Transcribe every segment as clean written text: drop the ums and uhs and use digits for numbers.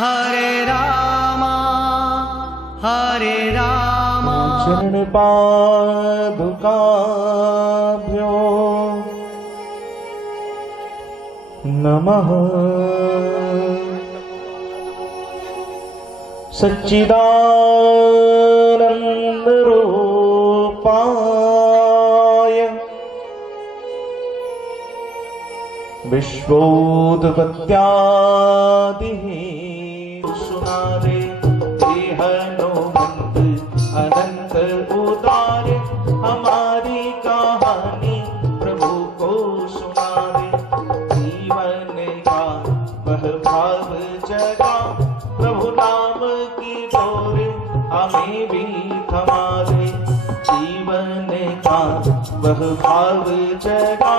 हरे रामा हरे रामा। चरण पादुकाभ्यो नमः। सच्चिदानंद रूपाय विश्वोत्पत्त्यादिः सुनारे देहनोमंत अनंत उदारे हमारी कहानी प्रभु को सुनारे। जीवन का वह भाव जगा प्रभु नाम की डोर हमें भी थमा दे। जीवन का वह भाव जगा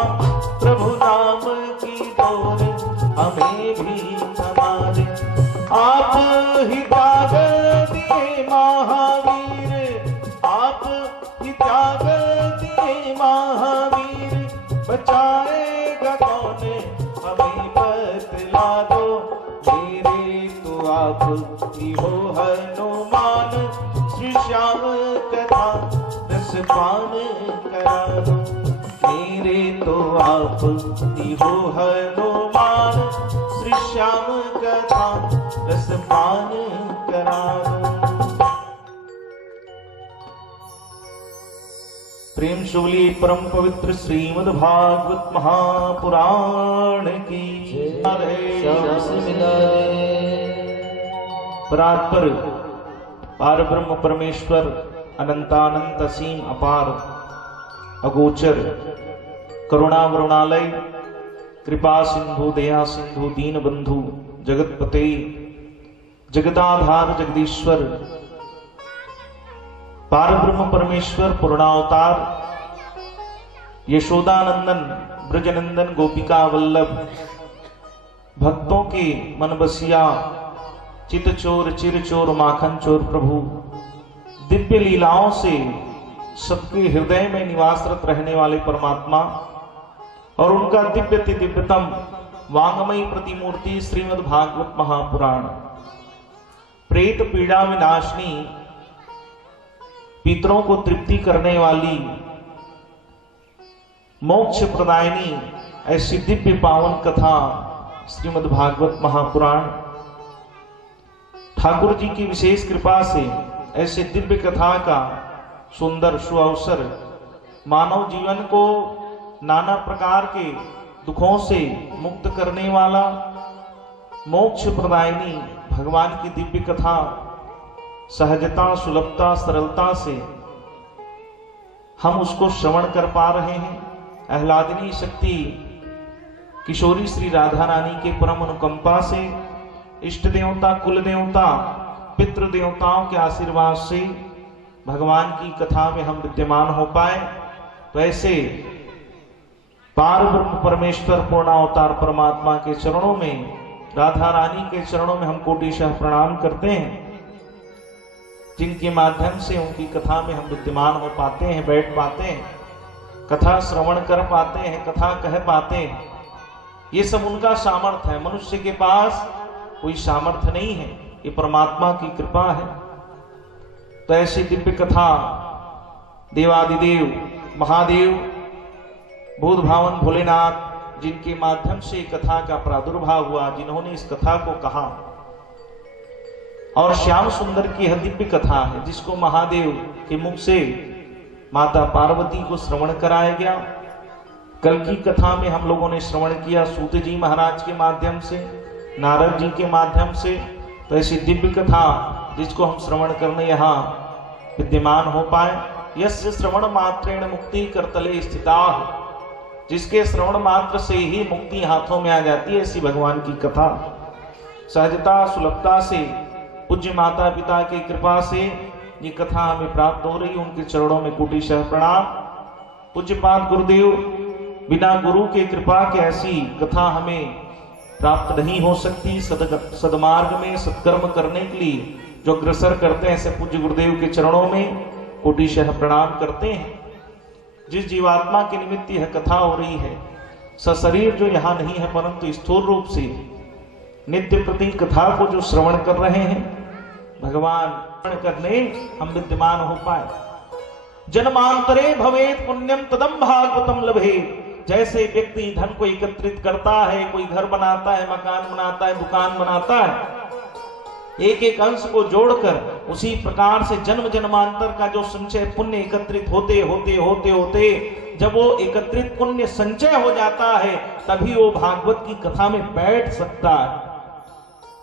प्रभु नाम की डोर हमें भी थमा दे। आप ही त्याग दिए महावीर, आप ही त्याग दिए महावीर, बचाएगा कौन हमें बतला दो। मेरे तो आप ही हो हनुमान, श्री श्याम कथा रस पान करा दो। मेरे तो आप ही हो हनुमान, श्री श्याम कथा रस पान करा दो। प्रेम शोली परम पवित्र श्रीमद् भागवत महापुराण की परात्पर पार ब्रह्म परमेश्वर अनंतानंत असीम अपार अगोचर करुणा वरुणालय कृपा सिंधु दया सिंधु दीन बंधु जगतपते जगदाधार जगदीश्वर पार ब्रह्म परमेश्वर पूर्णावतार यशोदानंदन ब्रजनंदन गोपिका वल्लभ भक्तों के मन बसिया चित चोर चिर चोर माखन चोर प्रभु दिव्य लीलाओं से सबके हृदय में निवासरत रहने वाले परमात्मा और उनका दिव्यति दिव्यतम वांगमयी प्रतिमूर्ति श्रीमद् भागवत महापुराण प्रेत पीड़ा विनाशनी पितरों को तृप्ति करने वाली मोक्ष प्रदायिनी ऐसी दिव्य पावन कथा श्रीमद् भागवत महापुराण ठाकुर जी की विशेष कृपा से ऐसे दिव्य कथा का सुंदर सुअवसर मानव जीवन को नाना प्रकार के दुखों से मुक्त करने वाला मोक्ष प्रदायिनी भगवान की दिव्य कथा सहजता सुलभता सरलता से हम उसको श्रवण कर पा रहे हैं। आह्लादिनी शक्ति किशोरी श्री राधा रानी के परम अनुकंपा से इष्ट देवता कुल देवता पितृ देवताओं के आशीर्वाद से भगवान की कथा में हम विद्यमान हो पाए। तो ऐसे पार ब्रह्म परमेश्वर पूर्णावतार परमात्मा के चरणों में राधा रानी के चरणों में हम कोटिशः प्रणाम करते हैं, जिनके माध्यम से उनकी कथा में हम विद्यमान हो पाते हैं, बैठ पाते हैं, कथा श्रवण कर पाते हैं, कथा कह पाते हैं। ये सब उनका सामर्थ्य है। मनुष्य के पास कोई सामर्थ्य नहीं है, ये परमात्मा की कृपा है। तो ऐसी दिव्य कथा देवादिदेव महादेव भूत भावन भोलेनाथ जिनके माध्यम से कथा का प्रादुर्भाव हुआ, जिन्होंने इस कथा को कहा, और श्याम सुंदर की यह दिव्य कथा है जिसको महादेव के मुख से माता पार्वती को श्रवण कराया गया। कल की कथा में हम लोगों ने श्रवण किया सूत जी महाराज के माध्यम से, नारद जी के माध्यम से। तो ऐसी दिव्य कथा जिसको हम श्रवण करने यहाँ विद्यमान हो पाए। यस्य श्रवण मात्रेण मुक्ति करतले स्थिता, जिसके श्रवण मात्र से ही मुक्ति हाथों में आ जाती है, ऐसी भगवान की कथा सहजता सुलभता से पूज्य माता पिता की कृपा से ये कथा हमें प्राप्त हो रही। उनके चरणों में कोटिशः प्रणाम। पूज्यपाद गुरुदेव बिना गुरु के कृपा के ऐसी कथा हमें प्राप्त नहीं हो सकती। सदमार्ग में सत्कर्म करने के लिए जो अग्रसर करते हैं ऐसे पूज्य गुरुदेव के चरणों में कोटिशः प्रणाम करते हैं। जिस जीवात्मा के निमित्त यह कथा हो रही है, सशरीर जो यहाँ नहीं है परंतु स्थूल रूप से नित्य प्रति कथा को जो श्रवण कर रहे हैं, भगवान करने हम विद्यमान हो पाए। जन्मांतरे भवेत पुण्यम तदम भागवतम लभे। जैसे व्यक्ति धन को एकत्रित करता है, कोई घर बनाता है, मकान बनाता है, दुकान बनाता है, एक एक अंश को जोड़कर, उसी प्रकार से जन्म जन्मांतर का जो संचय पुण्य एकत्रित होते होते होते होते जब वो एकत्रित पुण्य संचय हो जाता है, तभी वो भागवत की कथा में बैठ सकता है।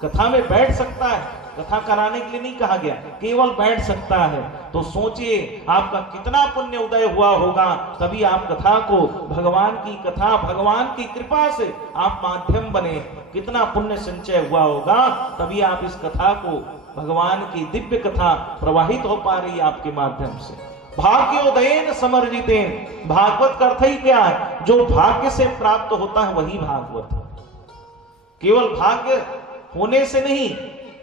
कथा में बैठ सकता है, कथा कराने के लिए नहीं कहा गया, केवल बैठ सकता है। तो सोचिए आपका कितना पुण्य उदय हुआ होगा, तभी आप कथा को, भगवान की कथा, भगवान की कृपा से आप माध्यम बने, कितना पुण्य संचय हुआ होगा, तभी आप इस कथा को, भगवान की दिव्य कथा प्रवाहित हो पा रही है आपके माध्यम से। भाग्योदयन समर्जितेन, भागवत का अर्थ ही क्या है? जो भाग्य से प्राप्त होता है वही भागवत है। केवल भाग्य होने से नहीं,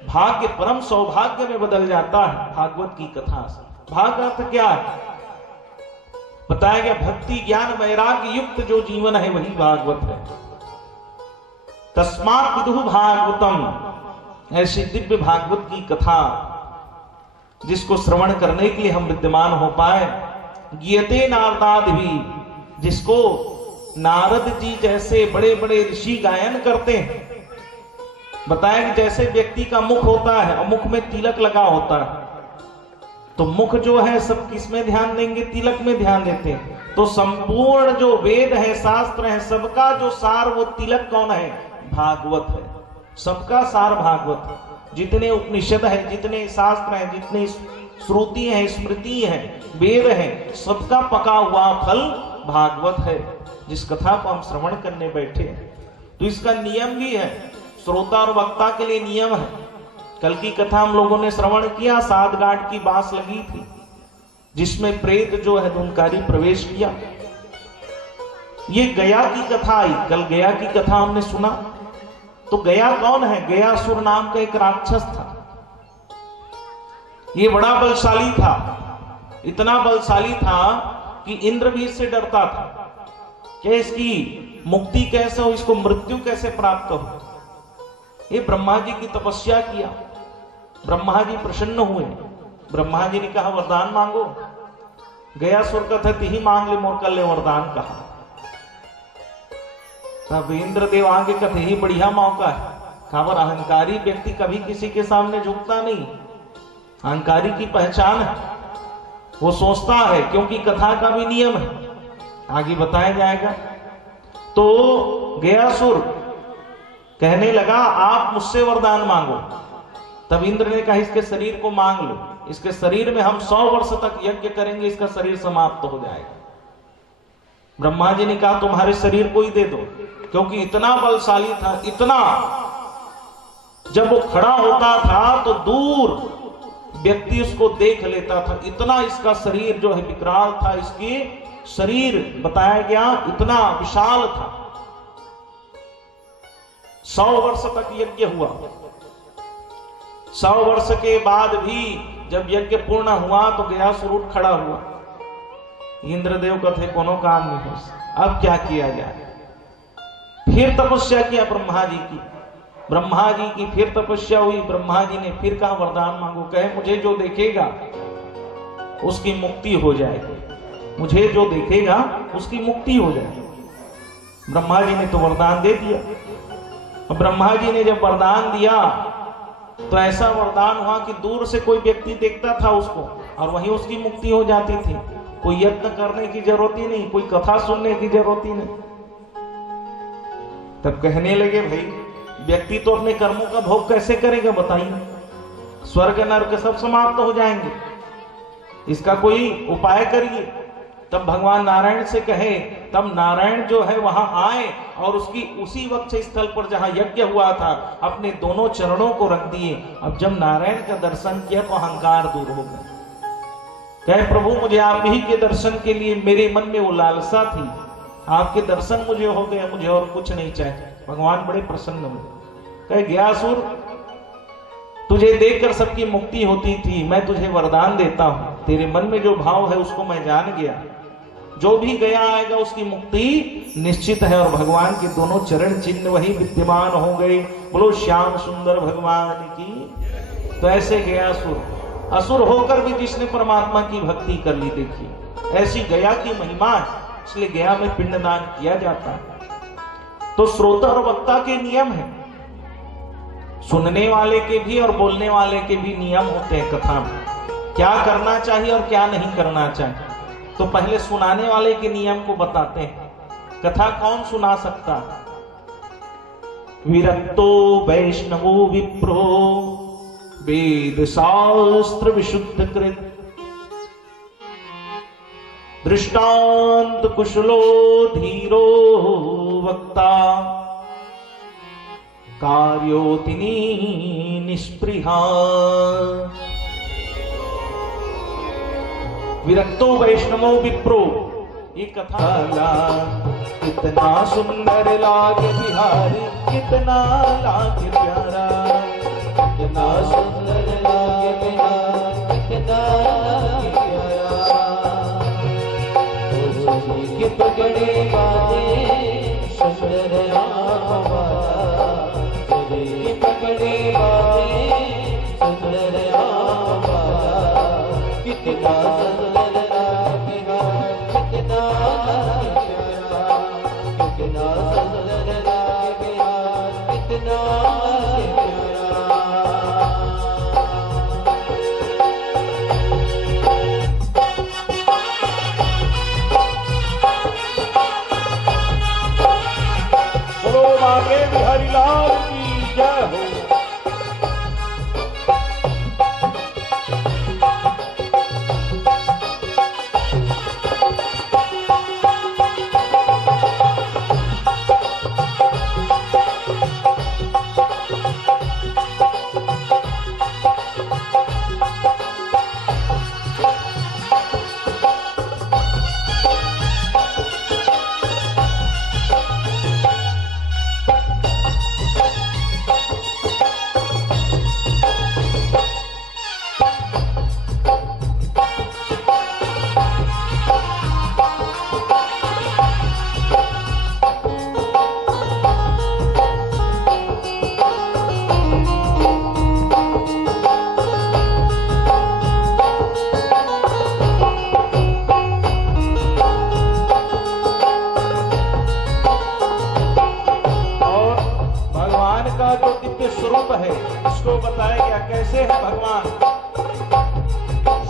भाग्य परम सौभाग्य में बदल जाता है भागवत की कथा से। भाग अर्थ क्या है? बताया गया, भक्ति ज्ञान वैराग्य युक्त जो जीवन है वही भागवत है। तस्मात् विदुः भागवतम, ऐसी दिव्य भागवत की कथा जिसको श्रवण करने के लिए हम विद्यमान हो पाए। गीयते नारदाद भी, जिसको नारद जी जैसे बड़े बड़े ऋषि गायन करते हैं। बताया कि जैसे व्यक्ति का मुख होता है और मुख में तिलक लगा होता है, तो मुख जो है सब किस में ध्यान देंगे? तिलक में ध्यान देते हैं। तो संपूर्ण जो वेद है, शास्त्र है, सबका जो सार वो तिलक कौन है? भागवत है। सबका सार भागवत है। जितने उपनिषद है, जितने शास्त्र है, जितने श्रुति है, स्मृति है, वेद है, सबका पका हुआ फल भागवत है, जिस कथा को हम श्रवण करने बैठे हैं। तो इसका नियम भी है, श्रोता और वक्ता के लिए नियम है। कल की कथा हम लोगों ने श्रवण किया, 7 गांठ की बांस लगी थी, जिसमें प्रेत जो है धुनकारी प्रवेश किया। ये गया की कथा आई, कल गया की कथा हमने सुना। तो गया कौन है? गयासुर नाम का एक राक्षस था। ये बड़ा बलशाली था, इतना बलशाली था कि इंद्र भी इससे डरता था कि इसकी मुक्ति कैसे हो, इसको मृत्यु कैसे प्राप्त हो। ये ब्रह्मा जी की तपस्या किया, ब्रह्मा जी प्रसन्न हुए। ब्रह्मा जी ने कहा वरदान मांगो। गयासुर कहते तिही मांग ले मोर कल वरदान कहा। तब इंद्रदेव आगे कहते ही बढ़िया मौका है। खबर अहंकारी व्यक्ति कभी किसी के सामने झुकता नहीं, अहंकारी की पहचान है, वो सोचता है, क्योंकि कथा का भी नियम है, आगे बताया जाएगा। तो गयासुर कहने लगा आप मुझसे वरदान मांगो। तब इंद्र ने कहा इसके शरीर को मांग लो, इसके शरीर में हम 100 वर्ष तक यज्ञ करेंगे, इसका शरीर समाप्त हो जाएगा। ब्रह्मा जी ने कहा तुम्हारे शरीर को ही दे दो, क्योंकि इतना बलशाली था, इतना, जब वो खड़ा होता था तो दूर व्यक्ति उसको देख लेता था, इतना इसका शरीर जो है विकराल था। इसकी शरीर बताया गया इतना विशाल था। 100 वर्ष तक यज्ञ हुआ। 100 वर्ष के बाद भी जब यज्ञ पूर्ण हुआ तो गयासुर उठ खड़ा हुआ। इंद्रदेव कहते कोनो काम नहीं हो, अब क्या किया जाए। फिर तपस्या किया ब्रह्मा जी की, ब्रह्मा जी की फिर तपस्या हुई। ब्रह्मा जी ने फिर कहा वरदान मांगो। कहे मुझे जो देखेगा उसकी मुक्ति हो जाएगी, मुझे जो देखेगा उसकी मुक्ति हो जाएगी। ब्रह्मा जी ने तो वरदान दे दिया। ब्रह्मा जी ने जब वरदान दिया तो ऐसा वरदान हुआ कि दूर से कोई व्यक्ति देखता था उसको और वहीं उसकी मुक्ति हो जाती थी। कोई यत्न करने की जरूरत ही नहीं, कोई कथा सुनने की जरूरत ही नहीं। तब कहने लगे भाई व्यक्ति तो अपने कर्मों का भोग कैसे करेगा बताइए, स्वर्ग नरक सब समाप्त हो जाएंगे, इसका कोई उपाय करिए। तब भगवान नारायण से कहे, तब नारायण जो है वहां आए और उसकी उसी वक्त स्थल पर जहां यज्ञ हुआ था अपने दोनों चरणों को रख दिए। अब जब नारायण का दर्शन किया तो अहंकार दूर हो गया। कहे प्रभु मुझे आप ही के दर्शन के लिए मेरे मन में वो लालसा थी, आपके दर्शन मुझे हो गए, मुझे और कुछ नहीं चाहिए। भगवान बड़े प्रसन्न हुए। कहे गयासुर तुझे देखकर सबकी मुक्ति होती थी, मैं तुझे वरदान देता हूं, तेरे मन में जो भाव है उसको मैं जान गया। जो भी गया आएगा उसकी मुक्ति निश्चित है। और भगवान के दोनों चरण चिन्ह वही विद्यमान हो गए। बोलो श्याम सुंदर भगवान की। तो ऐसे गया असुर होकर भी जिसने परमात्मा की भक्ति कर ली, देखिए ऐसी गया की महिमा है, इसलिए गया में पिंडदान किया जाता है। तो श्रोता और वक्ता के नियम है, सुनने वाले के भी और बोलने वाले के भी नियम होते हैं कथा में, क्या करना चाहिए और क्या नहीं करना चाहिए। तो पहले सुनाने वाले के नियम को बताते हैं। कथा कौन सुना सकता? विरक्तो वैष्णवो विप्रो वेद शास्त्र विशुद्ध कृत दृष्टांत कुशलो धीरो वक्ता कार्योतिनी निष्पृहा। विरक्तो वैष्णवो विप्रो, ये कथा कितना सुंदर लागे बिहारी, कितना लागे प्यारा, कितना सुंदर लागे बिहारी, कितना लागे प्यारा। की पकड़े बाजे सुंदर आवाज़, की पकड़े बाजे सुंदर आवाज़, कितना सुंदर लागे बिहारी, कितना लागे प्यारा, कितना सुंदर लागे बिहारी, कितना लागे प्यारा। आगे बिहारी लाल की जय हो। इसको बताया गया कैसे है भगवान,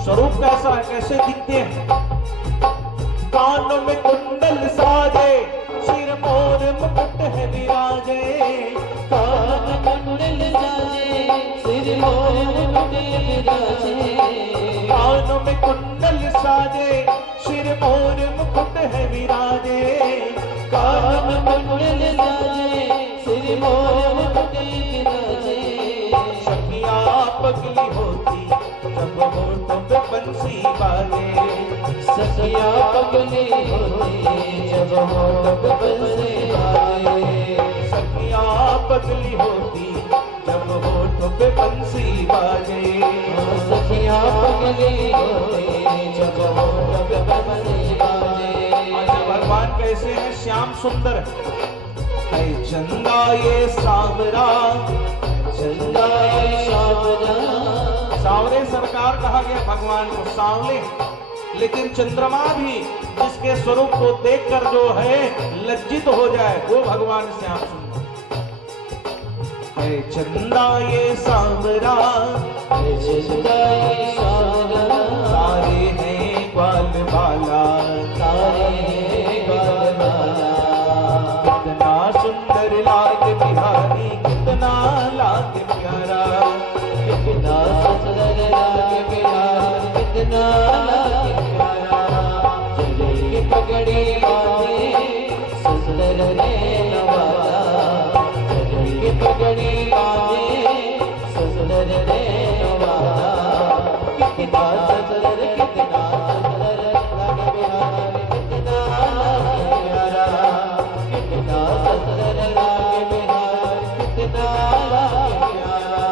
स्वरूप कैसा है, कैसे दिखते हैं। कानों में कुंडल साजे, सिर मोर मुकुट है विराजे, कानों में कुंडल साजे, सिर मोर मुकुट है विराजे, कानों में कुंडल साजे, सिर मोर मुकुट है विराजे, कानों में कुंडल साजे, सिर मोर मुकुट है विराजे। सखियां पगली होती जब होठों पे बंसी बाजे, सखियां पगली होती जब होठों पे बंसी बाजे, सखियां पगली होती जब होठों पे बंसी बाजे, सखियां पगली होती जब होठों पे बंसी बाजे। अच्छा भगवान कैसे हैं? श्याम सुंदर है चंदा ये सांवरा, चंदा ये सांवरा। सांवरे सरकार कहा गया भगवान को, सांवले। लेकिन चंद्रमा भी जिसके स्वरूप को देखकर जो है लज्जित हो जाए वो भगवान श्याम सुंदर है। चंदा ये सांवरा, चंदा ये सांवरा, तारे हैं ग्वाल बाला, तारे हैं ग्वाल बाला। कितना सुंदर लागे बिहारी, कितना लागे प्यारा, कितना सुंदर लागे बिहारी, कितना लागे प्यारा। चले की पगड़ी बाजे सुंदर नैन वाला, चले की पगड़ी बाजे सुंदर नैन वाला। कितना सुंदर, कितना सुंदर लागे बिहारी, कितना लागे प्यारा, कितना सुंदर लागे बिहारी, कितना लागे प्यारा।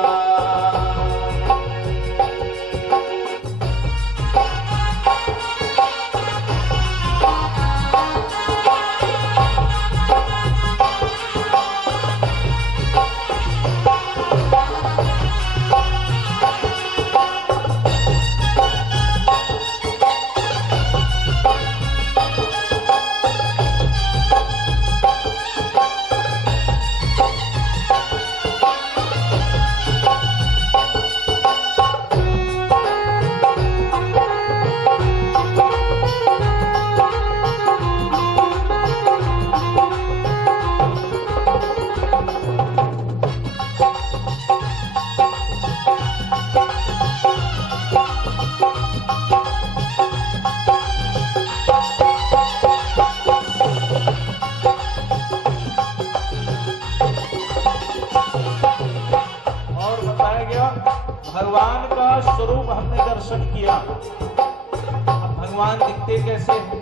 भगवान का स्वरूप हमने दर्शन किया। अब भगवान दिखते कैसे हैं?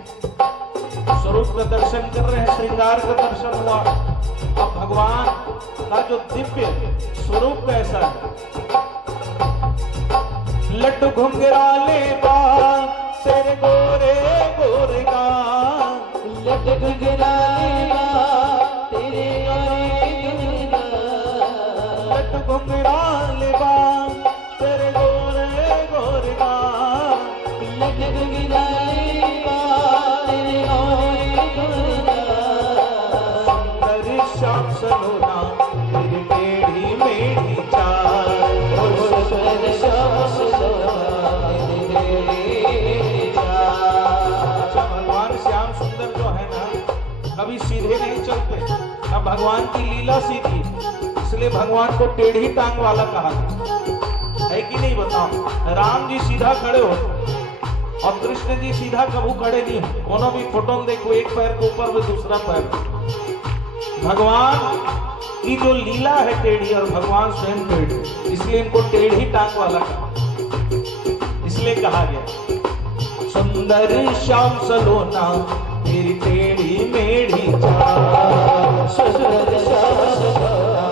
स्वरूप का दर्शन कर रहे हैं, श्रृंगार का दर्शन हुआ। अब भगवान का जो दिव्य स्वरूप कैसा है? लड्डू घुंघराले बाल तेरे गोरे गोरे गाल, लड्डू घुंघराले बाल तेरे गोरे गाल, लड्डू घुंघराले बाल तेरे गोरे गोरे गाल, लड्डू घुंघराले बाल तेरे गोरे गोरे गाल, सुंदर श्याम सलोना तेरी टेढ़ी मेढ़ी चाल, सुंदर श्याम सलोना तेरी टेढ़ी चाल। अच्छा, भगवान श्याम सुंदर जो है ना, कभी सीधे नहीं चलते। अब भगवान की लीला सीधी, इसलिए भगवान को टेढ़ी टांग वाला कहा है कि नहीं? बताओ, राम जी सीधा खड़े हो और कृष्ण जी सीधा कभी खड़े नहीं हो। दोनों भी फोटो में देखो, एक पैर के ऊपर में दूसरा पैर। भगवान की जो लीला है टेढ़ी, और भगवान स्वयं टेढ़ी, इसलिए इनको टेढ़ी टांग वाला कहा। इसलिए कहा गया सुंदर श्याम सलोना तेरी टेढ़ी मेढ़ी चाल, सुंदर श्याम सलोना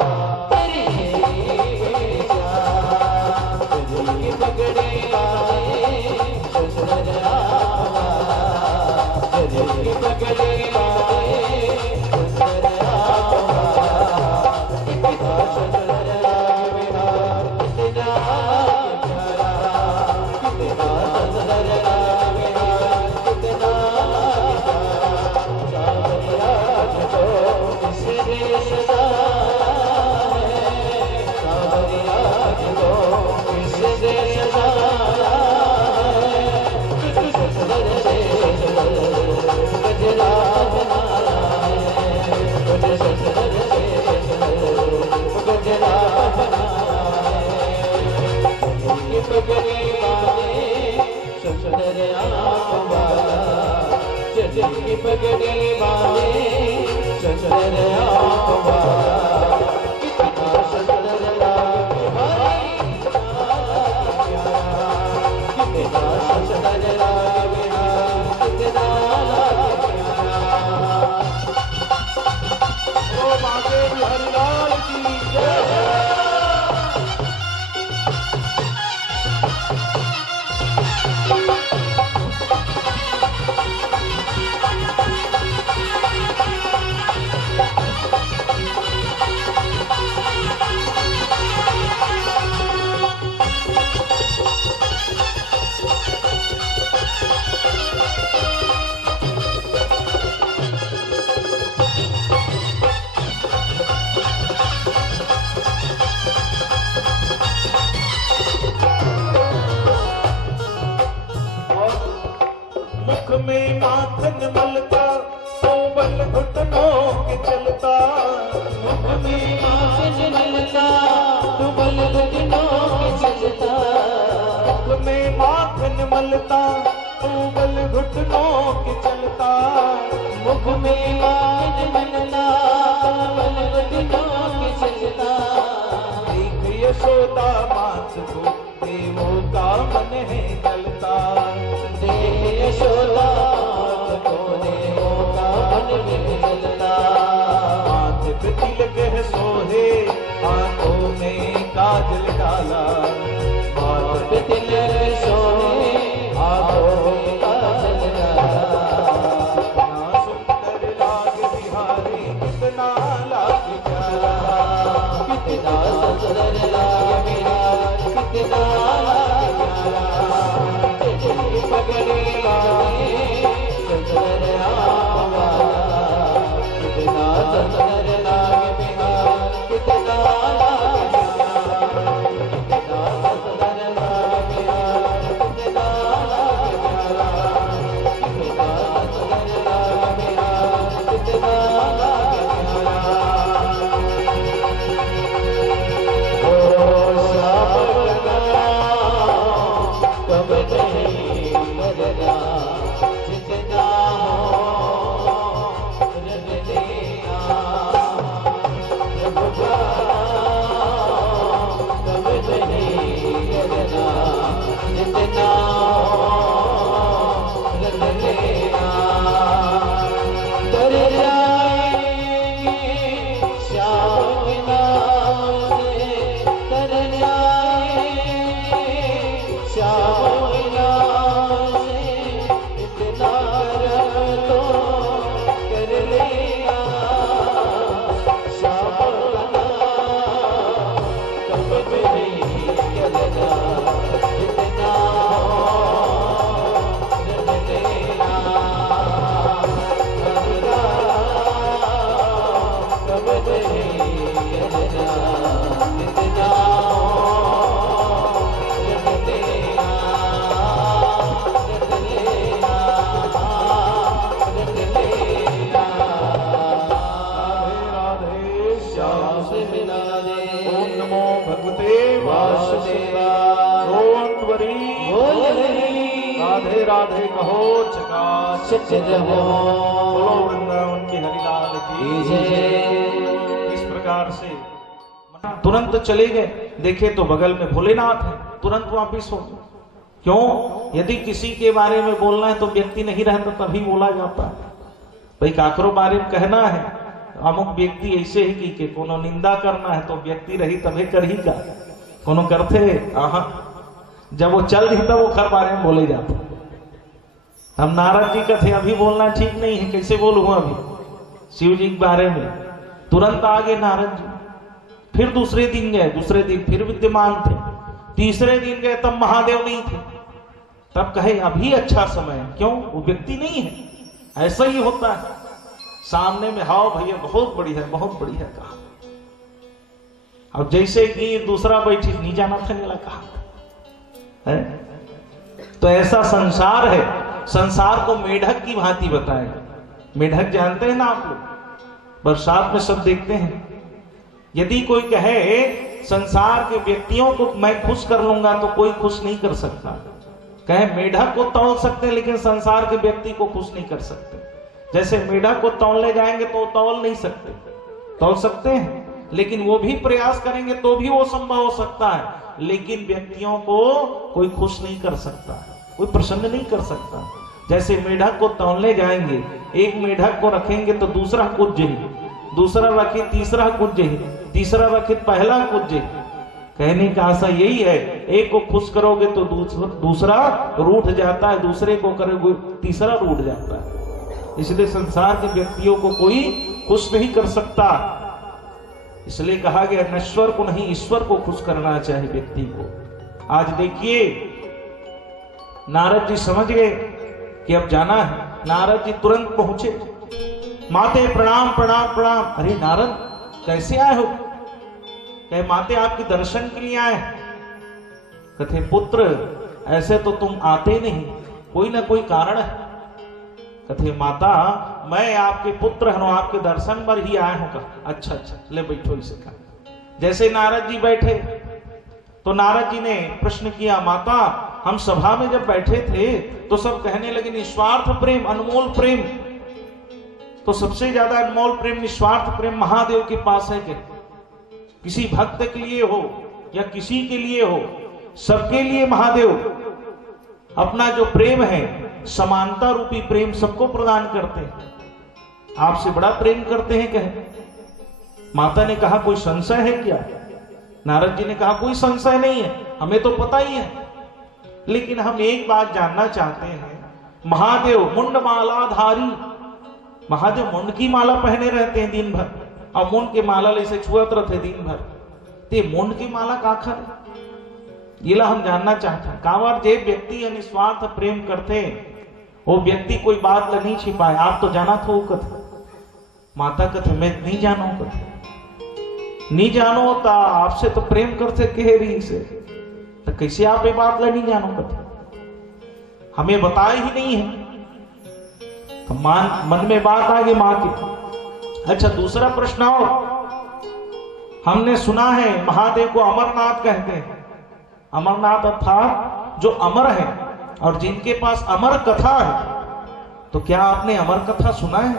तेरी टेढ़ी चाल, तेरी पगड़ी वाले सुंदर रामा, तेरी पगड़ी वाले सुंदर रामा, कितना सुंदर विहार, कितना प्यारा, कितना सुंदर विहार, कितना की पगड़ी वाले सुंदर आँख वाला, कितना सुंदर लागे भाई, कितना सुंदर लागे, कितना लागे प्यारा। ओ बांके बिहारी लाल की जय। मुख में माखन मलता, तो बल घुटनों के चलता, मुख में माखन मलता, तो बल घुटनों के चलता, मुख में माखन मलता, तो बल घुटनों के चलता, मुख में माखन मलता, बल घुटनों के चलता। देख यशोदा मात को देवों का मन है जलता, देख यशोदा को देवों का मन है जलता। माथे पे तिलक है सोहे, आंखों में काजल डाला, माथे पे तिलक सोहे, आंखों में काजल डाला। कितना सुंदर लागे बिहारी, कितना लागे प्यारा, कितना सुंदर लागे बिहारी, कितना लागे प्यारा। तेरी पगड़ी वाले सुंदर आँख वाला, कितना सुंदर लागे बिहारी, कितना लागे प्यारा, कितना वासुदेवा डोंट वरी बोल रही राधे राधे कहो चकाचक सच रहो बोलो वृंदावन की हरिलाल की जय। इस प्रकार से तुरंत चले गए, देखे तो बगल में भोलेनाथ है, तुरंत वापिस हो। क्यों? यदि किसी के बारे में बोलना है तो व्यक्ति नहीं रहता तभी बोला जाता है। भाई काकरो बारे में कहना है, अमुक व्यक्ति ऐसे ही की के कोनो निंदा करना है तो व्यक्ति रही तभी कर ही का कोनो करते आहा, जब वो चल रही तब वो खर बारे में बोले जाते। हम नारद जी का थे, अभी बोलना ठीक नहीं है, कैसे बोलूं अभी शिव जी के बारे में। तुरंत आगे नारद जी, फिर दूसरे दिन गए, दूसरे दिन फिर विद्यमान थे, तीसरे दिन गए तब महादेव नहीं थे। तब कहे अभी अच्छा समय है। क्यों? वो व्यक्ति नहीं है, ऐसा ही होता है। सामने में हाओ भैया बहुत बड़ी है, बहुत बड़ी है कहा। अब जैसे कि दूसरा बैठी नहीं जाना था, नहीं कहा है। तो ऐसा संसार है, संसार को मेढक की भांति बताएगा। मेढक जानते हैं ना आप लोग, बरसात में सब देखते हैं। यदि कोई कहे संसार के व्यक्तियों को मैं खुश कर लूंगा तो कोई खुश नहीं कर सकता। कहे मेढक को तौल सकते लेकिन संसार के व्यक्ति को खुश नहीं कर सकते। जैसे मेढक को तौलने जाएंगे तो तौल नहीं सकते, तौल सकते हैं लेकिन वो भी प्रयास करेंगे तो भी वो संभव हो सकता है, लेकिन व्यक्तियों को कोई खुश नहीं कर सकता, कोई प्रसन्न नहीं कर सकता। जैसे मेढक को तौलने जाएंगे, एक मेढक को रखेंगे तो दूसरा कूद जाएगी, दूसरा रखे तीसरा कूद जाएगी, तीसरा रखे पहला कूद जाएगी। कहने का आशा यही है, एक को खुश करोगे तो दूसरा रूठ जाता है, दूसरे को करोगे तीसरा रूठ जाता है। इसलिए संसार के व्यक्तियों को कोई खुश नहीं कर सकता। इसलिए कहा गया नश्वर को नहीं ईश्वर को खुश करना चाहिए व्यक्ति को। आज देखिए नारद जी समझ गए कि अब जाना है। नारद जी तुरंत पहुंचे, माते प्रणाम प्रणाम प्रणाम। अरे नारद कैसे आए हो? कहे माते आपके दर्शन के लिए आए। कथे पुत्र ऐसे तो तुम आते नहीं, कोई ना कोई कारण है। कथे माता मैं आपके पुत्र हूं, आपके दर्शन पर ही आया हूं। अच्छा अच्छा ले बैठो इसे कहा। जैसे नारद जी बैठे तो नारद जी ने प्रश्न किया, माता हम सभा में जब बैठे थे तो सब कहने लगे निस्वार्थ प्रेम, अनमोल प्रेम। तो सबसे ज्यादा अनमोल प्रेम, निस्वार्थ प्रेम महादेव के पास है। क्या किसी भक्त के लिए हो या किसी के लिए हो, सबके लिए महादेव अपना जो प्रेम है, समानता रूपी प्रेम सबको प्रदान करते हैं। आपसे बड़ा प्रेम करते हैं। कहे माता ने कहा कोई संशय है क्या? नारद जी ने कहा कोई संशय नहीं है, हमें तो पता ही है, लेकिन हम एक बात जानना चाहते हैं। महादेव मुंड मालाधारी, महादेव मुंड की माला पहने रहते हैं दिन भर, और मुंड के माला ऐसे छुअत रहते दिन भर। ते मुंड की माला काखर ये हम जानना चाहते हैं। कावर जे व्यक्ति निस्वार्थ प्रेम करते हैं वो व्यक्ति कोई बात नहीं छिपाए। आप तो जाना था वो कथे, माता कथे मैं नहीं जानो, कथे नहीं जानो होता आपसे तो प्रेम करते कह रही से, तो कैसे आप ये बात नहीं जानो? कथे हमें बताए ही नहीं है। तो मन में बात आ गई मां की। अच्छा दूसरा प्रश्न और, हमने सुना है महादेव को अमरनाथ कहते हैं। अमरनाथ अर्थात जो अमर है और जिनके पास अमर कथा है। तो क्या आपने अमर कथा सुना है?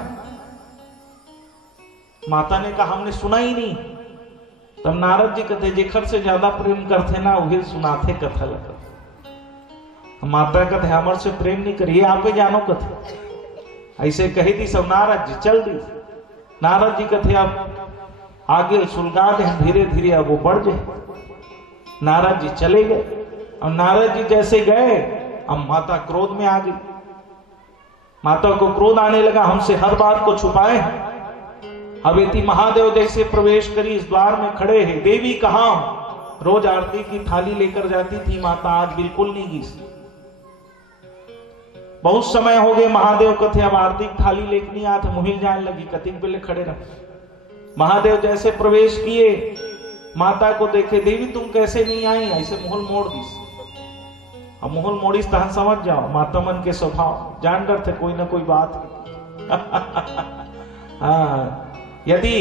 माता ने कहा हमने सुना ही नहीं। तब नारद जी कहते जेखर से ज्यादा प्रेम करते ना वही सुनाते कथा लगा। माता कहते अमर से प्रेम नहीं करिए, आप जानो कथा। ऐसे कही थी सब नारद जी चल दी। नारद जी कहते अब आगे सुलगा दे धीरे धीरे, अब वो बढ़ जाए। नारद जी चले गए और नारद जी जैसे गए अब माता क्रोध में आ गई। माता को क्रोध आने लगा, हमसे हर बात को छुपाए। अब इति महादेव जैसे प्रवेश करी, इस द्वार में खड़े हैं। देवी कहाँ? रोज आरती की थाली लेकर जाती थी माता, आज बिल्कुल नहीं गई। बहुत समय हो गए महादेव कथे अब आरती की थाली लेकर नहीं आते, मुहिल जाने लगी। कतिक बेले खड़े रहे। महादेव जैसे प्रवेश किए, माता को देखे, देवी तुम कैसे नहीं आई? ऐसे मुहल मोड़ दी। अब मुहल मोड़ी तहन समझ जाओ माता मन के स्वभाव, जान डर थे कोई ना कोई बात। हाँ, यदि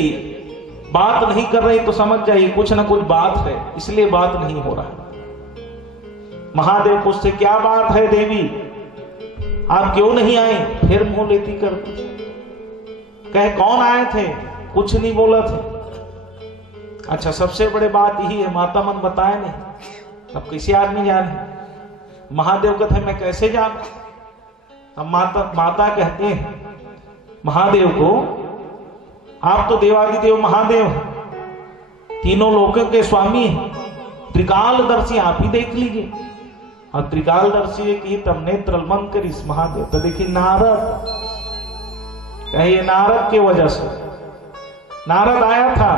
बात नहीं कर रही तो समझ जाइए कुछ ना कुछ बात है, इसलिए बात नहीं हो रहा। महादेव को उससे क्या बात है देवी, आप क्यों नहीं आए? फिर मुंह लेती करती। कहे कौन आए थे? कुछ नहीं बोला थे। अच्छा, सबसे बड़ी बात यही है, माता मन बताए नहीं, अब किसी आदमी जाने? महादेव कहते मैं कैसे जान? अब माता कहते हैं महादेव को, आप तो देवादिदेव महादेव हैं, तीनों लोकों के स्वामी हैं, त्रिकालदर्शी आप ही देख लीजिए। और त्रिकालदर्शी की तब नेत्र मंद कर इस महादेव तो देखिए नारद, कहिए नारद की वजह से नारद आया था।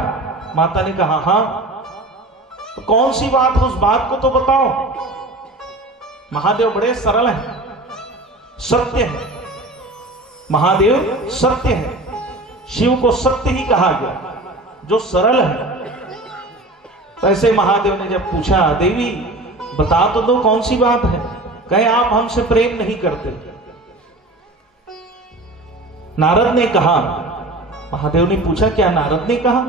माता ने कहा हाँ, तो कौन सी बात है, उस बात को तो बताओ। महादेव बड़े सरल हैं, सत्य है, महादेव सत्य है, शिव को सत्य ही कहा गया, जो सरल है। तो ऐसे महादेव ने जब पूछा देवी बता तो दो कौन सी बात है? कहे आप हमसे प्रेम नहीं करते। नारद ने कहा, महादेव ने पूछा क्या नारद ने कहा?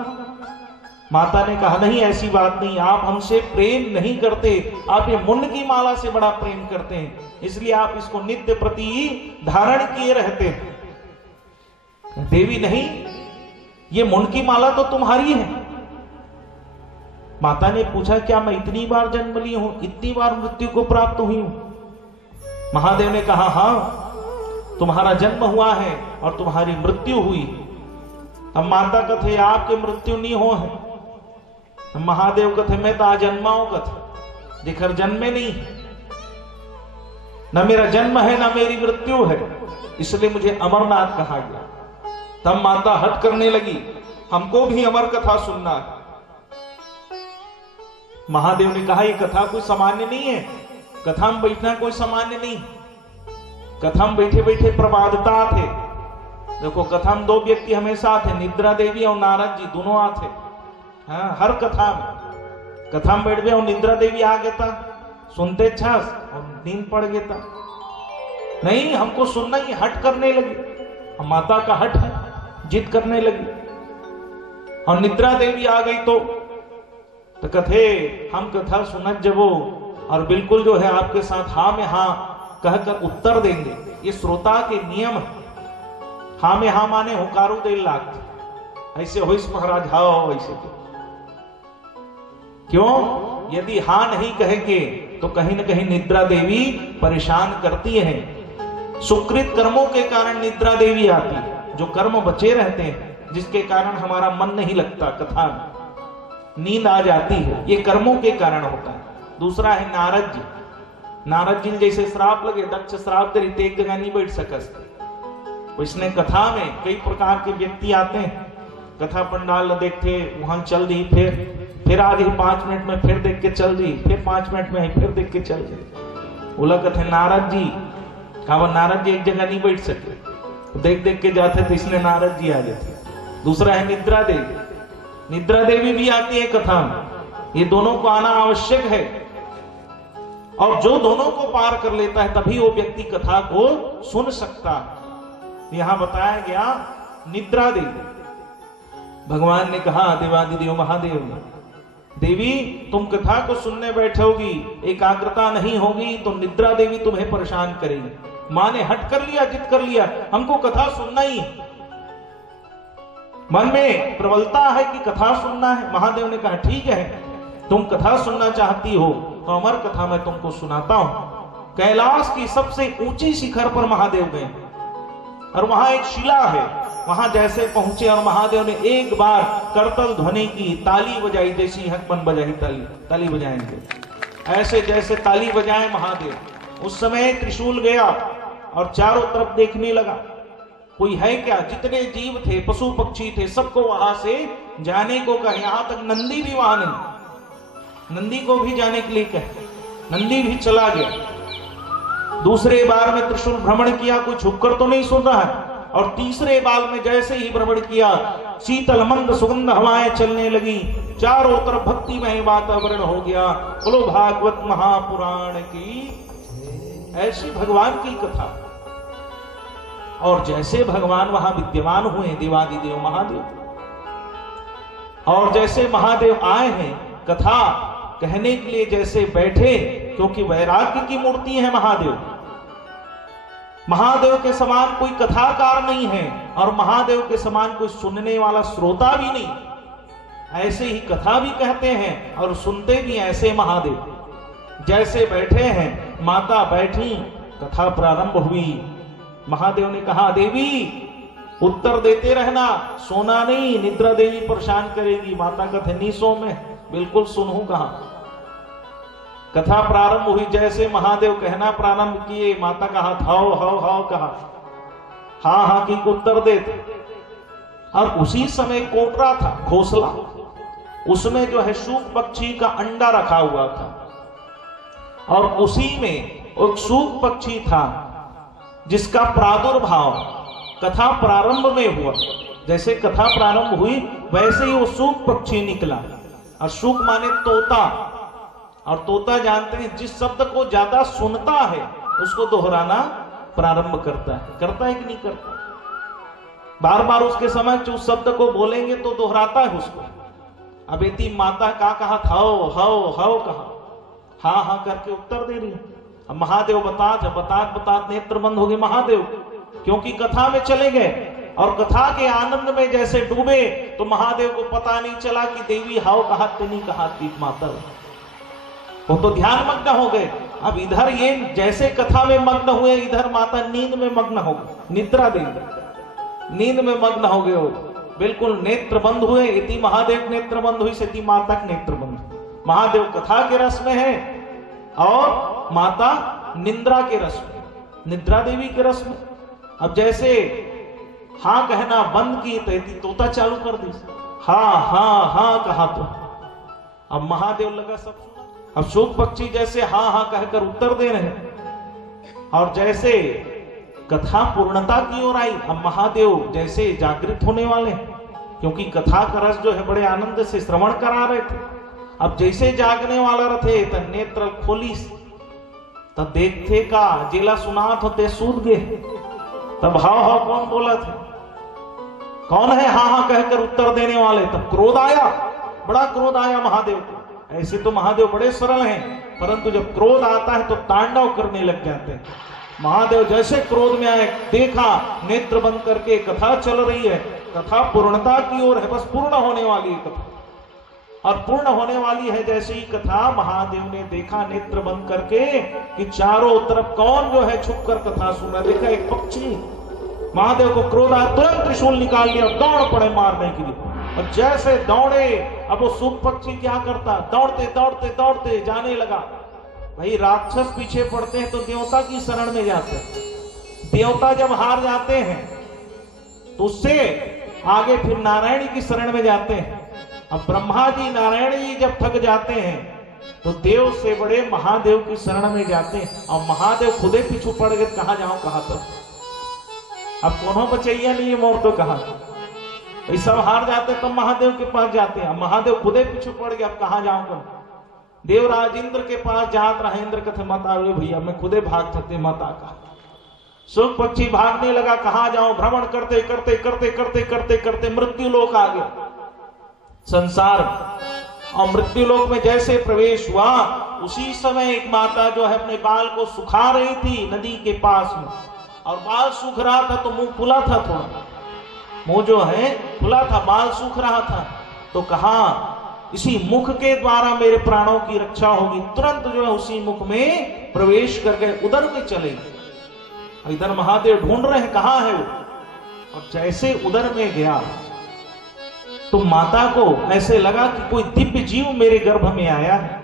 माता ने कहा नहीं, ऐसी बात नहीं, आप हमसे प्रेम नहीं करते, आप ये मुंड की माला से बड़ा प्रेम करते हैं, इसलिए आप इसको नित्य प्रति धारण किए रहते हैं। देवी नहीं, ये मुंड की माला तो तुम्हारी है। माता ने पूछा क्या मैं इतनी बार जन्म ली हूं, इतनी बार मृत्यु को प्राप्त हुई हूं? महादेव ने कहा हां, तुम्हारा जन्म हुआ है और तुम्हारी मृत्यु हुई। अब माता कथे आपके मृत्यु नहीं हो है। महादेव कथे मैं तो आजन्माओं कथे, दिखर जन्मे नहीं, न मेरा जन्म है न मेरी मृत्यु है, इसलिए मुझे अमरनाथ कहा गया। तब माता हट करने लगी, हमको भी अमर कथा सुनना है। महादेव ने कहा ये कथा कोई सामान्य नहीं है, कथा में बैठना कोई सामान्य नहीं, कथा में बैठे बैठे प्रबादता थे। देखो कथा में दो व्यक्ति हमेशा आते, निद्रा देवी और नारद जी दोनों आते। हाँ, हर कथा में बैठ गए और निद्रा देवी आ गया था, सुनते अच्छा और नींद पड़ गया था। नहीं, हमको सुनना ही, हट करने लगी। हम माता का हट है, जिद करने लगी। और निद्रा देवी आ गई तो कथे हम कथा सुनत जबो और बिल्कुल जो है आपके साथ हाँ में हाँ कहकर उत्तर देंगे, ये श्रोता के नियम है। हाँ में हाँ माने हुकारू दे लाग, ऐसे हो इस महाराज हाँ ऐसे तो क्यों? यदि हाँ नहीं कहेंगे तो कहीं न कहीं निद्रा देवी परेशान करती है। सुकृत कर्मों के कारण निद्रा देवी आती है, जो कर्म बचे रहते हैं जिसके कारण हमारा मन नहीं लगता, कथा में नींद आ जाती है, ये कर्मों के कारण होता है। दूसरा है नारद जी, नारद जी जैसे श्राप लगे, दक्ष श्राप दे रीते एक जगह नहीं बैठ सकते। इसने कथा में कई प्रकार के व्यक्ति आते हैं, कथा पंडाल देखते वहां चल दी, फिर आज ही 5 मिनट में फिर देख के चल दी, फिर 5 मिनट में फिर देख के चल दी। बोला कथे नारद जी, कहा नारद जी एक जगह नहीं बैठ सके, देख देख के जाते थे, इसलिए नारद जी आ जाते। दूसरा है निद्रा देवी, निद्रा देवी भी आती है कथा में, ये दोनों को आना आवश्यक है। और जो दोनों को पार कर लेता है तभी वो व्यक्ति कथा को सुन सकता है। यहां बताया गया निद्रा देवी, भगवान ने कहा देवादिदेव महादेव ने, देवी तुम कथा को सुनने बैठोगी, एकाग्रता नहीं होगी तो निद्रा देवी तुम्हें परेशान करेगी। मां ने हट कर लिया, जिद कर लिया, हमको कथा सुनना ही, मन में प्रबलता है कि कथा सुनना है। महादेव ने कहा ठीक है, तुम कथा सुनना चाहती हो तो अमर कथा मैं तुमको सुनाता हूं। कैलाश की सबसे ऊंची शिखर पर महादेव गए और वहां एक शिला है, वहां जैसे पहुंचे और महादेव ने एक बार करतल ध्वनि की, ताली बजाई, जैसी हकमन बजाई ताली बजाएंगे, ऐसे जैसे ताली बजाए महादेव। उस समय त्रिशूल गया और चारों तरफ देखने लगा, कोई है क्या? जितने जीव थे, पशु पक्षी थे, सबको वहां से जाने को कहा। यहां तक नंदी भी वहां नहीं, नंदी को भी जाने के लिए कहे, नंदी भी चला गया। दूसरे बार में त्रिशूल भ्रमण किया, कोई छुपकर तो नहीं सुन रहा है। और तीसरे बार में जैसे ही भ्रमण किया, शीतल मंद सुगंध हवाएं चलने लगी, चारों तरफ भक्तिमय वातावरण हो गया। बोलो भागवत महापुराण की। ऐसी भगवान की कथा। और जैसे भगवान वहां विद्यमान हुए देवादिदेव महादेव, और जैसे महादेव आए हैं, कथा कहने के लिए जैसे बैठे, क्योंकि वैराग्य की मूर्ति है महादेव। महादेव के समान कोई कथाकार नहीं है और महादेव के समान कोई सुनने वाला श्रोता भी नहीं। ऐसे ही कथा भी कहते हैं और सुनते भी ऐसे महादेव। जैसे बैठे हैं, माता बैठी, कथा प्रारंभ हुई। महादेव ने कहा, देवी उत्तर देते रहना, सोना नहीं, निद्रा देवी परेशान करेगी। माता कहते, नहीं सो में, बिल्कुल सुनूं कहां। कथा प्रारंभ हुई। जैसे महादेव कहना प्रारंभ किए, माता का हाथ हाओ हाओ हाओ कहा, हाँ हाँ की उत्तर देते। और उसी समय कोटरा था, घोंसला, उसमें जो है सूक पक्षी का अंडा रखा हुआ था और उसी में एक सूक पक्षी था जिसका प्रादुर्भाव कथा प्रारंभ में हुआ। जैसे कथा प्रारंभ हुई वैसे ही वो सूक पक्षी निकला। और सूक माने तोता, और तोता जानते हैं जिस शब्द को ज्यादा सुनता है उसको दोहराना प्रारंभ करता है कि नहीं करता? बार बार उसके समक्ष उस शब्द को बोलेंगे तो दोहराता है उसको। अब इतनी माता का कहा था, हाओ हाओ कहा, हाँ हाँ करके उत्तर दे रही। अब महादेव बतात नेत्र बंद हो गए महादेव, क्योंकि कथा में चले गए और कथा के आनंद में जैसे डूबे तो महादेव को पता नहीं चला कि देवी हाओ कहा नहीं कहा थी माता। वो तो ध्यान मग्न हो गए। अब इधर ये जैसे कथा में मग्न हुए, इधर माता नींद में मग्न हो गई, निद्रा देवी नींद में मग्न हो गए, बिल्कुल नेत्र बंद हुए। इति महादेव नेत्र बंद हुई, से माता नेत्र बंद। महादेव कथा के रस में है और माता निद्रा के रस में, निद्रा देवी के रस में। अब जैसे हाँ कहना बंद की तो तोता चालू कर दी, हाँ हाँ हाँ कहा तो अब महादेव लगा सब सुना। अब शोक पक्षी जैसे हाँ हाँ कहकर उत्तर दे रहे और जैसे कथा पूर्णता की ओर आई। अब महादेव जैसे जागृत होने वाले, क्योंकि कथा का रस जो है बड़े आनंद से श्रवण करा रहे थे। अब जैसे जागने वाला रथे त नेत्र खोलीस, तब देखते का जेला सुनात होते सूद गए। तब हाव हाव कौन बोला था, कौन है हाँ हाँ कहकर उत्तर देने वाले? तब क्रोध आया, बड़ा क्रोध आया महादेव को। ऐसे तो महादेव बड़े सरल हैं, परंतु जब क्रोध आता है तो तांडव करने लग जाते हैं। महादेव जैसे क्रोध में आए, देखा नेत्र बंद करके कथा चल रही है, कथा पूर्णता की ओर है, बस पूर्ण होने वाली है कथा। और पूर्ण होने वाली है जैसे ही कथा, महादेव ने देखा नेत्र बंद करके कि चारों तरफ कौन जो है छुप कर कथा सुन रहा। देखा एक पक्षी, महादेव को क्रोध आया, तुरंत त्रिशूल निकाल लिया, दौड़ पड़े मारने के लिए। और जैसे दौड़े, अब वो सूक पक्षी क्या करता, दौड़ते दौड़ते दौड़ते जाने लगा। भाई राक्षस पीछे पड़ते हैं तो देवता की शरण में जाते हैं। देवता जब हार जाते हैं तो उससे आगे फिर नारायण की शरण में जाते हैं। अब ब्रह्मा जी नारायण जी जब थक जाते हैं तो देव से बड़े महादेव की शरण में जाते हैं। और महादेव खुदे पीछू पड़ गए, कहां जाऊं कहां तक, अब कौन बचैया नहीं है मोर तो कहा। सब हार जाते तब महादेव के पास जाते हैं। महादेव खुदे पीछू पड़ गए, अब कहां जाऊं कहां। देवराज इंद्र के पास जात रहा, इंद्र कथे मत आवे भैया, मैं खुदे भाग सकते मत आका। सुख पक्षी भागने लगा, कहां जाऊं, भ्रमण करते करते करते करते करते करते मृत्यु लोक आ गया संसार। और मृत्यु लोक में जैसे प्रवेश हुआ, उसी समय एक माता जो है अपने बाल को सुखा रही थी नदी के पास में, और बाल सूख रहा था तो मुंह खुला था, थोड़ा मुंह जो है खुला था, बाल सूख रहा था। तो कहा इसी मुख के द्वारा मेरे प्राणों की रक्षा होगी। तुरंत जो है उसी मुख में प्रवेश कर गए, उदर में चले। इधर महादेव ढूंढ रहे हैं कहां है वो। और जैसे उदर में गया तो माता को ऐसे लगा कि कोई दिव्य जीव मेरे गर्भ में आया है।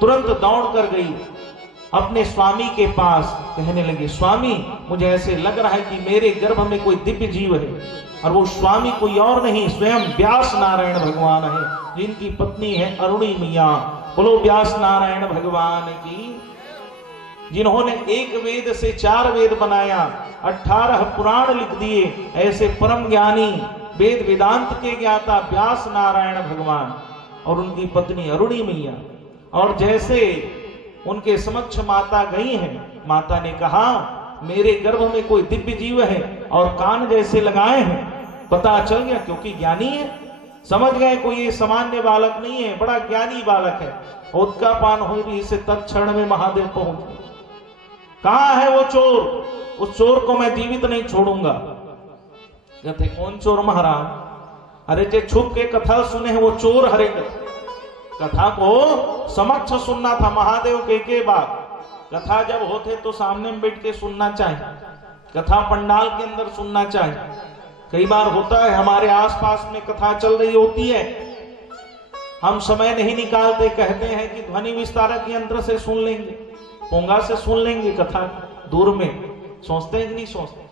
तुरंत दौड़ कर गई अपने स्वामी के पास, कहने लगे स्वामी मुझे ऐसे लग रहा है कि मेरे गर्भ में कोई दिव्य जीव है। और वो स्वामी कोई और नहीं, स्वयं व्यास नारायण भगवान है, जिनकी पत्नी है अरुणी मैया। बोलो व्यास नारायण भगवान की, जिन्होंने एक वेद से 4 वेद बनाया, 18 पुराण लिख दिए। ऐसे परम ज्ञानी वेद वेदांत के ज्ञाता व्यास नारायण भगवान और उनकी पत्नी अरुणी मैया। और जैसे उनके समक्ष माता गई हैं, माता ने कहा मेरे गर्भ में कोई दिव्य जीव है, और कान जैसे लगाए हैं, पता चल गया क्योंकि ज्ञानी है। समझ गए कोई ये सामान्य बालक नहीं है, बड़ा ज्ञानी बालक है। उदका पान हो रही से तत्क्षण में महादेव पहुंच गए। कहां है वो चोर? उस चोर को मैं जीवित नहीं छोड़ूंगा। कहते कौन चोर महाराज? अरे जे छुप के कथा सुने हैं वो चोर हरे। कथा को समक्ष सुनना था महादेव के बाद। कथा जब होते तो सामने में बैठ के सुनना चाहिए, कथा पंडाल के अंदर सुनना चाहिए। कई बार होता है हमारे आसपास में कथा चल रही होती है, हम समय नहीं निकालते, कहते हैं कि ध्वनि विस्तारक यंत्र से सुन लेंगे, पोंगा से सुन लेंगे कथा दूर में। सोचते हैं कि नहीं सोचते?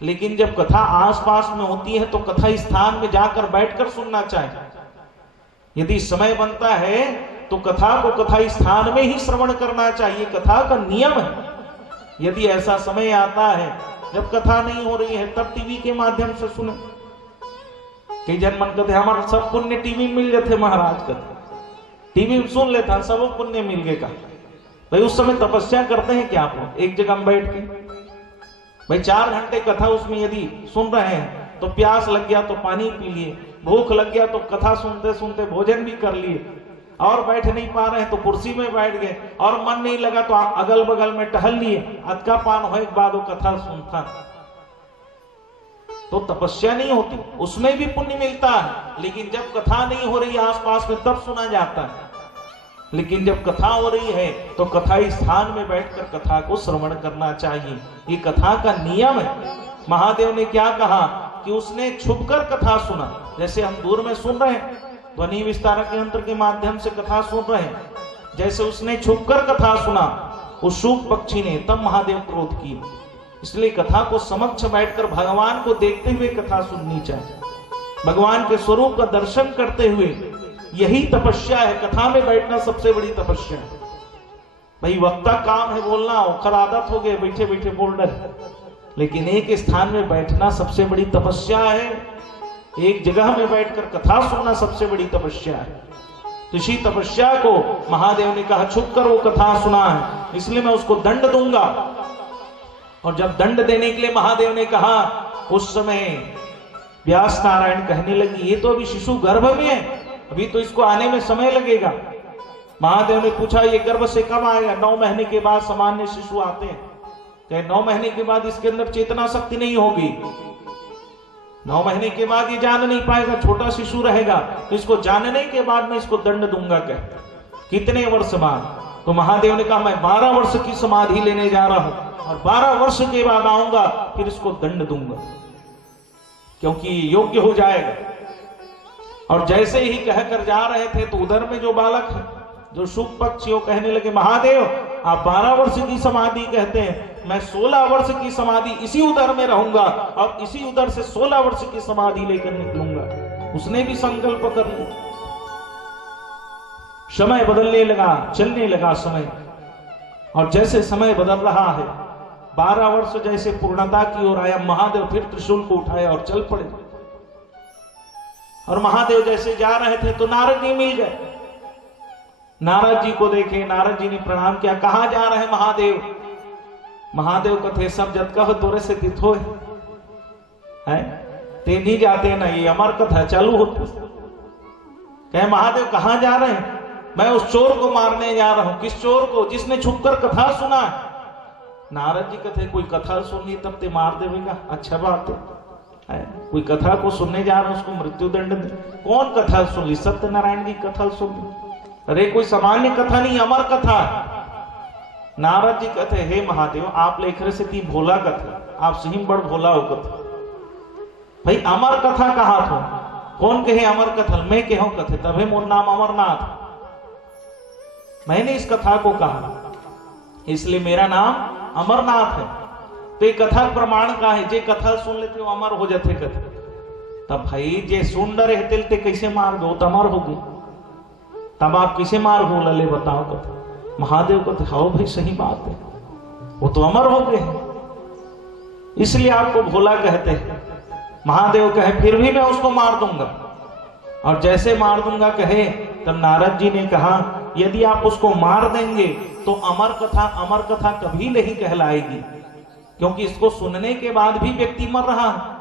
लेकिन जब कथा आसपास में होती है तो कथा स्थान में जाकर बैठकर सुनना चाहिए। यदि समय बनता है तो कथा को कथा स्थान में ही श्रवण करना चाहिए, कथा का नियम है। यदि ऐसा समय आता है जब कथा नहीं हो रही है तब टीवी के माध्यम से सुने। कई जन मन कहते हमारा सब पुण्य टीवी में मिल जाते महाराज, कहते टीवी में सुन लेता सब पुण्य मिल गए का। भाई उस समय तपस्या करते हैं क्या आप एक जगह में बैठ के? भाई 4 घंटे कथा उसमें यदि सुन रहे हैं तो प्यास लग गया तो पानी पी लिए, भूख लग गया तो कथा सुनते सुनते भोजन भी कर लिए, और बैठ नहीं पा रहे हैं तो कुर्सी में बैठ गए, और मन नहीं लगा तो अगल बगल में टहल लिए। अदका पान होने के बाद वो कथा सुनता तो तपस्या नहीं होती, उसमें भी पुण्य मिलता है। लेकिन जब कथा नहीं हो रही आसपास में तब सुना जाता है। लेकिन जब कथा हो रही है तो कथा स्थान में बैठकर कथा को श्रवण करना चाहिए, ये कथा का नियम है। महादेव ने क्या कहा कि उसने छुपकर कथा सुना। जैसे हम दूर में सुन रहे हैं, ध्वनि विस्तारक यंत्र के माध्यम से कथा सुन रहे हैं, जैसे उसने छुपकर कथा सुना उस शुक पक्षी ने, तब महादेव क्रोध किए। इसलिए कथा को समक्ष बैठकर भगवान को देखते हुए कथा सुननी चाहिए, भगवान के स्वरूप का दर्शन करते हुए। यही तपस्या है, कथा में बैठना सबसे बड़ी तपस्या है। भाई वक्ता काम है बोलना, ओखर आदत हो गए बैठे बैठे बोल रहे, लेकिन एक स्थान में बैठना सबसे बड़ी तपस्या है। एक जगह में बैठकर कथा सुनना सबसे बड़ी तपस्या है। तो इसी तपस्या को महादेव ने कहा छुप कर वो कथा सुना है, इसलिए मैं उसको दंड दूंगा। और जब दंड देने के लिए महादेव ने कहा, उस समय व्यास नारायण कहने लगी ये तो अभी शिशु गर्भ में है, अभी तो इसको आने में समय लगेगा। महादेव ने पूछा ये गर्भ से कब आएगा? 9 महीने के बाद सामान्य शिशु आते हैं। कहे 9 महीने के बाद इसके अंदर चेतना शक्ति नहीं होगी, 9 महीने के बाद ये जान नहीं पाएगा, छोटा शिशु रहेगा, तो इसको जानने के बाद मैं इसको दंड दूंगा। कह कितने वर्ष बाद? तो महादेव ने कहा मैं 12 वर्ष की समाधि लेने जा रहा हूं और 12 वर्ष के बाद आऊंगा, फिर इसको दंड दूंगा, क्योंकि योग्य हो जाएगा। और जैसे ही कहकर जा रहे थे तो उधर में जो बालक है, जो शुक पक्षी, वो कहने लगे महादेव आप 12 वर्ष की समाधि कहते हैं, मैं 16 वर्ष की समाधि इसी उदर में रहूंगा और इसी उदर से 16 वर्ष की समाधि लेकर निकलूंगा। उसने भी संकल्प कर लिया। समय बदलने लगा, चलने लगा समय, और जैसे समय बदल रहा है 12 वर्ष जैसे पूर्णता की ओर आया, महादेव फिर त्रिशूल को उठाया और चल पड़े। और महादेव जैसे जा रहे थे तो नारद जी मिल गए। नारद जी को देखे, नारद जी ने प्रणाम किया, कहां जा रहे हैं महादेव? महादेव कथे सब जत कह तोरे से तिथो है, ते नहीं जाते ना, ये अमर कथा चालू होती। कहे महादेव कहां जा रहे हैं? मैं उस चोर को मारने जा रहा हूं। किस चोर को? जिसने छुपकर कथा सुना। नारद जी कथे कोई कथा सुनी तब ते मार देवेगा, अच्छा बात है। कोई कथा को सुनने जा रहा है उसको मृत्यु दंड दे। कौन कथा सुन ली? सत्यनारायण की कथा सुन ली। अरे कोई सामान्य कथा नहीं, अमर कथा। नारद जी कहते हे महादेव आप लेखरे से ती भोला कथा, आप सही बड़ भोला हो कथा। भाई अमर कथा कहा थो? कौन कहे अमर कथा? मैं कहूं कथे, तबे मोर नाम अमरनाथ। मैंने इस कथा को कहा इसलिए मेरा नाम अमरनाथ है। तो ये कथा प्रमाण का है, जे कथा सुन लेते वो अमर हो जाते कथा। तब भाई जे सुन रहे ते कैसे मार दो? तो अमर हो गए। तब आप किसे मार हो लले बताओ कथा? महादेव को दिखाओ भाई सही बात है, वो तो अमर हो गए हैं, इसलिए आपको भोला कहते हैं। महादेव कहे फिर भी मैं उसको मार दूंगा। और जैसे मार दूंगा कहे तब नारद जी ने कहा यदि आप उसको मार देंगे तो अमर कथा कभी नहीं कहलाएगी, क्योंकि इसको सुनने के बाद भी व्यक्ति मर रहा है।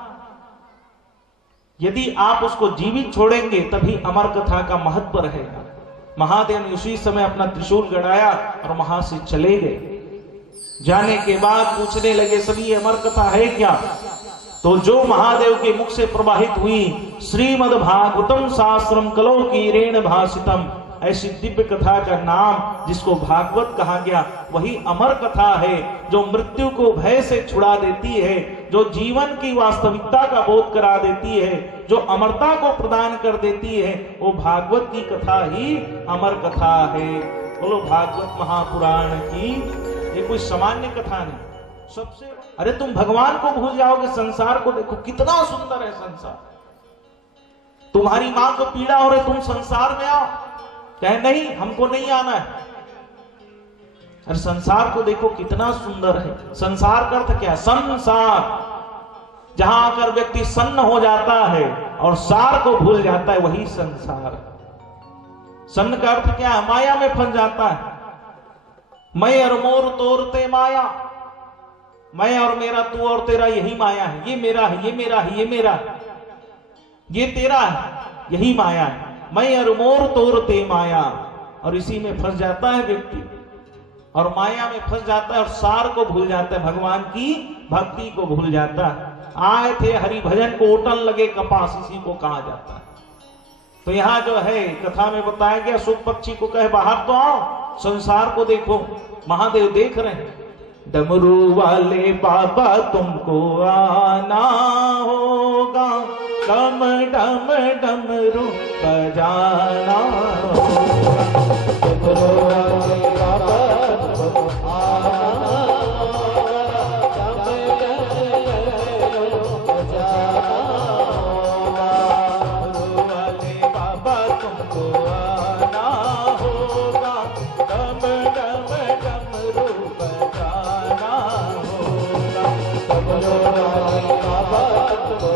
यदि आप उसको जीवित छोड़ेंगे तभी अमर कथा का महत्व रहेगा। महादेव ने उसी समय अपना त्रिशूल गड़ाया और वहां से चले गए। जाने के बाद पूछने लगे सभी अमर कथा है क्या? तो जो महादेव के मुख से प्रवाहित हुई श्रीमद् भागवतम शास्त्रम कलो कीरेण भासितम, ऐसी दिव्य कथा का नाम जिसको भागवत कहा गया, वही अमर कथा है जो मृत्यु को भय से छुड़ा देती है, जो जीवन की वास्तविकता का बोध करा देती है, जो अमरता को प्रदान कर देती है। वो भागवत की कथा ही अमर कथा है। बोलो भागवत महापुराण की। ये कोई सामान्य कथा नहीं। सबसे अरे तुम भगवान को भूल जाओगे, संसार को देखो कितना सुंदर है संसार। तुम्हारी मां को पीड़ा हो रही, तुम संसार में आओ, कहे नहीं हमको नहीं आना है। अरे संसार को देखो कितना सुंदर है। संसार का अर्थ क्या है? संसार, जहां आकर व्यक्ति सन्न हो जाता है और सार को भूल जाता है, वही संसार। सन्न का अर्थ क्या है? माया में फंस जाता है। मैं और मोर तोरते माया, मैं और मेरा, तू और तेरा, यही माया है। ये मेरा है, ये मेरा है, ये मेरा है, ये तेरा है, यही माया है। मैं और मोर तोरते माया, और इसी में फंस जाता है व्यक्ति, और माया में फंस जाता है और सार को भूल जाता है, भगवान की भक्ति को भूल जाता है। आए थे हरि भजन को ओटन लगे कपास, इसी को कहा जाता है। तो यहां जो है कथा में बताया गया, सुख पक्षी को कहे बाहर तो आओ, संसार को देखो। महादेव देख रहे हैं, डमरू वाले बाबा तुमको आना होगा, डम डम डमरू बजाना होगा। डमरू वाले बाबा तुमको आना होगा, डम डम बजाना होगा। डमरू वाले बाबा तुमको आना होगा, डम डम डमरू बजाना होगा। डमरू वाले बाबा तुमको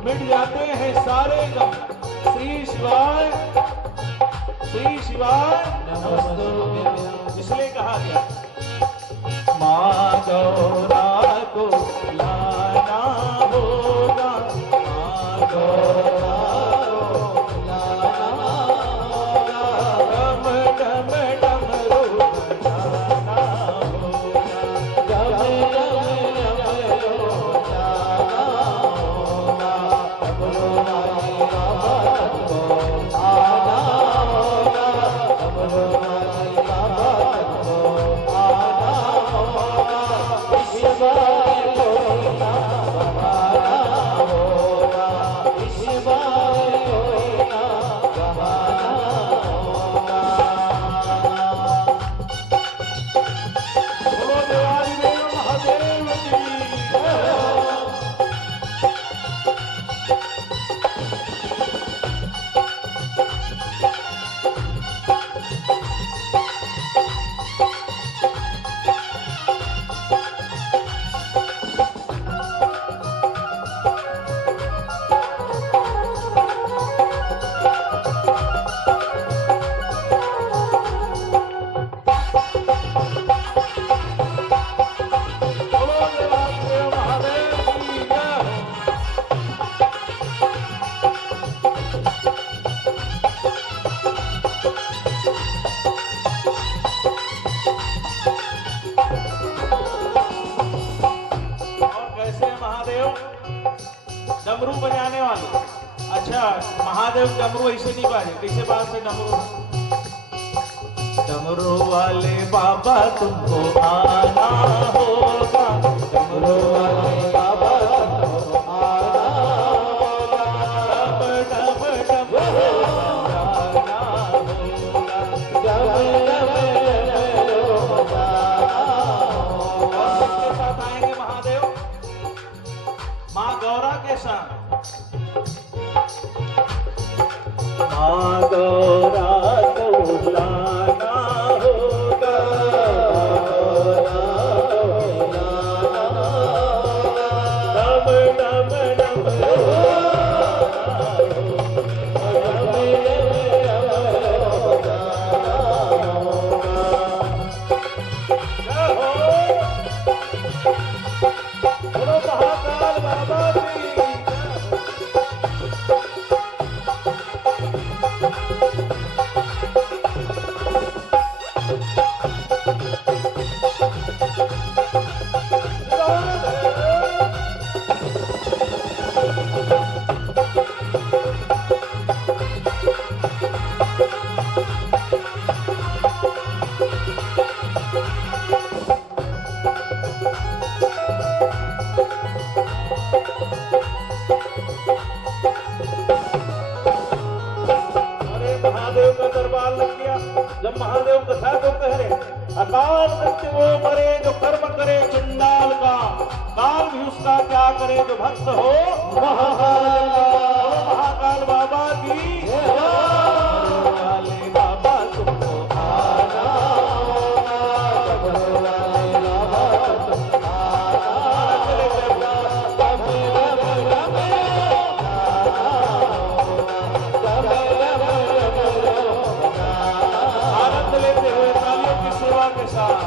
मिट जाते हैं सारे गम। श्री शिवाय, श्री शिवाय नमस्ते, इसलिए कहा गया माँ गौरा को लाना होगा, माँ गौरा को लाना होगा, डम डम डमरू बजाना होगा, डम डम डमरू बजाना होगा। डमरू वाले बाबा तुमको आना होगा, डमरू वाले बाबा तुमको आना होगा। शिवाय कोई ना बहाना होगा, शिवाय कोई ना बहाना होगा। बोलो देवारी देव महादेव की जय। डमरू बजाने वाले। अच्छा, महादेव डमरू ऐसे नहीं बाजे, कैसे बाजते डमरू? डमरू वाले बाबा तुमको आना होगा, डमरू वाले बाबा तुमको आना होगा, डम डम डम बजाना होगा, डम डम बजाना होगा। किसके साथ आएंगे महादेव? माँ गौरा के साथ। माँ गौरा को लाना होगा, गौरा को लाना होगा, महादेव का दरबार लग गया। जब महादेव कथा को कह रहे अकाल मृत्यु वो मरे जो कर्म करे चंडाल का, काल भी उसका क्या करे जो भक्त हो महाकाल बाबा की। वाले बाबा तुमको आना, आनंद लेते हुए तालियों की सेवा के साथ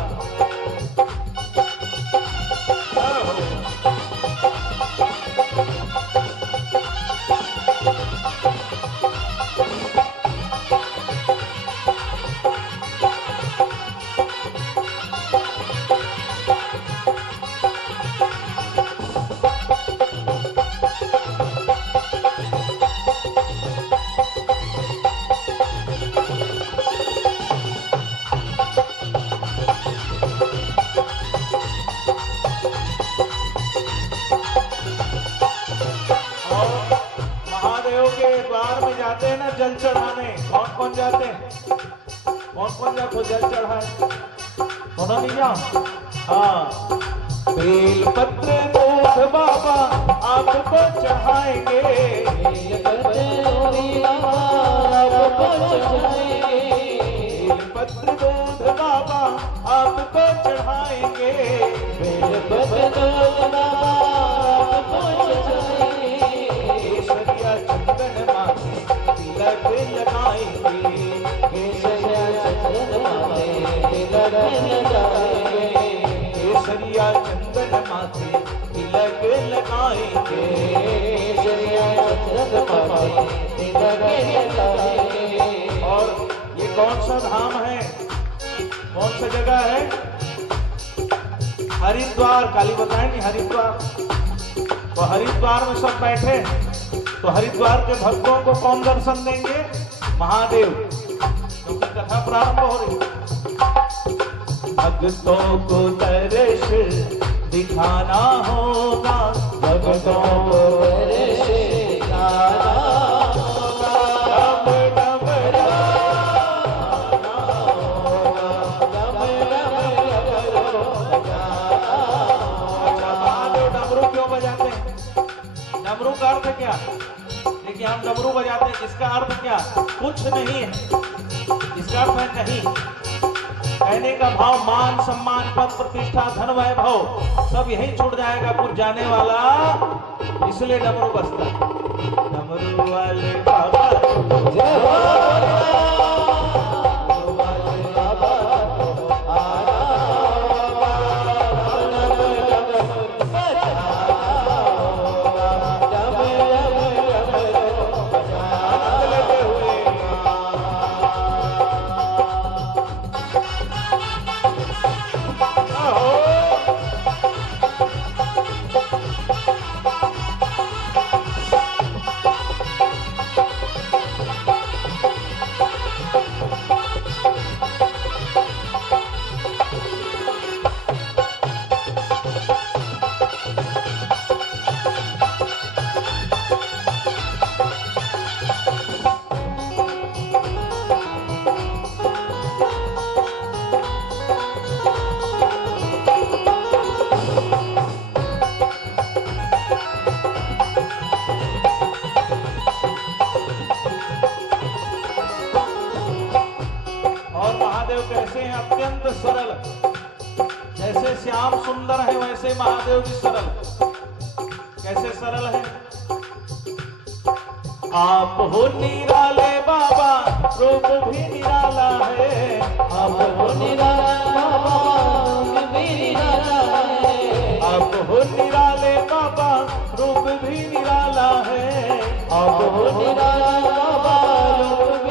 महादेव के द्वार में जाते हैं ना जल चढ़ाने। कौन कौन जाते हैं? कौन कौन जाते हो जल चढ़ाए? सुनो नहीं जाओ। हाँ, बेल पत्र दूध बाबा आपको चढ़ाएंगे, बेल पत्र दूध बाबा आपको चढ़ाएंगे, बेल पत्र दूध बाबा आपको चढ़ाएंगे। केसरिया चंदन माथे तिलक लगाएंगे, केसरिया चंदन माथे तिलक लगाएंगे, केसरिया चंदन माथे तिलक लगाएंगे, केसरिया चंदन माथे तिलक लगाएंगे। और ये कौन सा धाम है? कौन सा जगह है? हरिद्वार। काली बताएंगे हरिद्वार। तो हरिद्वार में सब बैठे, तो हरिद्वार के भक्तों को कौन दर्शन देंगे? महादेव, क्योंकि कथा प्रारंभ हो रही। भक्तों को दर्श दिखाना होगा, भक्तों को दर्श दिखाना होगा, डम डम डमराना होगा, डम डम डमराना। अच्छा, महादेव डमरू क्यों बजाते हैं? डमरू का अर्थ क्या? देखिए, हम डमरू बजाते हैं, इसका अर्थ क्या? कुछ नहीं है। इसका अर्थ है नहीं। कहने का भाव मान सम्मान पद प्रतिष्ठा धन वैभव सब यही छूट जाएगा कुछ जाने वाला, इसलिए डमरू बजता है। डमरू वाले बाबा जय हो, डमरू वाले बाबा आना, कैसे हैं? अत्यंत सरल। जैसे श्याम सुंदर है वैसे महादेव भी सरल। कैसे सरल है? आप हो निराले बाबा, रूप भी निराला है। आप हो निराले बाबा, रूप भी निराला है। आप हो निराले बाबा, रूप भी निराला है। आप हो निराले बाबा, रूप भी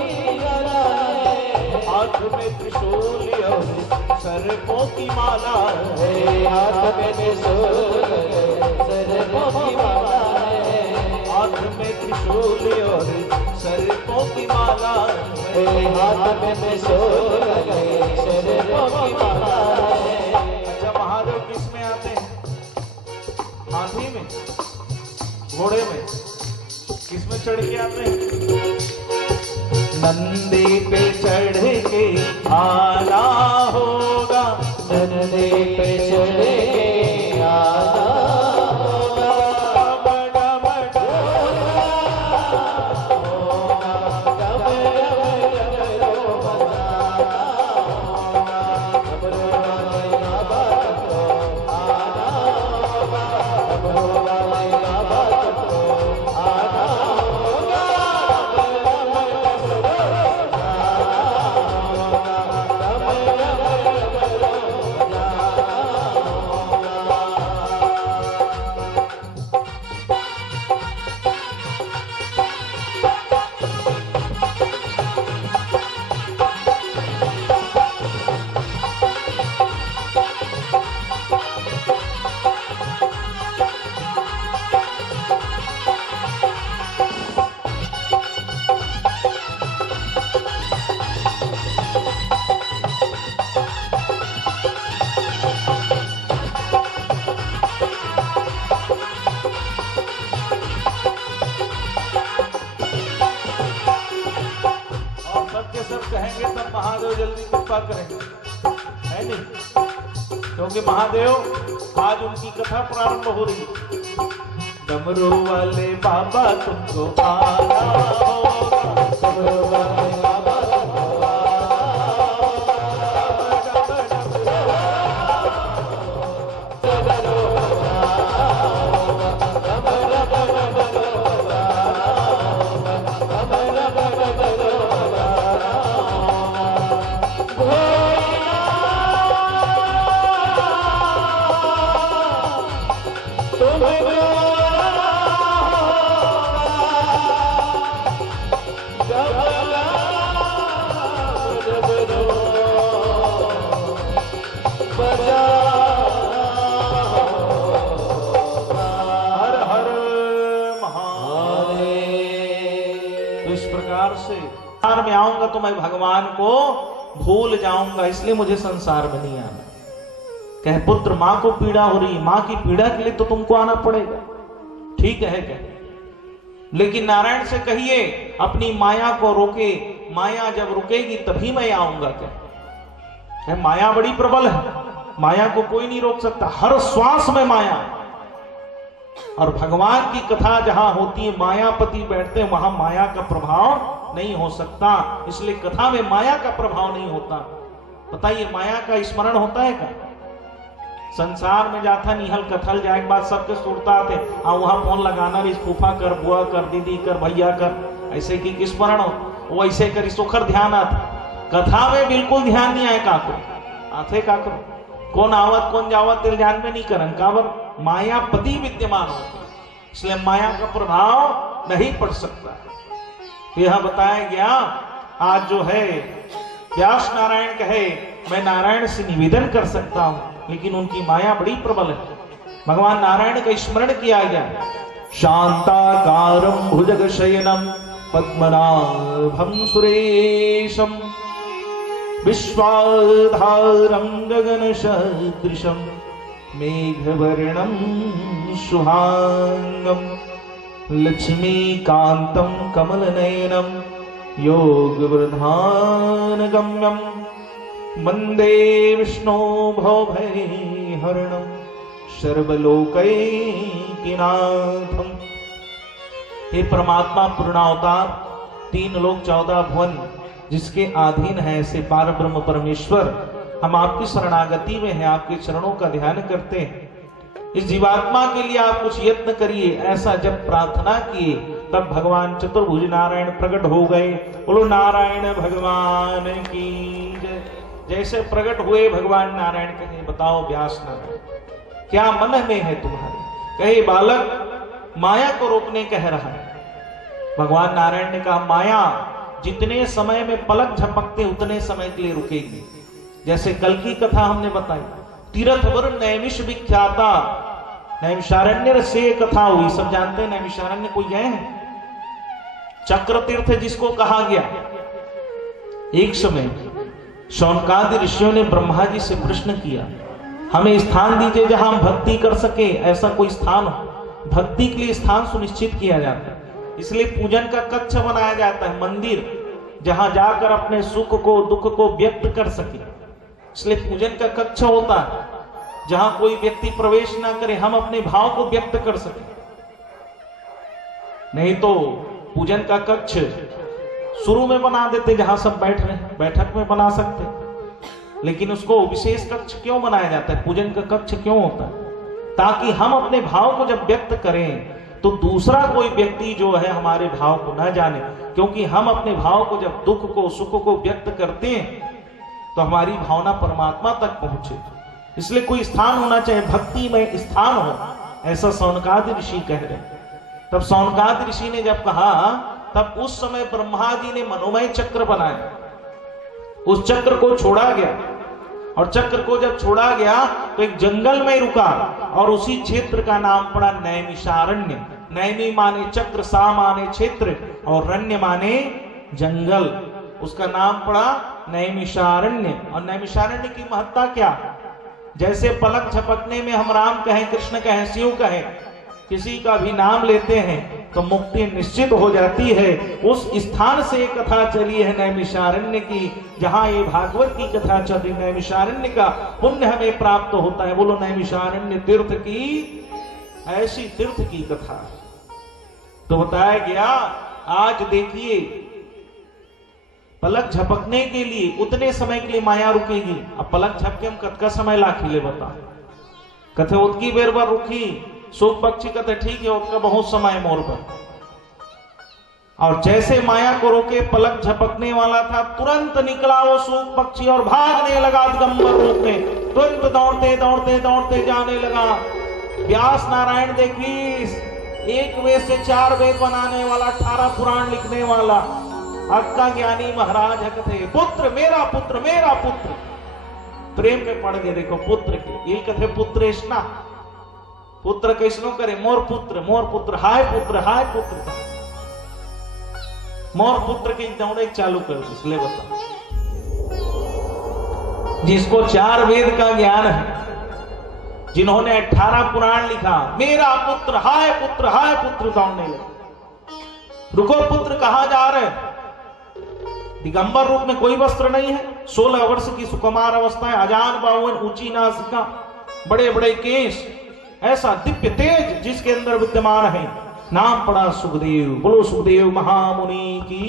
सर्पों की माला है, हाथ में त्रिशूल सर्पों की माला है, हाथ में त्रिशूल और सर्पों की माला है, हाथ में त्रिशूल सर्पों की माला है। अच्छा, महादेव किस में आते हैं? हाथी में, घोड़े में, किस में चढ़ के आते हैं? नंदी पे चढ़ के आना होगा, नंदी पे चढ़ के आना होगा, डम डम कहेंगे तब महादेव जल्दी कृपा करेंगे, है नहीं? क्योंकि महादेव आज उनकी कथा प्रारंभ हो रही है। डमरू वाले बाबा तुमको आना होगा, डमरू वाले बाबा संसार में आऊंगा तो मैं भगवान को भूल जाऊंगा, इसलिए मुझे संसार में नहीं आना। कह पुत्र मां को पीड़ा हो रही है, मां की पीड़ा के लिए तो तुमको आना पड़ेगा, ठीक है क्या? लेकिन नारायण से कहिए अपनी माया को रोके, माया जब रुकेगी तभी मैं आऊंगा। क्या माया बड़ी प्रबल है, माया को कोई नहीं रोक सकता, हर श्वास में माया। और भगवान की कथा जहां होती है, मायापति बैठते हैं, वहां माया का प्रभाव नहीं हो सकता, इसलिए कथा में माया का प्रभाव नहीं होता। बताइए माया का स्मरण होता है क्या? संसार में जाता निहल कथल जाए के बाद सबके सुरता थे, वहां फोन लगाना भी, फूफा कर, बुआ कर, दीदी कर, भैया कर, ऐसे की स्मरण हो, वो ऐसे करी सोखर ध्यान आता। कथा में बिल्कुल ध्यान नहीं आए काको आते काको, कौन आवत कौन जावत तेल ध्यान में नहीं करन, काबर मायापति विद्यमान होते, इसलिए माया का प्रभाव नहीं पड़ सकता। यह बताया गया आज जो है व्यास नारायण कहे मैं नारायण से निवेदन कर सकता हूं, लेकिन उनकी माया बड़ी प्रबल है। भगवान नारायण का स्मरण किया गया, शांताकारं भुजगशयनं पद्मनाभं सुरेशं विश्वाधारं गगनसदृशं मेघवर्णं शुभांगं लक्ष्मीकान्तं कमलनयनं योगवृधानगम्यं वन्दे विष्णो भवभयहरणं सर्वलोकैकनाथम्। हे परमात्मा पूर्णावतार, 3 लोक 14 भुवन जिसके अधीन है ऐसे पार ब्रह्म परमेश्वर, हम आपकी शरणागति में हैं, आपके चरणों का ध्यान करते हैं। इस जीवात्मा के लिए आप कुछ यत्न करिए, ऐसा जब प्रार्थना किए तब भगवान चतुर्भुज नारायण प्रकट हो गए। बोलो नारायण भगवान की जय। जैसे प्रकट हुए भगवान नारायण कहे बताओ व्यास नारायण क्या मन में है तुम्हारे? कहे बालक माया को रोकने कह रहा है। भगवान नारायण ने कहा माया जितने समय में पलक झपकते उतने समय के लिए रुकेगी, जैसे कल की कथा हमने बताई, तीर्थवर नैमिष विख्याता, नैमिषारण्य से कथा हुई, सब जानते हैं नैमिषारण्य कोई गए हैं? चक्र तीर्थ जिसको कहा गया। एक समय शौनकादि ऋषियों ने ब्रह्मा जी से प्रश्न किया, हमें स्थान दीजिए जहां हम भक्ति कर सके, ऐसा कोई स्थान हो। भक्ति के लिए स्थान सुनिश्चित किया जाता है, इसलिए पूजन का कक्ष बनाया जाता है, मंदिर, जहां जाकर अपने सुख को दुख को व्यक्त कर सके, इसलिए पूजन का कक्ष होता है जहां कोई व्यक्ति प्रवेश ना करे, हम अपने भाव को व्यक्त कर सके। नहीं तो पूजन का कक्ष शुरू में बना देते जहां सब बैठ रहे, बैठक में बना सकते, लेकिन उसको विशेष कक्ष क्यों बनाया जाता है, पूजन का कक्ष क्यों होता है? ताकि हम अपने भाव को जब व्यक्त करें तो दूसरा कोई व्यक्ति जो है हमारे भाव को न जाने, क्योंकि हम अपने भाव को जब दुख को सुख को व्यक्त करते हैं तो हमारी भावना परमात्मा तक पहुंचे, इसलिए कोई स्थान होना चाहिए, भक्ति में स्थान हो, ऐसा शौनकादि ऋषि कह रहे। तब शौनकादि ऋषि ने जब कहा, तब उस समय ब्रह्मा जी ने मनोमय चक्र बनाया, उस चक्र को छोड़ा गया, और चक्र को जब छोड़ा गया तो एक जंगल में रुका, और उसी क्षेत्र का नाम पड़ा नैमिषारण्य। नैमी माने चक्र, सा माने क्षेत्र, और रण्य माने जंगल, उसका नाम पड़ा नैमिषारण्य। और नैमिषारण्य की महत्ता क्या? जैसे पलक झपकने में हम राम कहें, कृष्ण कहें, शिव कहें, किसी का भी नाम लेते हैं तो मुक्ति निश्चित हो जाती है। उस स्थान से कथा चली है नैमिषारण्य की, जहां ये भागवत की कथा चल रही, नैमिषारण्य का पुण्य हमें प्राप्त होता है। बोलो नैमिषारण्य तीर्थ की, ऐसी तीर्थ की कथा। तो बताया गया, आज देखिए पलक झपकने के लिए उतने समय के लिए माया रुकेगी, अब पलक झपके हम कत का समय लाखिले बता, कथे उतकी बेर बार रुकी, सुख पक्षी कथे ठीक है उसका बहुत समय मोर पर, और जैसे माया को रोके पलक झपकने वाला था, तुरंत निकला वो सुख पक्षी और भागने लगा दिगंबर रूप में, तुरंत दौड़ते दौड़ते दौड़ते जाने लगा। व्यास नारायण देखी, एक वेद से 4 वेद बनाने वाला, 18 पुराण लिखने वाला अक्का ज्ञानी महाराज कथे, पुत्र मेरा पुत्र मेरा पुत्र, प्रेम में पड़ गए। देखो पुत्र के, ये कथे पुत्रेष्णा, पुत्र कैसनो करे, मोर पुत्र, हाय पुत्र, मोर पुत्र की दौड़े चालू कर, इसलिए बता, जिसको 4 वेद का ज्ञान है, जिन्होंने 18 पुराण लिखा, मेरा पुत्र हाय पुत्र दौड़ने लगे। रुको पुत्र, कहां जा रहे? दिगंबर रूप में कोई वस्त्र नहीं है, 16 वर्ष की सुकुमार अवस्था है, अजान बाहुन, ऊंची नासिका, बड़े बड़े केश, ऐसा दिव्य तेज जिसके अंदर विद्यमान है। नाम पड़ा सुखदेव। बोलो सुखदेव महामुनि की,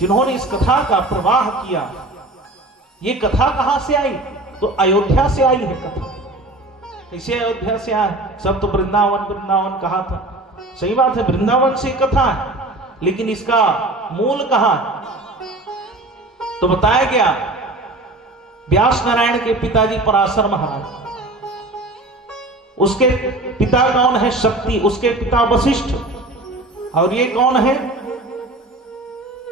जिन्होंने इस कथा का प्रवाह किया। ये कथा कहां से आई? तो अयोध्या से आई है कथा। कैसे अयोध्या से आए? सब तो वृंदावन कहा था, सही बात है, वृंदावन से कथा है, लेकिन इसका मूल कहां? तो बताया गया, व्यास नारायण के पिताजी पराशर महाराज, उसके पिता कौन है? शक्ति, उसके पिता वशिष्ठ, और ये कौन है?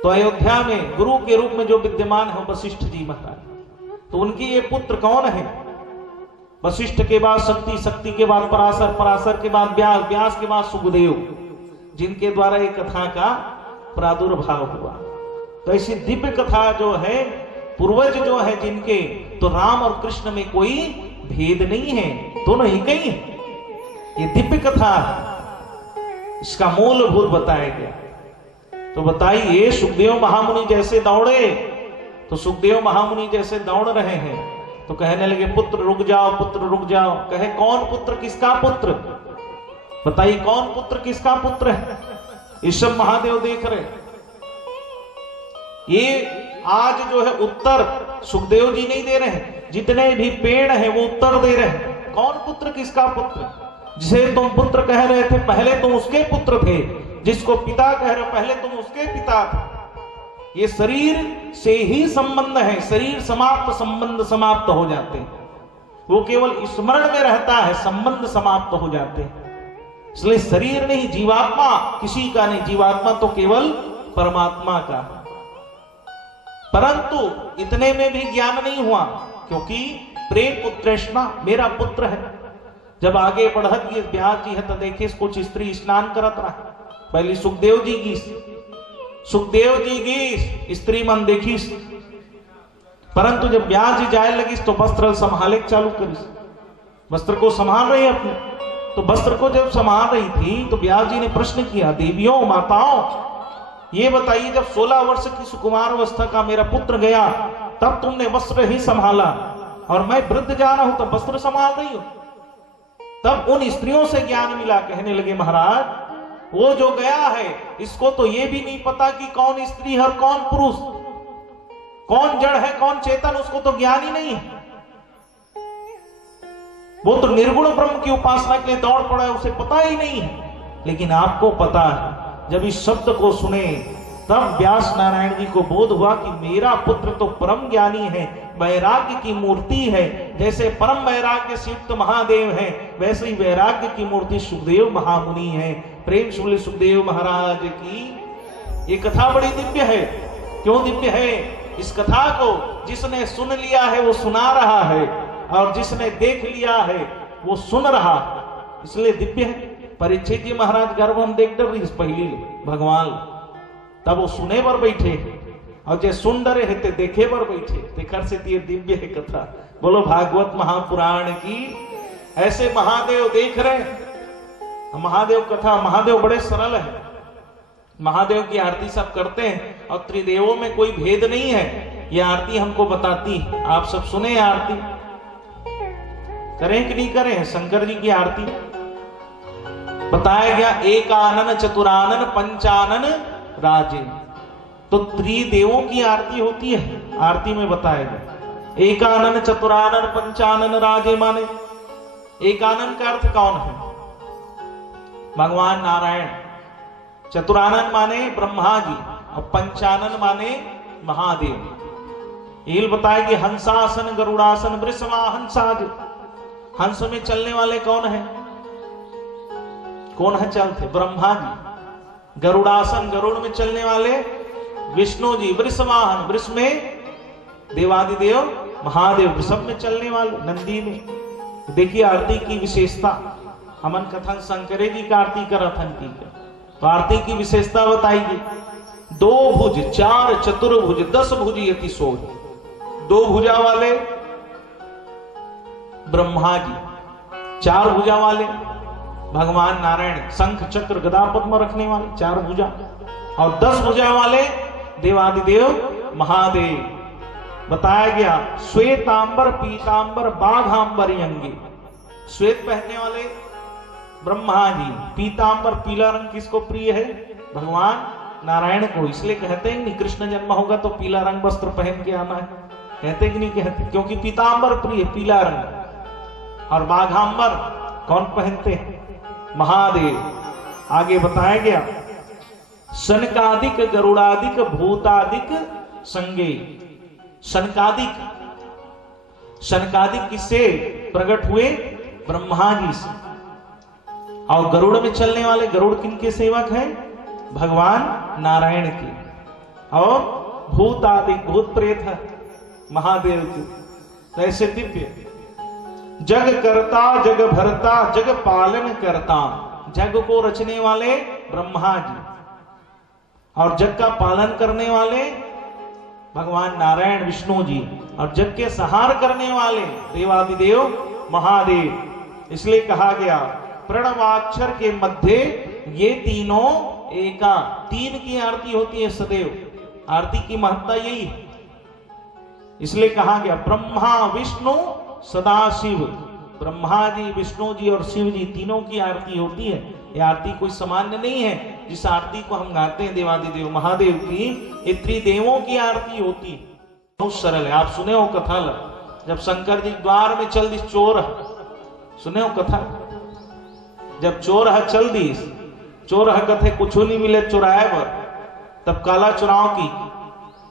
तो अयोध्या में गुरु के रूप में जो विद्यमान है वशिष्ठ जी महाराज। तो उनकी ये पुत्र कौन है? वशिष्ठ के बाद शक्ति, शक्ति के बाद पराशर, पराशर के बाद व्यास, व्यास के बाद सुखदेव, जिनके द्वारा ये कथा का प्रादुर्भाव हुआ। तो ऐसी दिव्य कथा जो है, पूर्वज जो है जिनके, तो राम और कृष्ण में कोई भेद नहीं है, दोनों ही कहीं है। ये दिव्य कथा है, इसका मूलभूत बताया गया। तो बताइए, सुखदेव महामुनि जैसे दौड़े, तो सुखदेव महामुनि जैसे दौड़ रहे हैं, तो कहने लगे पुत्र रुक जाओ, पुत्र रुक जाओ। कहे कौन पुत्र, किसका पुत्र? बताइए कौन पुत्र किसका पुत्र है? ये सब महादेव देख रहे। ये आज जो है उत्तर सुखदेव जी नहीं दे रहे हैं, जितने भी पेड़ हैं वो उत्तर दे रहे हैं। कौन पुत्र किसका पुत्र? जिसे तुम पुत्र कह रहे थे, पहले तुम उसके पुत्र थे, जिसको पिता कह रहे हो, पहले तुम उसके पिता थे। ये शरीर से ही संबंध है, शरीर समाप्त, संबंध समाप्त हो जाते हैं। वो केवल स्मरण में रहता है, संबंध समाप्त हो जाते हैं। इसलिए शरीर नहीं, जीवात्मा किसी का नहीं, जीवात्मा तो केवल परमात्मा का। परंतु इतने में भी ज्ञान नहीं हुआ, क्योंकि प्रेम पुत्रेष्णा, मेरा पुत्र है। जब आगे बढ़त ये व्यास जी है तो देखे कुछ स्त्री स्नान करत रहा। पहली सुखदेव जी की स्त्री मन देखी, परंतु जब व्यास जी जाए लगी तो वस्त्र संभाले चालू करी, वस्त्र को संभाल रही अपने। तो वस्त्र को जब संभाल रही थी तो व्यास जी ने प्रश्न किया, देवियों माताओं ये बताइए, जब 16 वर्ष की सुकुमार अवस्था का मेरा पुत्र गया तब तुमने वस्त्र ही संभाला, और मैं वृद्ध जा रहा हूं तब वस्त्र संभाल रही हो। तब उन स्त्रियों से ज्ञान मिला, कहने लगे महाराज वो जो गया है इसको तो ये भी नहीं पता कि कौन स्त्री है और कौन पुरुष, कौन जड़ है कौन चेतन, उसको तो ज्ञान ही नहीं है। वो तो निर्गुण ब्रह्म की उपासना के लिए दौड़ पड़ा है, उसे पता ही नहीं है। लेकिन आपको पता है। जब इस शब्द को सुने तब व्यास नारायण जी को बोध हुआ कि मेरा पुत्र तो परम ज्ञानी है, वैराग्य की मूर्ति है। जैसे परम वैराग्य से युक्त महादेव है, वैसे ही वैराग्य की मूर्ति सुखदेव महामुनि है। प्रेम से बोले सुखदेव महाराज की। ये कथा बड़ी दिव्य है। क्यों दिव्य है? इस कथा को जिसने सुन लिया है वो सुना रहा है, और जिसने देख लिया है वो सुन रहा है, इसलिए दिव्य है। परीक्षित जी महाराज गर्भ हम देख डर पहली भगवान, तब वो सुने पर बैठे, और जे सुन डरे है ते देखे पर बैठे। देखर से ये दिव्य है कथा। बोलो भागवत महापुराण की। ऐसे महादेव देख रहे, महादेव कथा, महादेव बड़े सरल है। महादेव की आरती सब करते हैं, और त्रिदेवों में कोई भेद नहीं है। ये आरती हमको बताती, आप सब सुने आरती, करें कि नहीं करें? शंकर जी की आरती बताया गया, एकानन चतुरानन पंचानन राजे। तो त्रिदेवों की आरती होती है, आरती में बताया गया। एकानन चतुरानन पंचानन राजे माने एकानन का अर्थ कौन है? भगवान नारायण। चतुरानन माने ब्रह्मा जी, और पंचानन माने महादेव। ये बताया कि हंसासन गरुड़ासन वृषवाहन साज। हंस में चलने वाले कौन है? कौन है चलते? ब्रह्मा जी। गरुड़ासन, गरुड़ में चलने वाले विष्णु जी। वृषवाहन, वृष में देवादिदेव महादेव, वृषभ में चलने वाले नंदी में। देखिए आरती की विशेषता। हमन कथन शंकरे जी का आरती का रथन की, तो आरती की विशेषता बताइए। 2 भुज 4 चतुर्भुज 10 भुज यति सोज। 2 भुजा वाले ब्रह्मा जी, 4 भुजा वाले भगवान नारायण, शंख चक्र गदा पद्म रखने वाले 4 भुजा, और 10 भुजा वाले देवादिदेव महादेव। बताया गया श्वेतांबर पीतांबर बाघांबर यंगी। श्वेत पहनने वाले ब्रह्मा जी, पीतांबर पीला रंग किसको प्रिय है? भगवान नारायण को। इसलिए कहते हैं कि कृष्ण जन्म होगा तो पीला रंग वस्त्र पहन के आना है, कहते कि नहीं कहते? क्योंकि पीतांबर प्रिय, पीला रंग। और बाघांबर कौन पहनते हैं? महादेव। आगे बताया गया सनकादिक गरुड़ादिक भूतादिक संगे। सनकादिक, सनकादिक किससे प्रकट हुए? ब्रह्मा जी से। और गरुड़ में चलने वाले, गरुड़ किनके सेवक हैं? भगवान नारायण के। और भूतादिक, भूत प्रेत है महादेव के। तो ऐसे दिव्य जग करता जग भरता जग पालन करता। जग को रचने वाले ब्रह्मा जी, और जग का पालन करने वाले भगवान नारायण विष्णु जी, और जग के संहार करने वाले देवादिदेव महादेव। इसलिए कहा गया प्रणवाक्षर के मध्य ये तीनों एका। 3 की आरती होती है सदैव। आरती की महत्ता यही है। इसलिए कहा गया ब्रह्मा विष्णु सदा शिव। ब्रह्मा जी, विष्णु जी और शिव जी तीनों की आरती होती है। ये आरती कोई सामान्य नहीं है। जिस आरती को हम गाते हैं देवादिदेव महादेव की, ये त्रिदेवों की आरती होती है। बहुत सरल है। आप सुने हो कथा जब शंकर जी द्वार में चल दी चोर, सुने हो कथा? जब चोर है चल दी, चोर है कथे कुछ नहीं मिले चुराए पर, तब काला चुराव की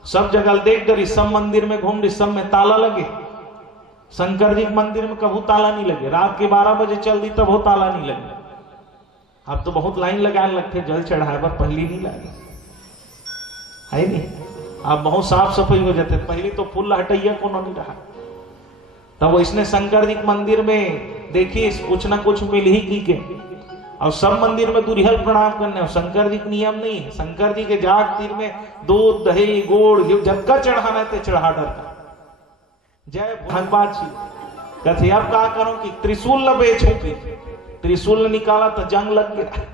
सब जगह देख डरी, सब मंदिर में घूम रही, सब में ताला लगे। शंकर जी के मंदिर में कभी ताला नहीं लगे। रात के 12 बजे चल दी तब वो ताला नहीं लगे। अब तो बहुत लाइन लगाने लगते जल चढ़ाए पर, पहली नहीं लगे है नहीं। अब बहुत साफ सफाई हो जाते, पहले तो फूल हटैया कोनो नहीं रहा। तब इसने शंकर जी के मंदिर में देखिए कुछ ना कुछ मिल ही की के, और सब मंदिर में दुरिहल प्रणाम करने, और शंकर जी का नियम नहीं है। शंकर जी के जाग तीर में दूध दही गोड़ घी जगह चढ़ाना है चढ़ा डर का। जय भगवान जी कहते अब का करो कि त्रिशूल न बेचो की, त्रिशूल निकाला तो जंग लग गया।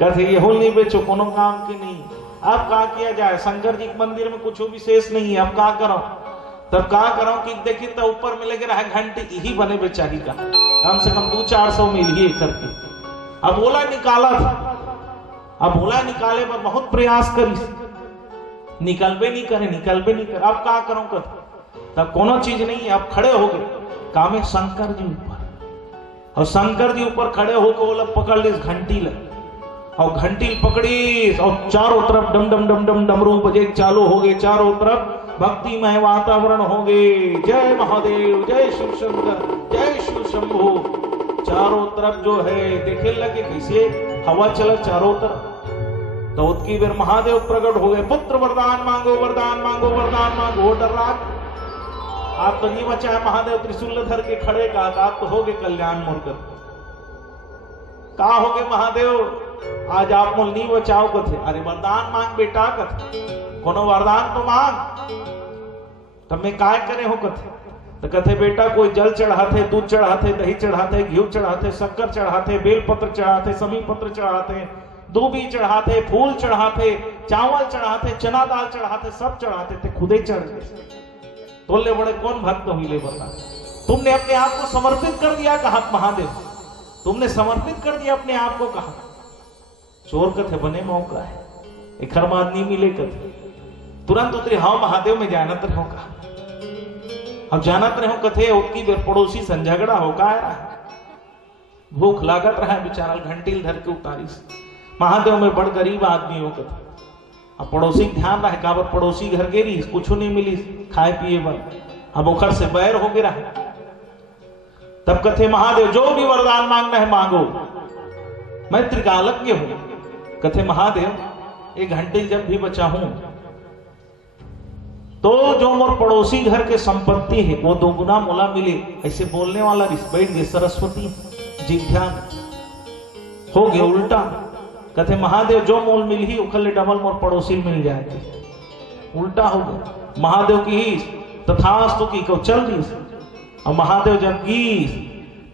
कहते ये होल नहीं बेचो, कोनो काम की नहीं। अब क्या किया जाए, शंकर जी के मंदिर में कुछ विशेष नहीं है, अब क्या करो? तब क्या करो कि देखिए तो ऊपर में लगे रहा घंटी यही बने बेचारी का, कम से कम 200-400 मिल ही करके। अब बोला निकाला था, अब बोला निकाले पर बहुत प्रयास करी, निकलबे नहीं करे, निकलबे नहीं करे। अब क्या करो कर, तब कोनो चीज नहीं है। अब खड़े हो गए कामे शंकर जी ऊपर, और शंकर जी ऊपर खड़े होकर वो लोग पकड़ ली घंटी लग, और घंटी पकड़ी और चारों तरफ डम डम डम डम डमरू बजे चालू हो गए, चारों तरफ भक्तिमय वातावरण हो गए। जय महादेव, जय शिव शंकर, जय शिव शंभु। चारों तरफ जो है देखे लगे कैसे हवा चला चारों तरफ। तो उसकी फिर महादेव प्रकट हो गए, पुत्र वरदान मांगो, वरदान मांगो, वरदान मांगो। डर रहा आप तो नहीं बचा, महादेव त्रिशूल धर के खड़े का आप तो हो गए कल्याण मूर्ख। कहा हो गए महादेव आज आप मोल नहीं बचाओ कथे, अरे वरदान मांग बेटा कथे, कोनो वरदान तो मांग। तब मैं काय करे हो कथे, तो कथे बेटा कोई जल चढ़ाते, दूध चढ़ाते, दही चढ़ाते, घी चढ़ाते, शक्कर चढ़ाते, बेलपत्र चढ़ाते, समी पत्र चढ़ाते, दूबी चढ़ाते, फूल चढ़ाते, चावल चढ़ाते, चना दाल चढ़ाते, सब चढ़ाते थे, खुदे चढ़ गए। तोले बड़े कौन भक्त मिले बता, तुमने अपने आप को समर्पित कर दिया। कहा महादेव तुमने समर्पित कर दिया अपने आप को। कहा चोर कथे बने मौका है, एक आदमी मिले कथे, तुरंत उतरे हाँ महादेव में जानत रहो। कहा अब जानत रहो कथे, उसकी पड़ोसी सन झगड़ा हो का रहा, भूख लागत रहा बेचारा, घंटी धर के उतारी। महादेव में बड़ गरीब आदमी हो कथे, अब पड़ोसी ध्यान रहे, काबर पड़ोसी घर गेरी कुछ नहीं मिली खाए पिए बर, अब ओखर से बैर हो गया। तब कथे महादेव जो भी वरदान मांगना है मांगो, मैं त्रिकालज्ञ हूं। कथे महादेव एक घंटे जब भी बचा हूं तो जो मोर पड़ोसी घर के संपत्ति है वो 2 गुना मोला मिले, ऐसे बोलने वाला बैठ गए सरस्वती जी, ध्यान हो गया उल्टा। कथे महादेव जो मोल मिल ही उखले डबल मोर पड़ोसी मिल जाए, उल्टा हो गया। महादेव की तथास्तु की को चल रही, और महादेव जब की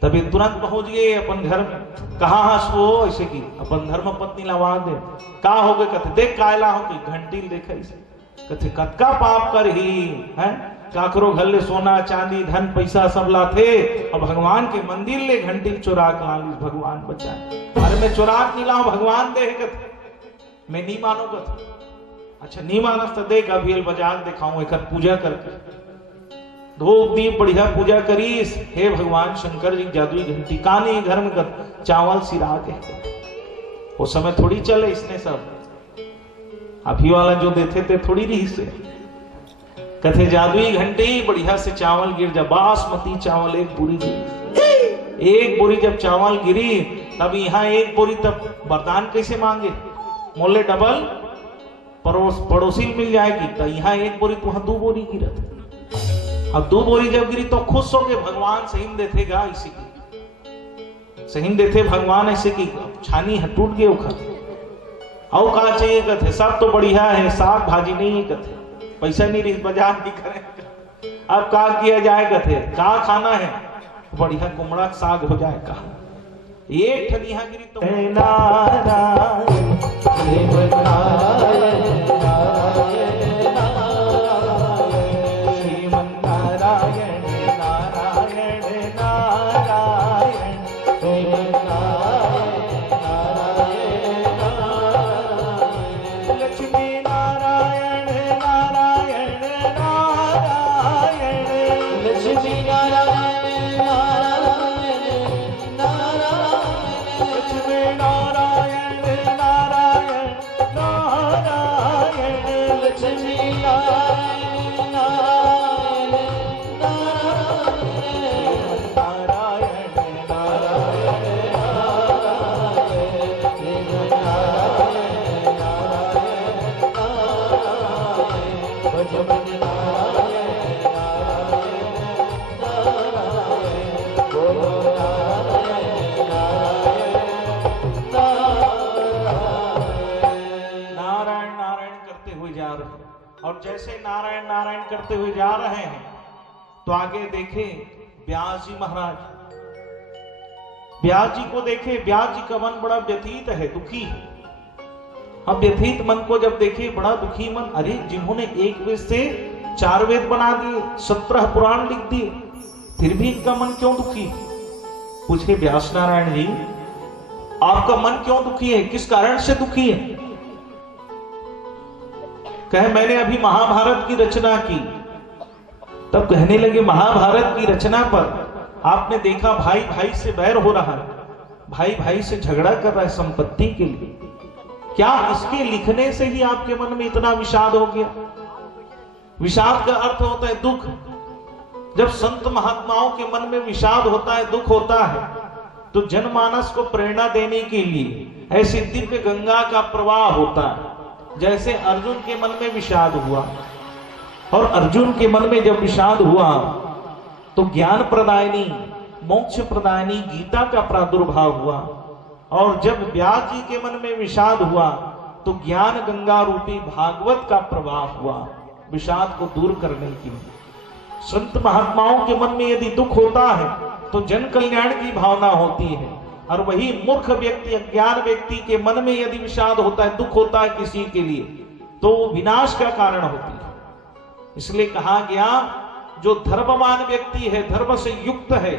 तभी तुरंत पहुंच गए अपन घर में। कहा सो ऐसे की अपन धर्म पत्नी लवा दे, का हो गए? कथे देख कायला हो कि घंटी देखा इसे, कथे कतका पाप कर ही है, काकरो घर ले सोना चांदी धन पैसा सब लाथे, और भगवान के मंदिर ले घंटी चुरा के ला, भगवान बचाए। अरे मैं चुरा नहीं लाऊं, भगवान दे कथे, मैं नहीं मानो कथे। अच्छा नहीं मानस तो देख अभी बाजार दिखाऊं, एक पूजा करके धूप दीप बढ़िया पूजा करीस, हे भगवान शंकर जी जादुई घंटी कानी घर में कर चावल सिरा के। वो समय थोड़ी चले इसने सब, अभी वाला जो देते थे थोड़ी रही से। कथे जादुई घंटी बढ़िया से चावल गिर जा, बासमती चावल 1 बोरी गिरी। 1 बोरी जब चावल गिरी तब यहाँ 1 बोरी, तब वरदान कैसे मांगे? मोले डबल पड़ोसी मिल जाएगी, तो यहाँ 1 बोरी तो 2 बोरी गिरत। अब 2 बोरी जब गिरी तो खुश हो गए, भगवान सहीम देते इसी की, सहीम देते भगवान ऐसे की छानी है टूट गए उखर। और कहा चाहिए कथे सब तो बढ़िया है, साग भाजी नहीं है कथे, पैसा नहीं रही बाजार नहीं करे। अब का किया जाए कथे, का खाना है? बढ़िया कुमड़ा साग हो जाए। कहा एक ठनिया गिरी तो नारायण मन नारायण नारायण नारायण, बोलो नारायण नारायण नारायण। नारायण नारायण करते हुए जा रहे हैं, और जैसे नारायण नारायण करते हुए जा रहे हैं तो आगे देखे व्यास जी महाराज। व्यास जी को देखे, व्यास जी का मन बड़ा व्यथित है, दुखी है। अब व्यथित मन को जब देखे, बड़ा दुखी मन, अरे जिन्होंने एक वेद से 4 वेद बना दिए, 17 पुराण लिख दिए, फिर भी इनका मन क्यों दुखी है? पूछे व्यास नारायण जी, आपका मन क्यों दुखी है, किस कारण से दुखी है? कहे मैंने अभी महाभारत की रचना की। तब कहने लगे महाभारत की रचना पर आपने देखा भाई भाई से बैर हो रहा है, भाई भाई से झगड़ा कर रहा है संपत्ति के लिए, क्या इसके लिखने से ही आपके मन में इतना विषाद हो गया? विषाद का अर्थ होता है दुख। जब संत महात्माओं के मन में विषाद होता है, दुख होता है, तो जनमानस को प्रेरणा देने के लिए ऐसी दिव्य गंगा का प्रवाह होता है। जैसे अर्जुन के मन में विषाद हुआ, और अर्जुन के मन में जब विषाद हुआ तो ज्ञान प्रदायिनी मोक्ष प्रदायिनी गीता का प्रादुर्भाव हुआ, और जब व्यास जी के मन में विषाद हुआ तो ज्ञान गंगा रूपी भागवत का प्रवाह हुआ विषाद को दूर करने के लिए। संत महात्माओं के मन में यदि दुख होता है तो जन कल्याण की भावना होती है, और वही मूर्ख व्यक्ति, अज्ञान व्यक्ति के मन में यदि विषाद होता है, दुख होता है किसी के लिए, तो वो विनाश का कारण होती है। इसलिए कहा गया जो धर्मवान व्यक्ति है, धर्म से युक्त है,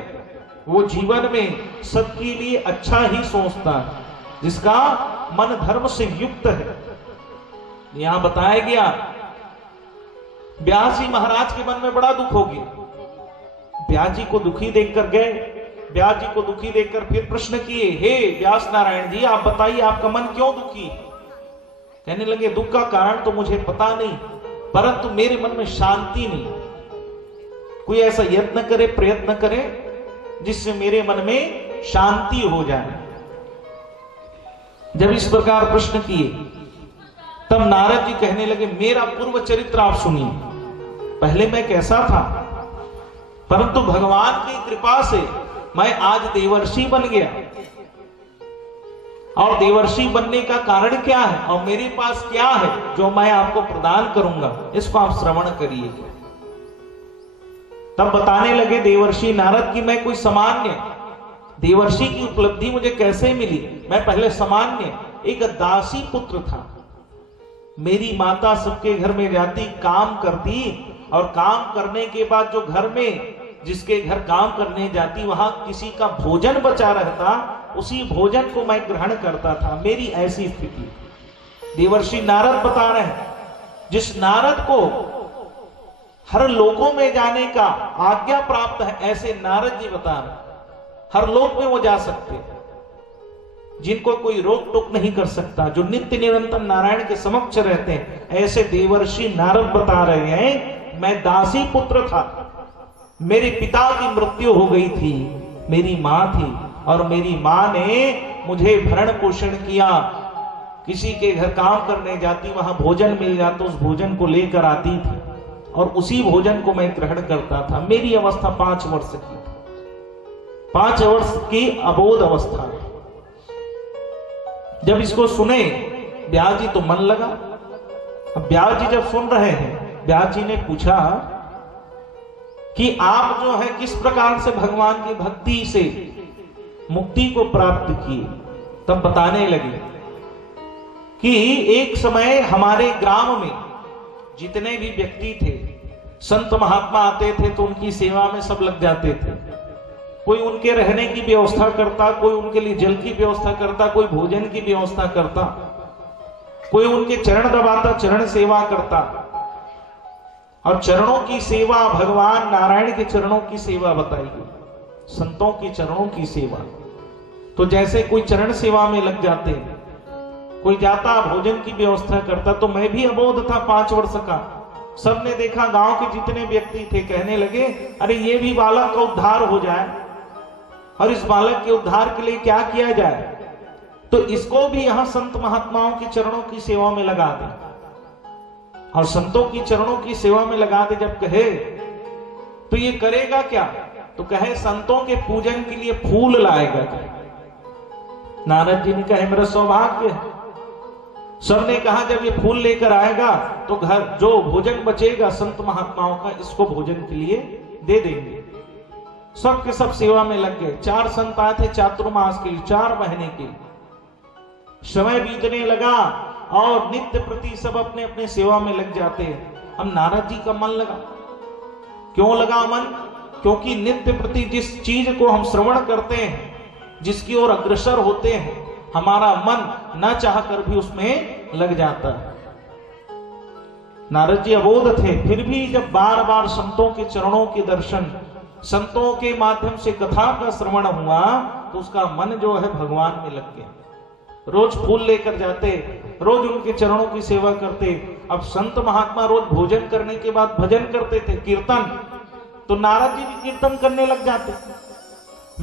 वो जीवन में सबके लिए अच्छा ही सोचता है, जिसका मन धर्म से युक्त है। यहां बताया गया व्यास जी महाराज के मन में बड़ा दुख हो गया। व्यास जी को दुखी देखकर गए, व्यास जी को दुखी देखकर फिर प्रश्न किए, हे व्यास नारायण जी आप बताइए आपका मन क्यों दुखी है? कहने लगे दुख का कारण तो मुझे पता नहीं, परंतु मेरे मन में शांति नहीं। कोई ऐसा यत्न करे, प्रयत्न करे जिससे मेरे मन में शांति हो जाए। जब इस प्रकार प्रश्न किए तब नारद जी कहने लगे मेरा पूर्व चरित्र आप सुनिए। पहले मैं कैसा था, परंतु भगवान की कृपा से मैं आज देवर्षि बन गया, और देवर्षि बनने का कारण क्या है और मेरे पास क्या है जो मैं आपको प्रदान करूंगा, इसको आप श्रवण करिए। तब बताने लगे देवर्षि नारद की मैं कोई सामान्य देवर्षि की उपलब्धि मुझे कैसे मिली। मैं पहले सामान्य एक दासी पुत्र था। मेरी माता सबके घर में जाती, काम करती, और काम करने के बाद जो घर में जिसके घर काम करने जाती वहां किसी का भोजन बचा रहता, उसी भोजन को मैं ग्रहण करता था। मेरी ऐसी स्थिति देवर्षि नारद बता रहे हैं। जिस नारद को हर लोकों में जाने का आज्ञा प्राप्त है, ऐसे नारद जी बता रहे हर लोक में वो जा सकते हैं, जिनको कोई रोक टोक नहीं कर सकता, जो नित्य निरंतर नारायण के समक्ष रहते हैं, ऐसे देवर्षि नारद बता रहे हैं मैं दासी पुत्र था, मेरे पिता की मृत्यु हो गई थी, मेरी मां थी, और मेरी मां ने मुझे भरण पोषण किया। किसी के घर काम करने जाती, वहां भोजन मिल जाता, उस भोजन को लेकर आती थी, और उसी भोजन को मैं ग्रहण करता था। मेरी अवस्था 5 वर्ष की, 5 वर्ष की अबोध अवस्था। जब इसको सुने व्यास जी तो मन लगा। अब व्यास जी जब सुन रहे हैं, व्यास जी ने पूछा कि आप जो है किस प्रकार से भगवान की भक्ति से मुक्ति को प्राप्त किए। तब बताने लगे कि एक समय हमारे ग्राम में जितने भी व्यक्ति थे, संत महात्मा आते थे तो उनकी सेवा में सब लग जाते थे। कोई उनके रहने की व्यवस्था करता, कोई उनके लिए जल की व्यवस्था करता, कोई भोजन की व्यवस्था करता, कोई उनके चरण दबाता, चरण सेवा करता। और चरणों की सेवा, भगवान नारायण के चरणों की सेवा बताई गई, संतों की चरणों की सेवा। तो जैसे कोई चरण सेवा में लग जाते, कोई जाता भोजन की व्यवस्था करता। तो मैं भी अबोध था 5 वर्ष का। सबने देखा, गांव के जितने व्यक्ति थे कहने लगे अरे ये भी बालक का उद्धार हो जाए, और इस बालक के उद्धार के लिए क्या किया जाए, तो इसको भी यहां संत महात्माओं के चरणों की सेवा में लगा दें। और संतों की चरणों की सेवा में लगा दे जब कहे, तो ये करेगा क्या? तो कहे संतों के पूजन के लिए फूल लाएगा क्या? नारद जी ने कहे मेरा सौभाग्य है। सबने कहा जब ये फूल लेकर आएगा तो घर जो भोजन बचेगा संत महात्माओं का, इसको भोजन के लिए दे देंगे। सब के सब सेवा में लग गए। 4 संत आए थे चातुर्मास के लिए, 4 महीने के। समय बीतने लगा और नित्य प्रति सब अपने अपने सेवा में लग जाते हैं। हम नारद जी का मन लगा। क्यों लगा मन? क्योंकि नित्य प्रति जिस चीज को हम श्रवण करते हैं, जिसकी ओर अग्रसर होते हैं, हमारा मन न चाहकर भी उसमें लग जाता है। नारद जी अबोध थे, फिर भी जब बार बार संतों के चरणों के दर्शन, संतों के माध्यम से कथा का श्रवण हुआ, तो उसका मन जो है भगवान में लग गया। रोज फूल लेकर जाते, रोज उनके चरणों की सेवा करते। अब संत महात्मा रोज भोजन करने के बाद भजन करते थे, कीर्तन, तो नारद जी भी कीर्तन करने लग जाते।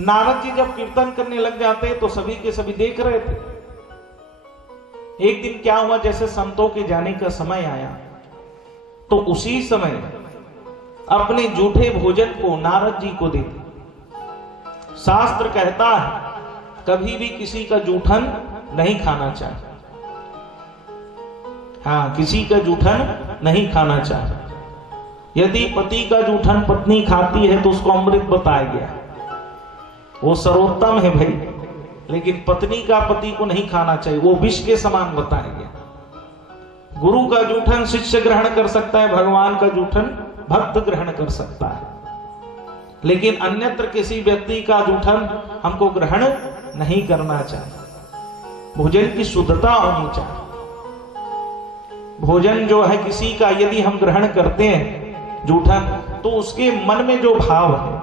नारद जी जब कीर्तन करने लग जाते तो सभी के सभी देख रहे थे। एक दिन क्या हुआ, जैसे संतों के जाने का समय आया, तो उसी समय अपने जूठे भोजन को नारद जी को देते। शास्त्र कहता है कभी भी किसी का जूठन नहीं खाना चाहिए। हाँ, किसी का जूठन नहीं खाना चाहिए। यदि पति का जूठन पत्नी खाती है तो उसको अमृत बताया गया, वो सर्वोत्तम है भाई। लेकिन पत्नी का पति को नहीं खाना चाहिए, वो विष के समान बताया गया। गुरु का जूठन शिष्य ग्रहण कर सकता है, भगवान का जूठन भक्त ग्रहण कर सकता है, लेकिन अन्यत्र किसी व्यक्ति का जूठन हमको ग्रहण नहीं करना चाहिए। भोजन की शुद्धता होनी चाहिए। भोजन जो है किसी का यदि हम ग्रहण करते हैं जूठन, तो उसके मन में जो भाव है,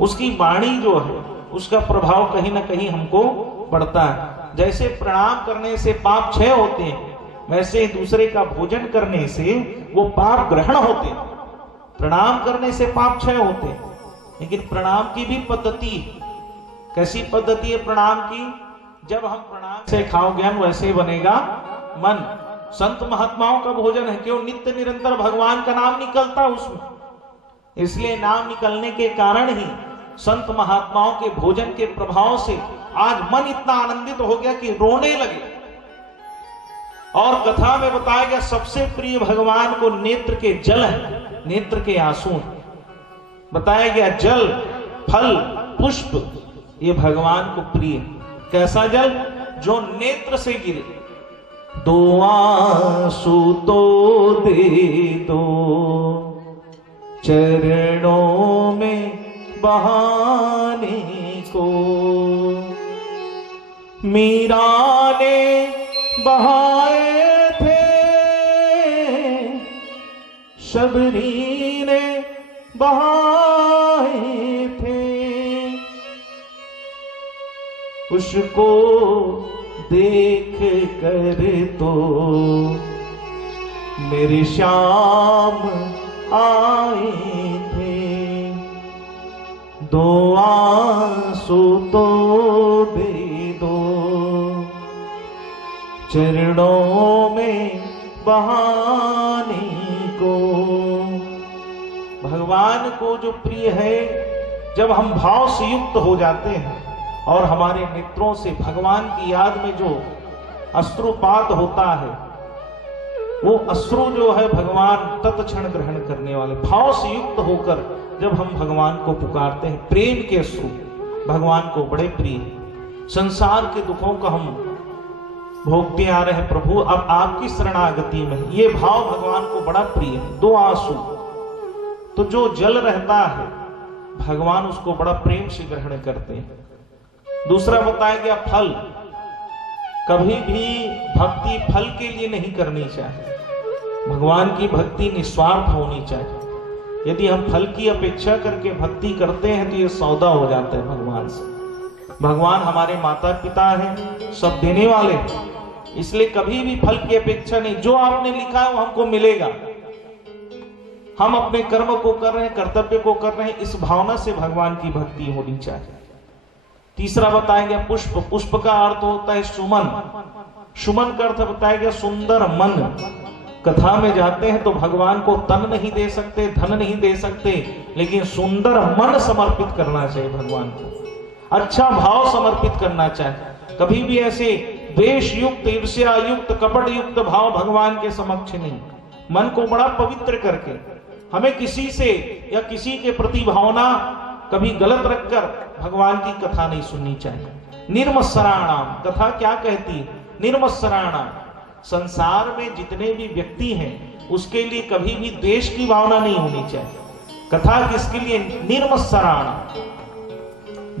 उसकी वाणी जो है, उसका प्रभाव कहीं ना कहीं हमको पड़ता है। जैसे प्रणाम करने से पाप क्षय होते हैं, वैसे दूसरे का भोजन करने से वो पाप ग्रहण होते हैं। प्रणाम करने से पाप क्षय होते हैं, लेकिन प्रणाम की भी पद्धति है। कैसी पद्धति है प्रणाम की? जब हम प्रणाम से खाओ ज्ञान वैसे बनेगा मन। संत महात्माओं का भोजन है, क्यों? नित्य निरंतर भगवान का नाम निकलता उसमें, इसलिए नाम निकलने के कारण ही संत महात्माओं के भोजन के प्रभाव से आज मन इतना आनंदित हो गया कि रोने लगे। और कथा में बताया गया सबसे प्रिय भगवान को नेत्र के जल है, नेत्र के आंसू है। बताया गया जल, फल, पुष्प ये भगवान को प्रिय। कैसा जल? जो नेत्र से गिरे। 2 आंसू तो दे दो चरणों में बहाने को, मीरा ने बहाए थे, शबरी ने बहाए थे, उसको देख कर तो मेरे श्याम आए थे। 2 आंसू तो दे दो चरणों में बहाने को। भगवान को जो प्रिय है, जब हम भाव से युक्त हो जाते हैं और हमारे नेत्रों से भगवान की याद में जो अश्रुपात होता है, वो अश्रु जो है भगवान तत्क्षण ग्रहण करने वाले। भाव से युक्त होकर जब हम भगवान को पुकारते हैं, प्रेम के अश्रु भगवान को बड़े प्रिय। संसार के दुखों का हम भोगते आ रहे हैं, प्रभु अब आपकी शरणागति में, ये भाव भगवान को बड़ा प्रिय है। 2 आंसू, तो जो जल रहता है भगवान उसको बड़ा प्रेम से ग्रहण करते हैं। दूसरा बताया गया फल। कभी भी भक्ति फल के लिए नहीं करनी चाहिए। भगवान की भक्ति निस्वार्थ होनी चाहिए। यदि हम फल की अपेक्षा करके भक्ति करते हैं तो ये सौदा हो जाता है भगवान से। भगवान हमारे माता पिता हैं, सब देने वाले, इसलिए कभी भी फल की अपेक्षा नहीं। जो आपने लिखा है वो हमको मिलेगा। हम अपने कर्म को कर रहे हैं, कर्तव्य को कर रहे हैं, इस भावना से भगवान की भक्ति होनी चाहिए। तीसरा बताया गया पुष्प। पुष्प का अर्थ होता है सुमन। सुमन का अर्थ बताया गया सुंदर मन। कथा में जाते हैं तो भगवान को तन नहीं दे सकते, धन नहीं दे सकते, लेकिन सुंदर मन समर्पित करना चाहिए भगवान को, अच्छा भाव समर्पित करना चाहिए। कभी भी ऐसे द्वेष युक्त, ईर्ष्या युक्त, कपट युक्त भाव भगवान के समक्ष नहीं। मन को बड़ा पवित्र करके हमें किसी से या किसी के प्रति भावना कभी गलत रखकर भगवान की कथा नहीं सुननी चाहिए। निर्मत्सराणाम, कथा क्या कहती है? निर्मत्सराणाम, संसार में जितने भी व्यक्ति हैं उसके लिए कभी भी द्वेष की भावना नहीं होनी चाहिए। कथा किसके लिए? निर्मत्सराणाम,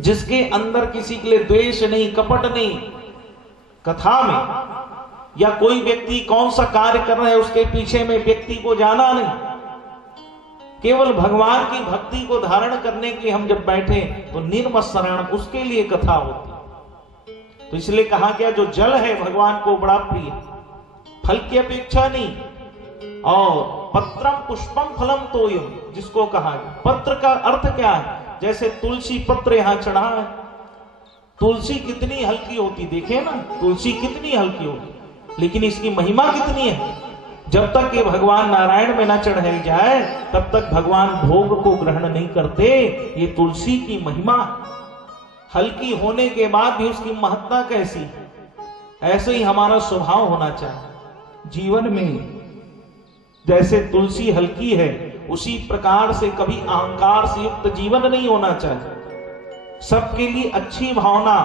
जिसके अंदर किसी के लिए द्वेष नहीं, कपट नहीं। कथा में या कोई व्यक्ति कौन सा कार्य कर रहा है उसके पीछे में व्यक्ति को जाना नहीं, केवल भगवान की भक्ति को धारण करने के लिए हम जब बैठे तो निर्मत्सरण, उसके लिए कथा होती। तो इसलिए कहा गया जो जल है भगवान को बड़ा प्रिय, फल की अपेक्षा नहीं। और पत्रम पुष्पम फलम तोयम, जिसको कहा गया। पत्र का अर्थ क्या है? जैसे तुलसी पत्र यहां चढ़ा है, तुलसी कितनी हल्की होती, देखे ना, तुलसी कितनी हल्की होती, लेकिन इसकी महिमा कितनी है। जब तक ये भगवान नारायण में न चढ़ाई जाए तब तक भगवान भोग को ग्रहण नहीं करते। ये तुलसी की महिमा, हल्की होने के बाद भी उसकी महत्ता कैसी। ऐसे ही हमारा स्वभाव होना चाहिए जीवन में। जैसे तुलसी हल्की है उसी प्रकार से कभी अहंकार से युक्त जीवन नहीं होना चाहिए। सबके लिए अच्छी भावना,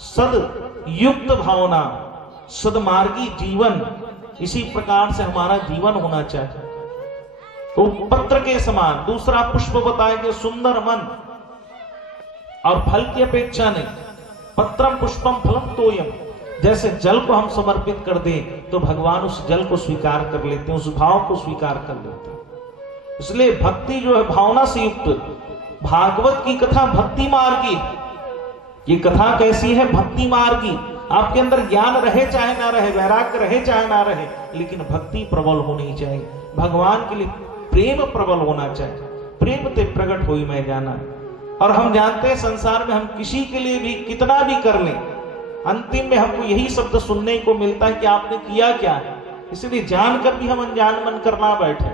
सद युक्त भावना, सदमार्गी जीवन, इसी प्रकार से हमारा जीवन होना चाहिए। तो पत्र के समान। दूसरा पुष्प बताएंगे सुंदर मन, और फल की अपेक्षा नहीं। पत्रम पुष्पम फलम तोयम, जैसे जल को हम समर्पित कर दें तो भगवान उस जल को स्वीकार कर लेते हैं, उस भाव को स्वीकार कर लेते हैं। इसलिए भक्ति जो है भावना से युक्त। भागवत की कथा भक्ति मार्गी, ये कथा कैसी है? भक्ति मार्गी। आपके अंदर ज्ञान रहे चाहे ना रहे, वैराग्य रहे चाहे ना रहे, लेकिन भक्ति प्रबल होनी चाहिए। भगवान के लिए प्रेम प्रबल होना चाहिए। प्रेम ते प्रकट होई मैं जाना। और हम जानते हैं संसार में हम किसी के लिए भी कितना भी कर लें, अंतिम में हमको यही शब्द सुनने को मिलता है कि आपने किया क्या है। इसलिए जानकर भी हम अनजान मन कर ना बैठे,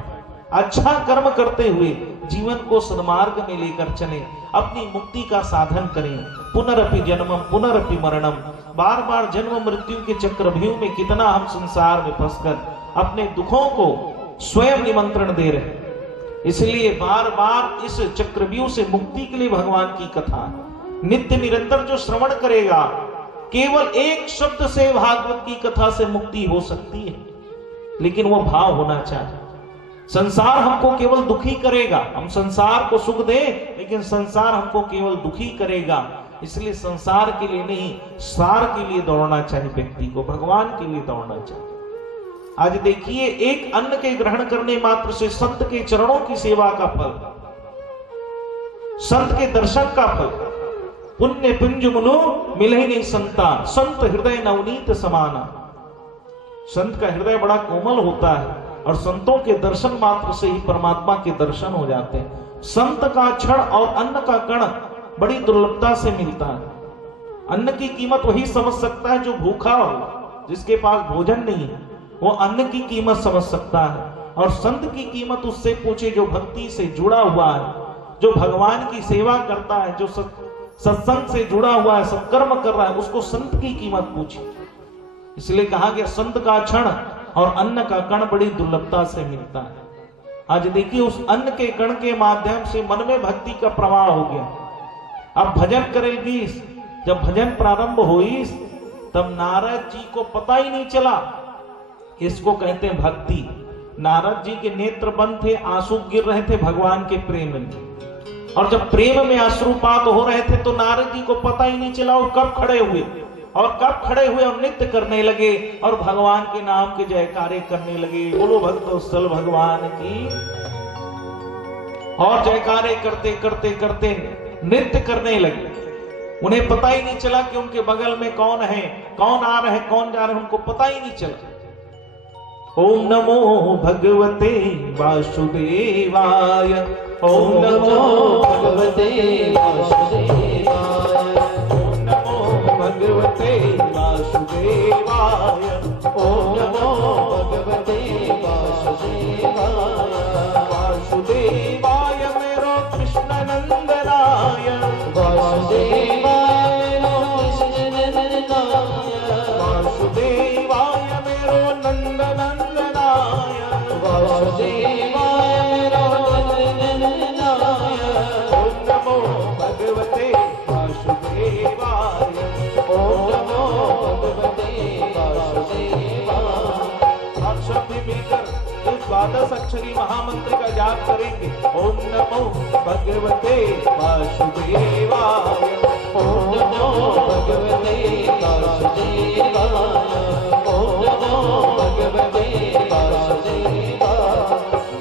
अच्छा कर्म करते हुए जीवन को सन्मार्ग में लेकर चलें, अपनी मुक्ति का साधन करें। पुनरपि जन्मम पुनरपि मरणम, बार बार जन्म मृत्यु के चक्रव्यूह में कितना हम संसार में फंसकर अपने दुखों को स्वयं निमंत्रण दे रहे। इसलिए बार बार इस चक्रव्यूह से मुक्ति के लिए भगवान की कथा नित्य निरंतर जो श्रवण करेगा, केवल एक शब्द से भागवत की कथा से मुक्ति हो सकती है, लेकिन वो भाव होना चाहिए। संसार हमको केवल दुखी करेगा, हम संसार को सुख दें लेकिन संसार हमको केवल दुखी करेगा। इसलिए संसार के लिए नहीं, सार के लिए दौड़ना चाहिए व्यक्ति को, भगवान के लिए दौड़ना चाहिए। आज देखिए, एक अन्न के ग्रहण करने मात्र से संत के चरणों की सेवा का फल, संत के दर्शन का फल, पुण्य पुंज मुनु मिले नहीं संता, संत हृदय नवनीत समाना। संत का हृदय बड़ा कोमल होता है और संतों के दर्शन मात्र से ही परमात्मा के दर्शन हो जाते हैं। संत का क्षण और अन्न का कण बड़ी दुर्लभता से मिलता है। अन्न की कीमत वही समझ सकता है जो भूखा हो, जिसके पास भोजन नहीं है, वो अन्न की कीमत समझ सकता है। और संत की कीमत उससे पूछे जो भक्ति से जुड़ा हुआ है, जो भगवान की सेवा करता है, जो सत्संग से जुड़ा हुआ है, सत्कर्म कर रहा है, उसको संत की कीमत पूछे। इसलिए कहा गया संत का क्षण और अन्न का कण बड़ी दुर्लभता से मिलता है। आज देखिए, उस अन्न के कण के माध्यम से मन में भक्ति का प्रवाह हो गया। अब भजन करेगी, जब भजन प्रारंभ हुई तब नारद जी को पता ही नहीं चला, इसको कहते हैं भक्ति। नारद जी के नेत्र बंद थे, आंसू गिर रहे थे भगवान के प्रेम में, और जब प्रेम में अश्रुपात हो रहे थे तो नारद जी को पता ही नहीं चला वो कब खड़े हुए और नृत्य करने लगे और भगवान के नाम के जयकारे करने लगे। बोलो भक्तोत्सल भगवान की। और जयकारे करते करते करते नृत्य करने लगे। उन्हें पता ही नहीं चला कि उनके बगल में कौन है, कौन आ रहे, कौन जा रहे, उनको पता ही नहीं चला। ओम नमो भगवते वासुदेवाय, ओम नमो भगवते वासुदेवाय, ओम नमो भगवते वासुदेवाय, ओम नमो भगवते वासुदेवाय रोचननाय ओम नमो भगवते वासुदेवाय। ओम नमो भगवते वासुदेवाय। आप सब भी मिलकर इस 12 अक्षरी महामंत्र का जाप करेंगे। ओम नमो भगवते वासुदेवाय। ओम नमो भगवते वासुदेवाय। ओम नमो भगवते वासुदेवाय।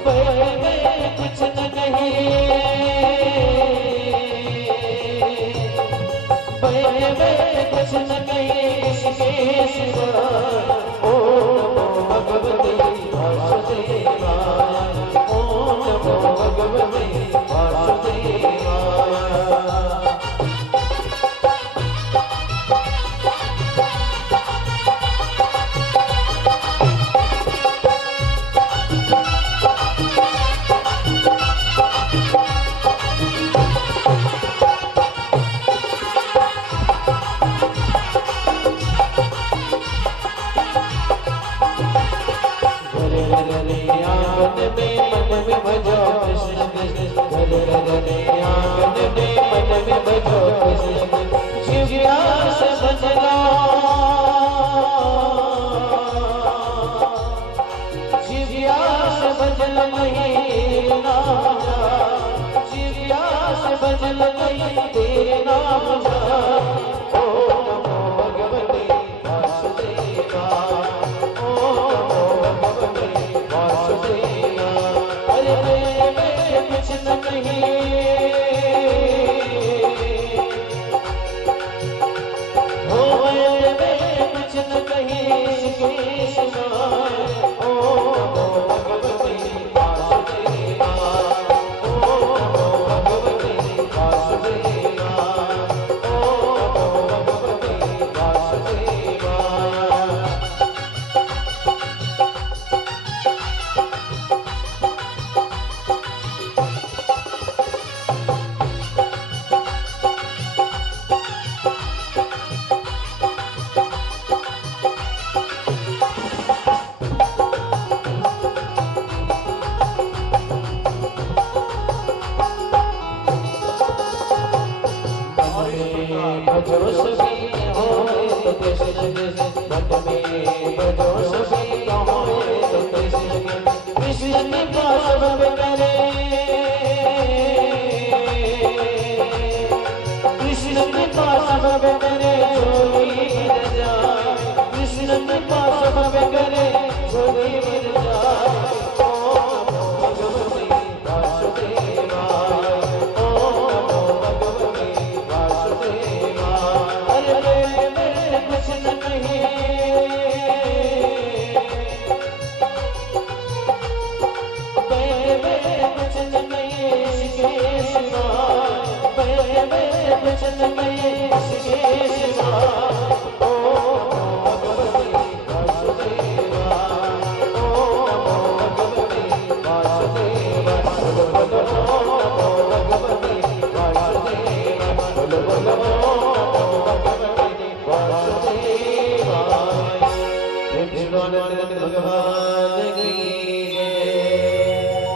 मैं कुछ न कहीं, मैं कुछ न कहीं इसके सिवा। ओम नमो भगवते वासुदेवाय। ओम नमो भगवते वासुदेवाय।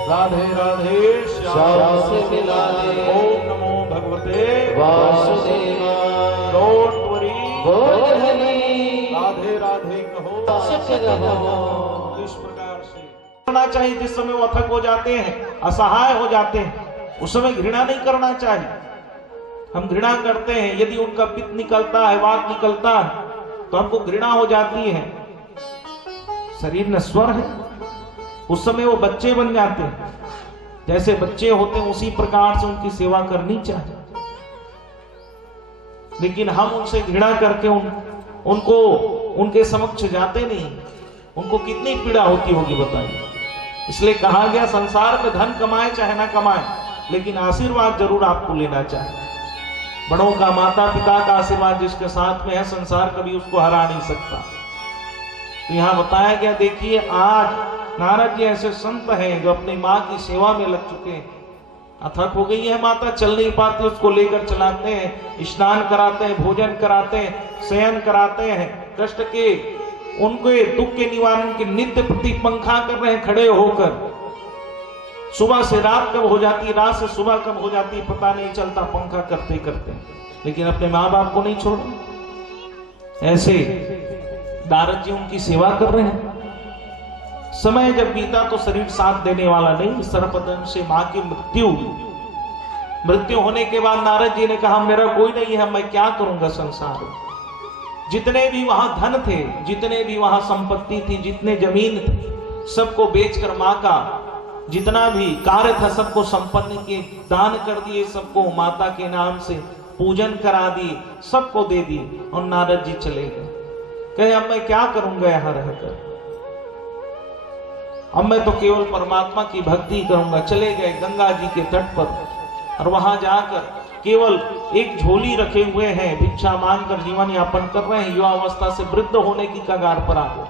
राधे राधे श्याम से मिला दे। ओम नमो भगवते वासुदेवाय। डोंट वरी, बोल हरि राधे राधे कहो, सुख रहो। इस प्रकार से करना चाहिए। जिस समय वो अथक हो जाते हैं, असहाय हो जाते हैं, उस समय घृणा नहीं करना चाहिए। हम घृणा करते हैं, यदि उनका पित्त निकलता है, वात निकलता है, तो हमको घृणा हो जाती है। शरीर नश्वर है, उस समय वो बच्चे बन जाते हैं। जैसे बच्चे होते हैं उसी प्रकार से उनकी सेवा करनी चाहिए। लेकिन हम उनसे घृणा करके उनको उनके समक्ष जाते नहीं। उनको कितनी पीड़ा होती होगी बताइए। इसलिए कहा गया संसार में धन कमाए चाहे ना कमाए, लेकिन आशीर्वाद जरूर आपको लेना चाहिए। बड़ों का, माता पिता का आशीर्वाद जिसके साथ में है, संसार कभी उसको हरा नहीं सकता। तो यहां बताया गया, देखिए आज नारद जी ऐसे संत हैं जो अपनी माँ की सेवा में लग चुके हैं। अथक हो गई है माता, चल नहीं पाती, उसको लेकर चलाते हैं, स्नान कराते हैं, भोजन कराते हैं, शयन कराते हैं, कष्ट के उनके दुख के निवारण के नित्य प्रति पंखा कर रहे हैं खड़े होकर। सुबह से रात कब हो जाती, रात से सुबह कब हो जाती पता नहीं चलता पंखा करते करते, लेकिन अपने माँ बाप को नहीं छोड़। ऐसे नारद जी उनकी सेवा कर रहे हैं। समय जब बीता तो शरीर साथ देने वाला नहीं, सर्पदंश से मां की मृत्यु होने के बाद नारद जी ने कहा मेरा कोई नहीं है, मैं क्या करूंगा संसार में। जितने भी वहां धन थे, जितने भी वहां संपत्ति थी, जितने जमीन थे, सबको बेचकर मां का जितना भी कार्य था सबको संपन्न किए, दान कर दिए, सबको माता के नाम से पूजन करा दिए, सबको दे दिए और नारद जी चले गए। कहे अब मैं क्या करूंगा यहां रहकर, अब मैं तो केवल परमात्मा की भक्ति करूंगा। चले गए गंगा जी के तट पर और वहां जाकर केवल एक झोली रखे हुए हैं, भिक्षा मांगकर जीवन यापन कर रहे हैं। युवावस्था से वृद्ध होने की कगार पर आ गए,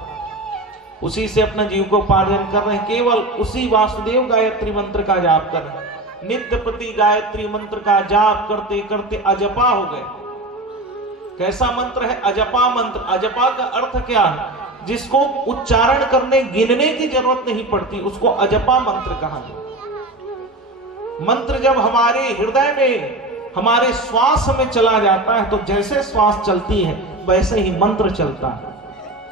उसी से अपना जीव को पार्जन कर रहे हैं। केवल उसी वासुदेव गायत्री मंत्र का जाप कर रहे हैं। नित्य प्रति गायत्री मंत्र का जाप करते करते अजपा हो गए। कैसा मंत्र है अजपा मंत्र? अजपा का अर्थ क्या है? जिसको उच्चारण करने गिनने की जरूरत नहीं पड़ती, उसको अजपा मंत्र कहा है। मंत्र जब हमारे हृदय में, हमारे श्वास में चला जाता है तो जैसे श्वास चलती है वैसे ही मंत्र चलता है।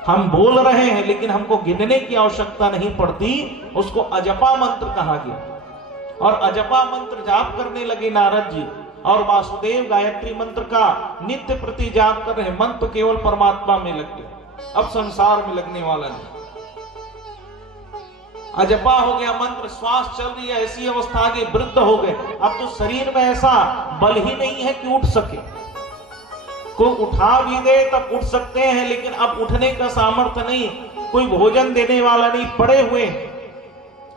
हम बोल रहे हैं लेकिन हमको गिनने की आवश्यकता नहीं पड़ती, उसको अजपा मंत्र कहा गया। और अजपा मंत्र जाप करने लगे नारद जी और वासुदेव गायत्री मंत्र का नित्य प्रति जाप कर रहे। मन तो केवल परमात्मा में लग गया, अब संसार में लगने वाला नहीं। अजपा हो गया मंत्र, श्वास चल रही है, ऐसी अवस्था आ गई, वृद्ध हो गए। अब तो शरीर में ऐसा बल ही नहीं है कि उठ सके। कोई उठा भी दे तब उठ सकते हैं, लेकिन अब उठने का सामर्थ्य नहीं, कोई भोजन देने वाला नहीं, पड़े हुए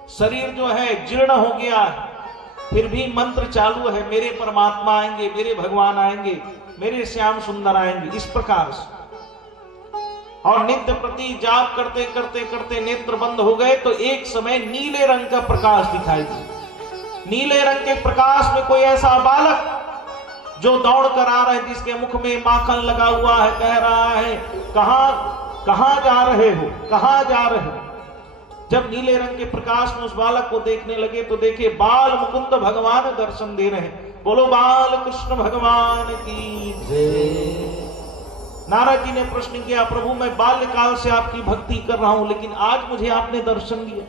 शरीर जो है जीर्ण हो गया। फिर भी मंत्र चालू है, मेरे परमात्मा आएंगे, मेरे भगवान आएंगे, मेरे श्याम सुंदर आएंगे, इस प्रकार से। और नित्य प्रति जाप करते करते करते नेत्र बंद हो गए तो एक समय नीले रंग का प्रकाश दिखाई दिया। नीले रंग के प्रकाश में कोई ऐसा बालक जो दौड़ कर आ रहा है, जिसके मुख में माखन लगा हुआ है, कह रहा है कहां जा रहे हो, कहां जा रहे हो। जब नीले रंग के प्रकाश में उस बालक को देखने लगे तो देखे बाल मुकुंद भगवान दर्शन दे रहे हैं। बोलो बाल कृष्ण भगवान की जय। नारद जी ने प्रश्न किया, प्रभु मैं बाल्यकाल से आपकी भक्ति कर रहा हूं, लेकिन आज मुझे आपने दर्शन दिया।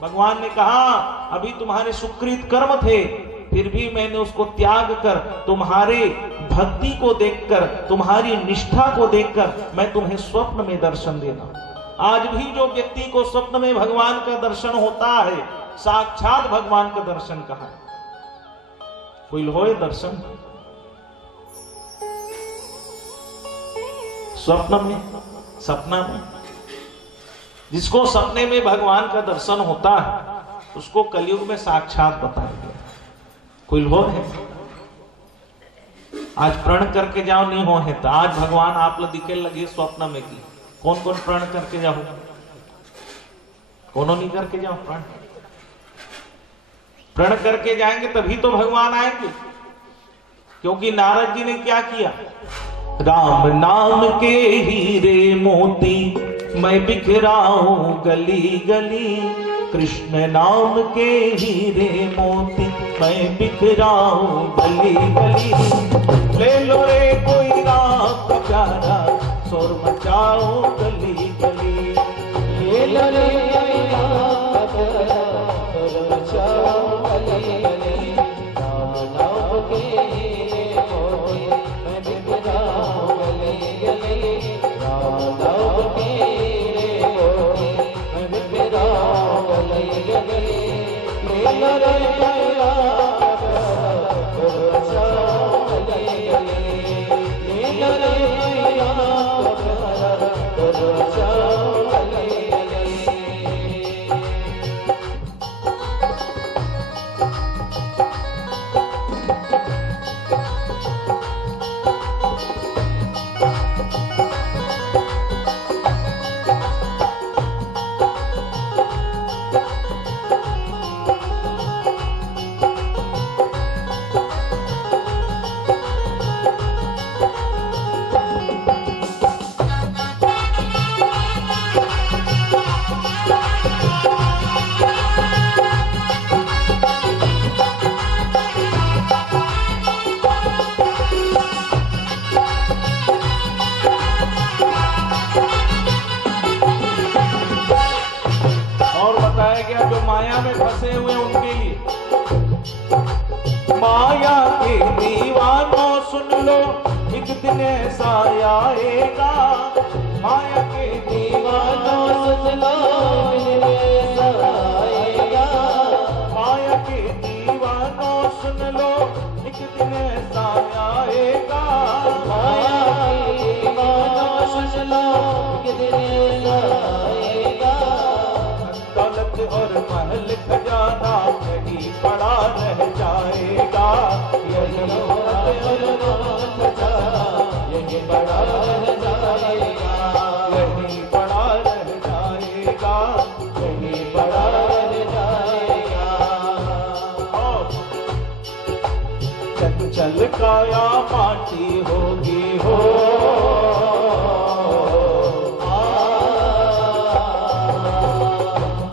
भगवान ने कहा अभी तुम्हारे सुकृत कर्म थे, फिर भी मैंने उसको त्याग कर तुम्हारे भक्ति को देखकर, तुम्हारी निष्ठा को देखकर मैं तुम्हें स्वप्न में दर्शन देना। आज भी जो व्यक्ति को स्वप्न में भगवान का दर्शन होता है, साक्षात भगवान का दर्शन कहा। कोई होए दर्शन स्वप्न में, सपना में। जिसको सपने में भगवान का दर्शन होता है उसको कलयुग में साक्षात बताया गया। कोई हो है आज प्रण करके जाओ, नहीं हो है तो आज भगवान आप दिखे लगे स्वप्न में की। कौन कौन प्रण करके जाओ? कौन नहीं करके जाओ प्रण? प्रण करके जाएंगे तभी तो भगवान आएंगे। क्योंकि नारद जी ने क्या किया? राम नाम के हीरे मोती मैं बिखराऊं गली गली, कृष्ण नाम के हीरे मोती मैं बिखराऊं गली गली। ले लो रे कोई राम प्यारा, शोर मचाओ गली गली। ले लो रे कोई राम प्यारा, शोर मचाओ गली गली। राम नाम के हीरे मोती मैं बिखराऊं गली गली। राम नाम के हीरे मोती मैं बिखराऊं गली गली। ले लो रे कोई राम प्यारा, शोर मचाओ गली गली। ले लो रे कोई राम प्यारा, शोर मचाओ गली गली। जो माया में फंसे हुए उनके लिए। माया के दीवानों सुन लो, एक दिन ऐसा आएगा। माया के दीवानों सुन लो, एक दिन ऐसा आएगा। माया के दीवानों सुन लो, एक दिन ऐसा आएगा। माया के दीवानों सुन लो, एक दिन ऐसा आएगा। दौलत और महल खजाना यही पड़ा रह जाएगा। यही दौलत और महल खजाना यही पड़ा रह जाएगा। यही पड़ा रह जाएगा। यही पड़ा रह जाएगा। और चंचल काया माटी होगी हो,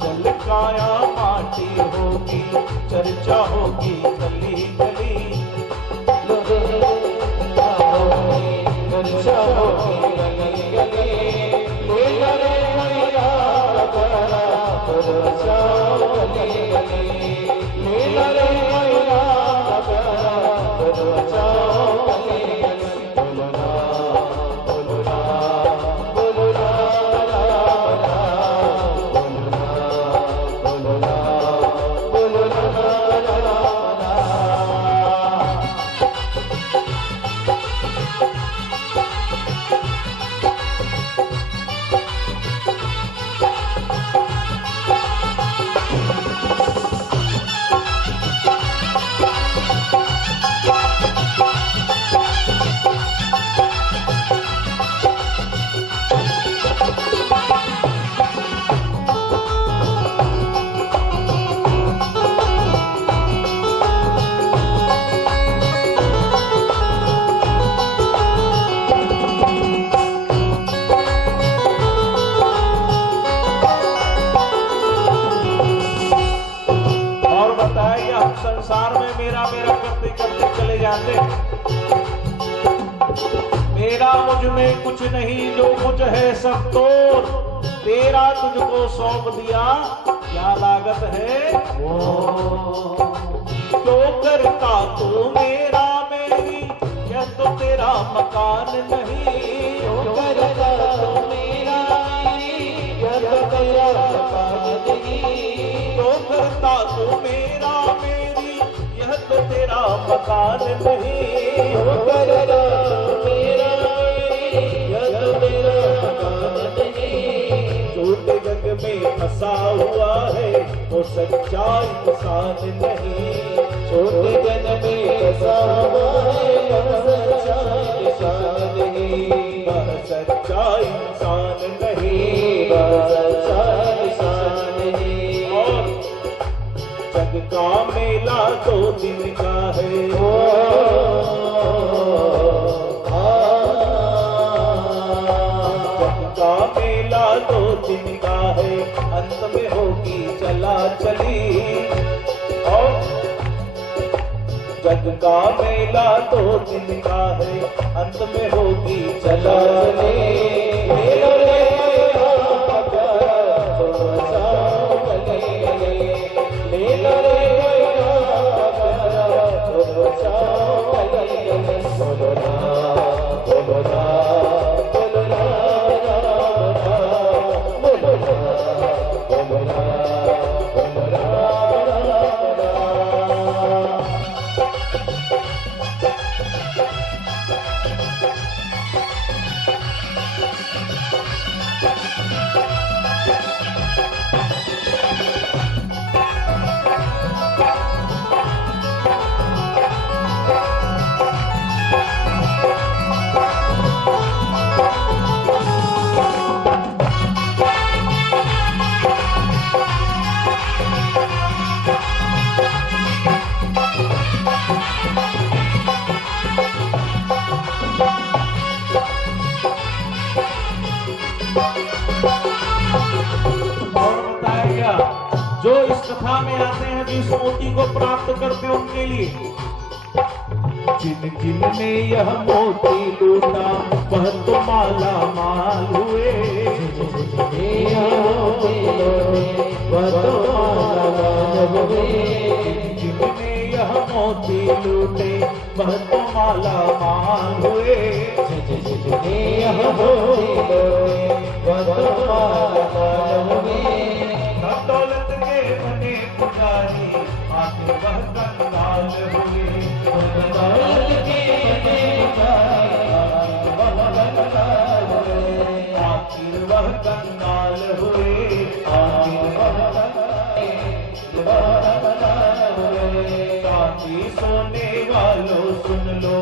चंचल काया माटी होगी, चर्चा होगी गली गली। चर्चा होगी गली गली। ले रे मैया बकरा बचाओ गली गली। ले रे मैया बकरा बचाओ गली गली। बोलो ना बोलो ना बोलो ना राम राम। बोलो ना बोलो ना बोलो ना राम राम। संसार में मेरा मेरा करते करते चले जाते। मेरा मुझ में कुछ नहीं, जो कुछ है सब तोर। तेरा तुझको सौंप दिया, क्या लागत है जो करता तू मेरा मेरी, यह तो तेरा मकान नहीं। जो करता तू मेरा मेरी, यह तो तेरा मकान नहीं। जो करता तू मेरा मेरी, यह तो तेरा मकान नहीं। जो करता तू मेरा मेरी, यह तो तेरा मकान नहीं। झूठे जग में फंसा हुआ है वो सच्चा इंसान नहीं। छोटे जन में फंसा हुआ है वह सच्चा इंसान नहीं। वह सच्चा इंसान नहीं। वह सच्चा इंसान नहीं। और जग का मेला 2 दिन का है। जग का मेला 2 दिन का है, अंत में होगी चला चली। और जग का मेला 2 दिन का है, अंत में होगी चला चली। जो इस कथा में आते हैं, जिस मोती को प्राप्त करते हैं, उनके लिए जिन जिन ने यह मोती लूटा वह तो माला माल हुए। वह तो माला माल हुए। जिन जिन ने यह मोती लूटे वह तो माला माल हुए। यह मोती लूटे वह तो माला माल हुए। दौलत के बने पुजारी आखिर वह कंगाल हुए। दौलत के बने पुजारी आखिर वह कंगाल हुए। आखिर वह कंगाल हुए। साथी सोने वालों सुन लो।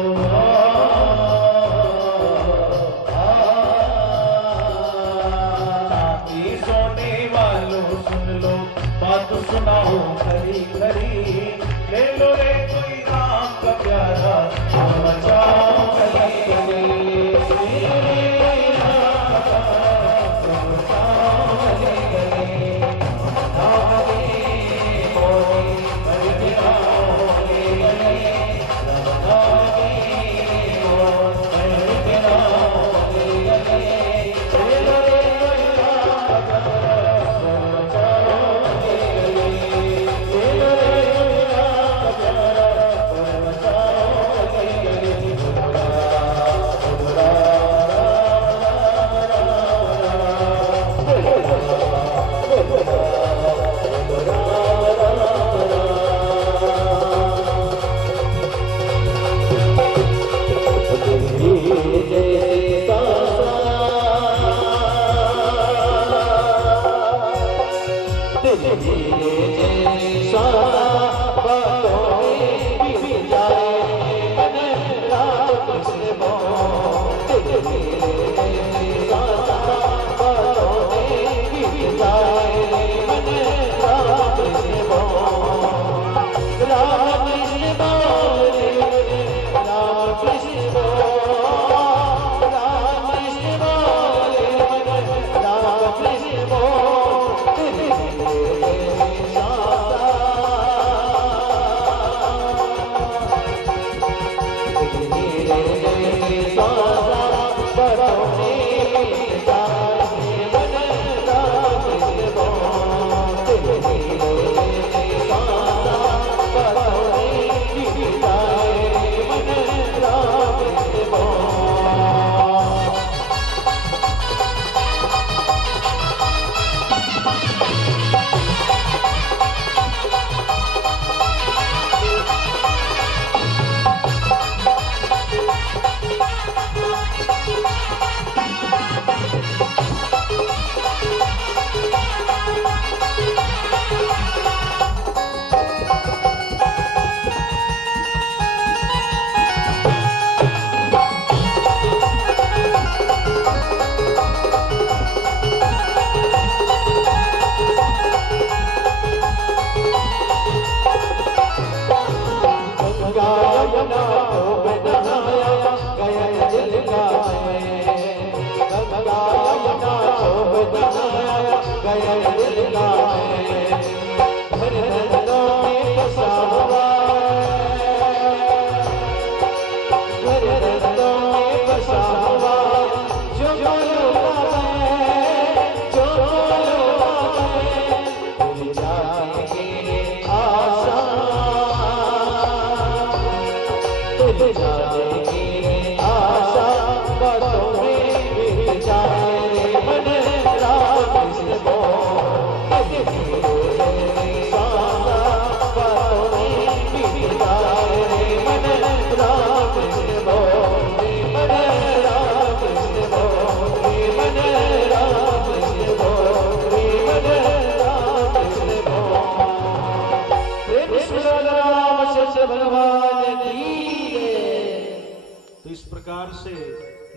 साथी सोने वालों सुन लो। बात सुनाओ खरी खरी। ले लो रे कोई राम का प्यारा बचाओ खरी खरी।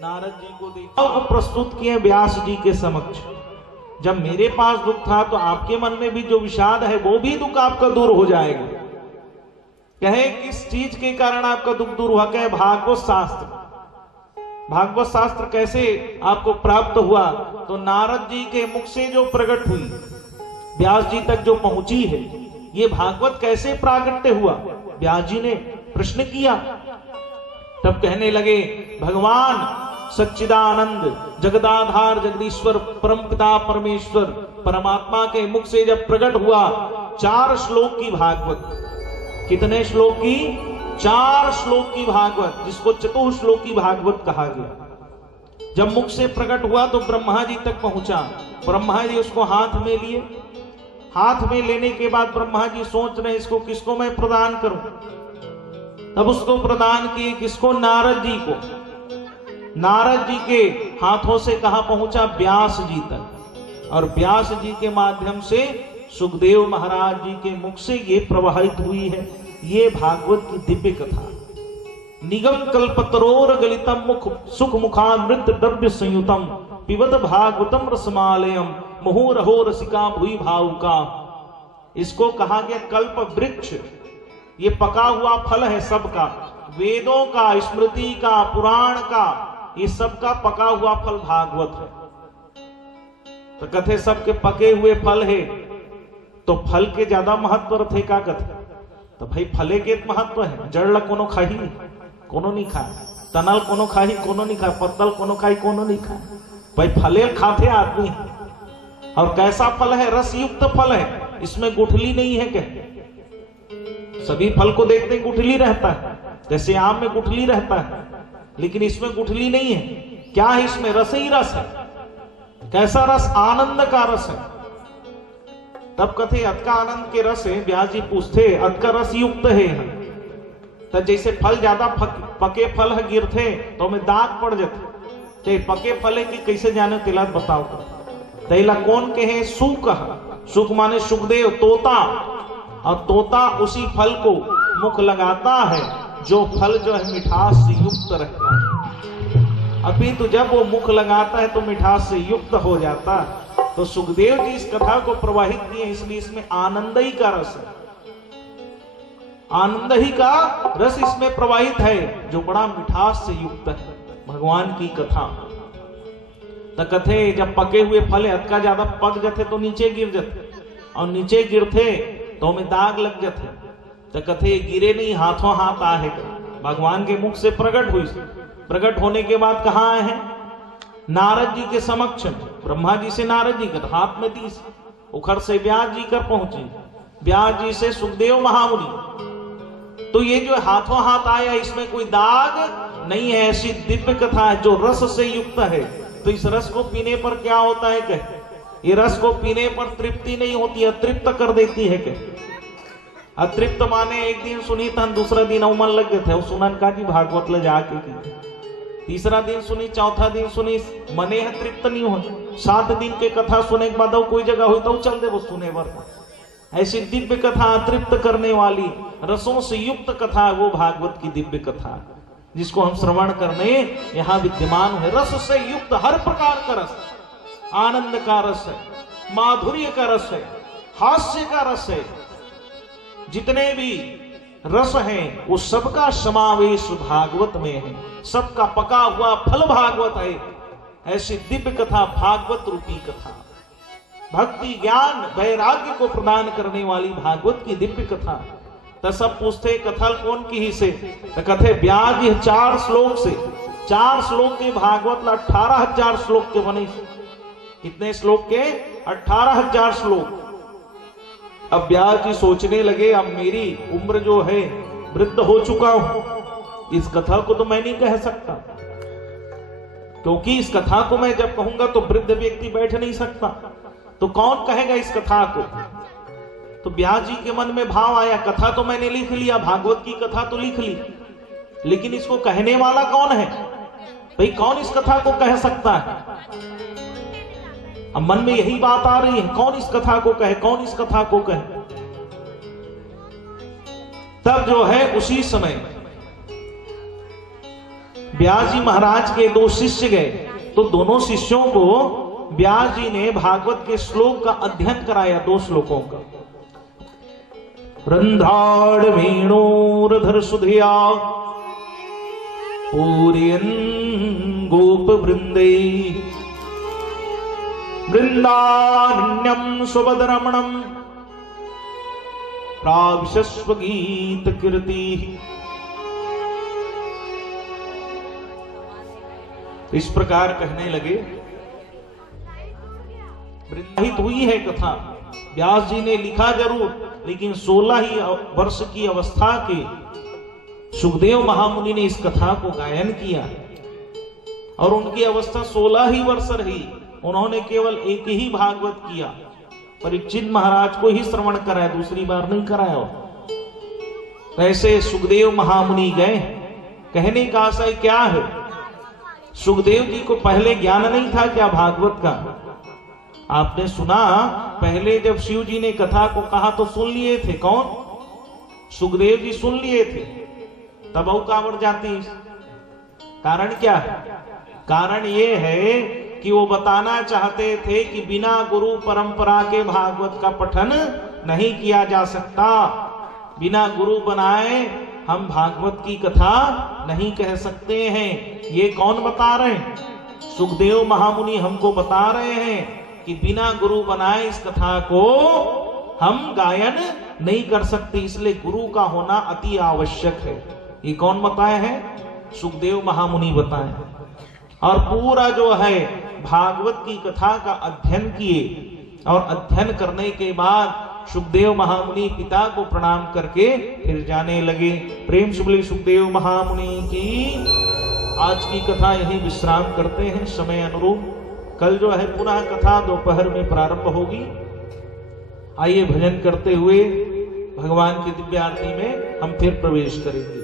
नारद जी को प्रस्तुत किए व्यास जी के समक्ष। जब मेरे पास दुख था तो आपके मन में भी जो विषाद है वो भी दुख आपका दूर हो जाएगा। कहे किस चीज के कारण आपका दुख दूर हुआ? कहे भागवत शास्त्र। भागवत शास्त्र कैसे आपको प्राप्त हुआ? तो नारद जी के मुख से जो प्रकट हुई, व्यास जी तक जो पहुंची है, ये भागवत कैसे प्राकट्य हुआ? व्यास जी ने प्रश्न किया तब कहने लगे, भगवान सच्चिदानंद जगदाधार जगदीश्वर परमपिता परमेश्वर परमात्मा के मुख से जब प्रकट हुआ 4 श्लोक की भागवत। कितने श्लोक की? 4 श्लोक की भागवत, जिसको चतुश्लोकी भागवत कहा गया। जब मुख से प्रकट हुआ तो ब्रह्मा जी तक पहुंचा। ब्रह्मा जी उसको हाथ में लिए। हाथ में लेने के बाद ब्रह्मा जी सोच रहे इसको किसको मैं प्रदान करूं। तब उसको प्रदान किए, किसको? नारद जी को। नारद जी के हाथों से कहां पहुंचा? व्यास जी तक। और व्यास जी के माध्यम से सुखदेव महाराज जी के मुख से ये प्रवाहित हुई है ये भागवत की दिव्य कथा। निगम कल्पतरोर गलितम मुख सुख मुखामृत द्रव्य संयुतम पिबत भागवतम रसमालयम मुहुरहो रसिका भुई भावुका। इसको कहा गया कल्प वृक्ष। ये पका हुआ फल है सबका, वेदों का, स्मृति का, पुराण का, ये सबका पका हुआ फल भागवत है। तो कथे सबके पके हुए फल है, तो फल के ज्यादा महत्व रथे का कथे? तो भाई फले के महत्व है। जड़ कोनो खाही कोनो नहीं खाए, तनल कोनो खाही कोनो नहीं खाए, पत्तल कोनो खाई कोनो नहीं खाए। भाई फले खाते आदमी है। और कैसा फल है? रस युक्त फल है, इसमें गुठली नहीं है। क्या सभी फल को देखते गुठली रहता है, जैसे आम में गुठली रहता है, लेकिन इसमें गुठली नहीं है। क्या है इसमें? रस ही रस है। कैसा रस? आनंद का रस है। तब कथे अत का आनंद के रस है। व्यास जी पूछते अत का रस युक्त है। तो जैसे फल ज्यादा पके फल है गिरते तो हमें दाग पड़ जाते। पके फल है कि कैसे जाने तिला बताओ। तैला कौन कहे? सुख। सुख माने सुखदेव, तोता। और तोता उसी फल को मुख लगाता है जो फल जो है मिठास से युक्त रहता है। अभी तो जब वो मुख लगाता है तो मिठास से युक्त हो जाता है। तो सुखदेव जी इस कथा को प्रवाहित किए, इसलिए इसमें आनंद ही का रस है। आनंद ही का रस इसमें प्रवाहित है जो बड़ा मिठास से युक्त है। भगवान की कथा तो कथे जब पके हुए फल है का ज्यादा पक जाते तो नीचे गिर जाते, और नीचे गिरते तो हमें दाग लग जाते। तो कथे गिरे नहीं, हाथों हाथ आहे भगवान के मुख से प्रकट हुई। प्रकट होने के बाद कहाँ आए हैं? नारद जी के समक्ष। ब्रह्मा जी से नारद जी कर हाथ में दी, उखर से व्यास जी कर पहुंचे, व्यास जी से सुखदेव महामुनि। तो ये जो हाथों हाथ आया इसमें कोई दाग नहीं है। ऐसी दिव्य कथा है जो रस से युक्त है। तो इस रस को पीने पर क्या होता है? कह ये रस को पीने पर तृप्ति नहीं होती है, तृप्त कर देती है। कह अतृप्त माने एक दिन सुनी था दूसरा दिन अवमन लग गए थे, सुनन का जी भागवत ले जाके की। तीसरा दिन सुनी, चौथा दिन सुनी, मने है तृप्त नहीं हो। 7 दिन के कथा सुने के बाद कोई जगह हुई तो चल दे वो सुने वर। ऐसी दिव्य कथा, तृप्त करने वाली रसों से युक्त कथा, वो भागवत की दिव्य कथा जिसको हम श्रवण करने यहाँ विद्यमान है। रस से युक्त हर प्रकार का रस, आनंद का रस है, माधुर्य का रस है, हास्य का रस है। जितने भी रस हैं वो सबका समावेश भागवत में है। सबका पका हुआ फल भागवत है। ऐसी दिव्य कथा भागवत रूपी कथा, भक्ति ज्ञान वैराग्य को प्रदान करने वाली भागवत की दिव्य कथा। तो सब पूछते कथा कौन की ही से? तो कथे व्यास जी 4 श्लोक से, 4 श्लोक के भागवत 18,000 श्लोक के बने। कितने श्लोक के? 18,000 श्लोक। अब व्यास जी सोचने लगे अब मेरी उम्र जो है वृद्ध हो चुका हूं, इस कथा को तो मैं नहीं कह सकता, क्योंकि इस कथा को मैं जब कहूंगा तो वृद्ध व्यक्ति बैठ नहीं सकता, तो कौन कहेगा इस कथा को? तो व्यास जी के मन में भाव आया, कथा तो मैंने लिख लिया, भागवत की कथा तो लिख ली, लेकिन इसको कहने वाला कौन है? भाई कौन इस कथा को कह सकता है? अब मन में यही बात आ रही है, कौन इस कथा को कहे, कौन इस कथा को कहे? तब जो है उसी समय व्यास जी महाराज के 2 शिष्य गए, तो दोनों शिष्यों को व्यास जी ने भागवत के श्लोक का अध्ययन कराया, 2 श्लोकों का। रंध्राड़ वेणुर्धर सुधिया पूरयन् गोप वृंदे वृंदारण्यं सुभद्रमणं प्राविशस्व गीत कीर्ति। इस प्रकार कहने लगे। वृंदाहित हुई है कथा, व्यास जी ने लिखा जरूर, लेकिन 16 ही वर्ष की अवस्था के सुखदेव महामुनि ने इस कथा को गायन किया और उनकी अवस्था 16 ही वर्ष रही। उन्होंने केवल एक ही भागवत किया, परीक्षित महाराज को ही श्रवण कराया, दूसरी बार नहीं कराया। ऐसे सुखदेव महामुनि गए। कहने का आशय क्या है, सुखदेव जी को पहले ज्ञान नहीं था क्या भागवत का? आपने सुना, पहले जब शिव जी ने कथा को कहा तो सुन लिए थे। कौन? सुखदेव जी सुन लिए थे, तब कावड़ जाती। कारण क्या है? कारण ये है कि वो बताना चाहते थे कि बिना गुरु परंपरा के भागवत का पठन नहीं किया जा सकता। बिना गुरु बनाए हम भागवत की कथा नहीं कह सकते हैं। ये कौन बता रहे हैं? सुखदेव महामुनि हमको बता रहे हैं कि बिना गुरु बनाए इस कथा को हम गायन नहीं कर सकते, इसलिए गुरु का होना अति आवश्यक है। ये कौन बताए हैं? सुखदेव महामुनि बताए। और पूरा जो है भागवत की कथा का अध्ययन किए और अध्ययन करने के बाद सुखदेव महामुनि पिता को प्रणाम करके फिर जाने लगे। प्रेम से बोले सुखदेव महामुनि की। आज की कथा यही विश्राम करते हैं समय अनुरूप। कल जो है पुनः कथा दोपहर में प्रारंभ होगी। आइए भजन करते हुए भगवान की दिव्य आरती में हम फिर प्रवेश करेंगे।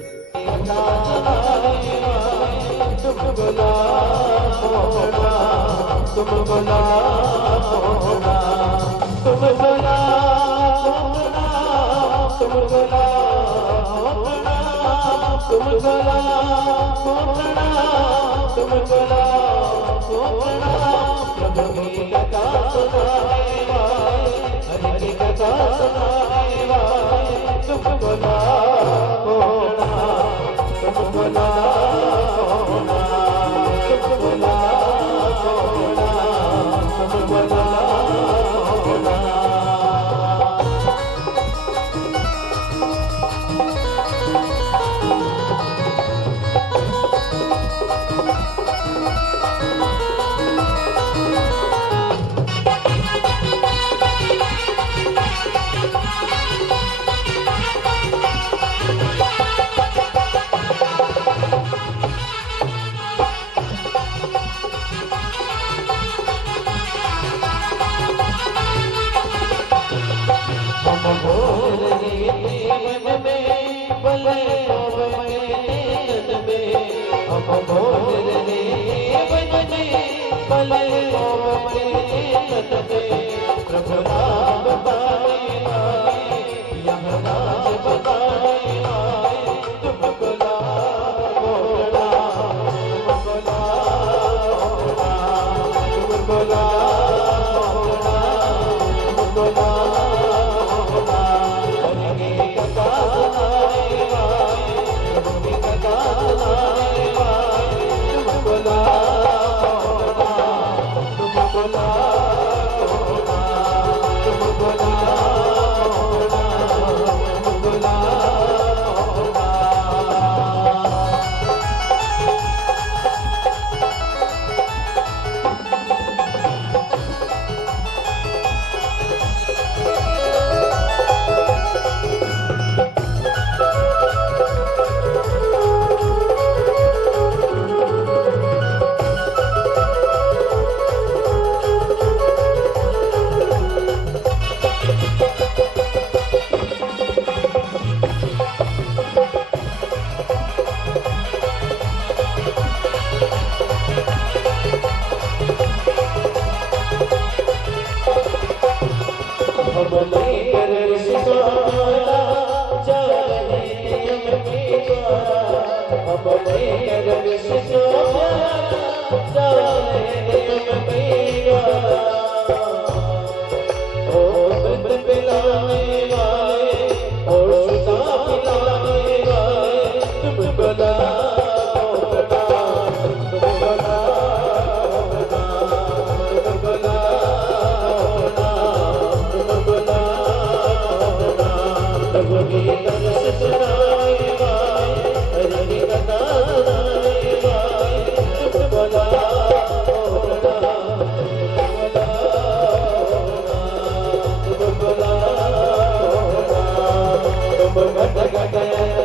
तुम घट घट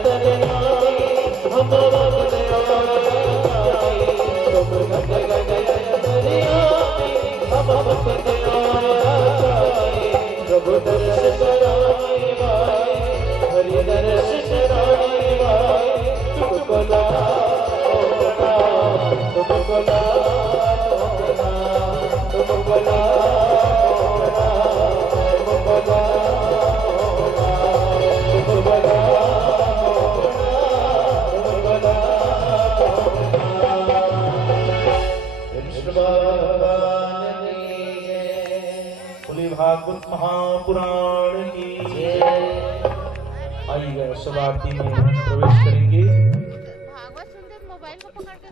दरियाई हम वक्त आए तुम घट घट दरियाई हम वक्त आए प्रभु दर्श कराए भाई हरि दर्श कराए भाई तुमको लाओना तुमको लाओना तुमको लाओना तुमको लाओना तुमको लाओना कृष्ण भगवान की जय। बोले भागवत महापुराण की जय। आइए सब आरती में प्रवेश करेंगे। भागवत सुनते मोबाइल को पकड़ के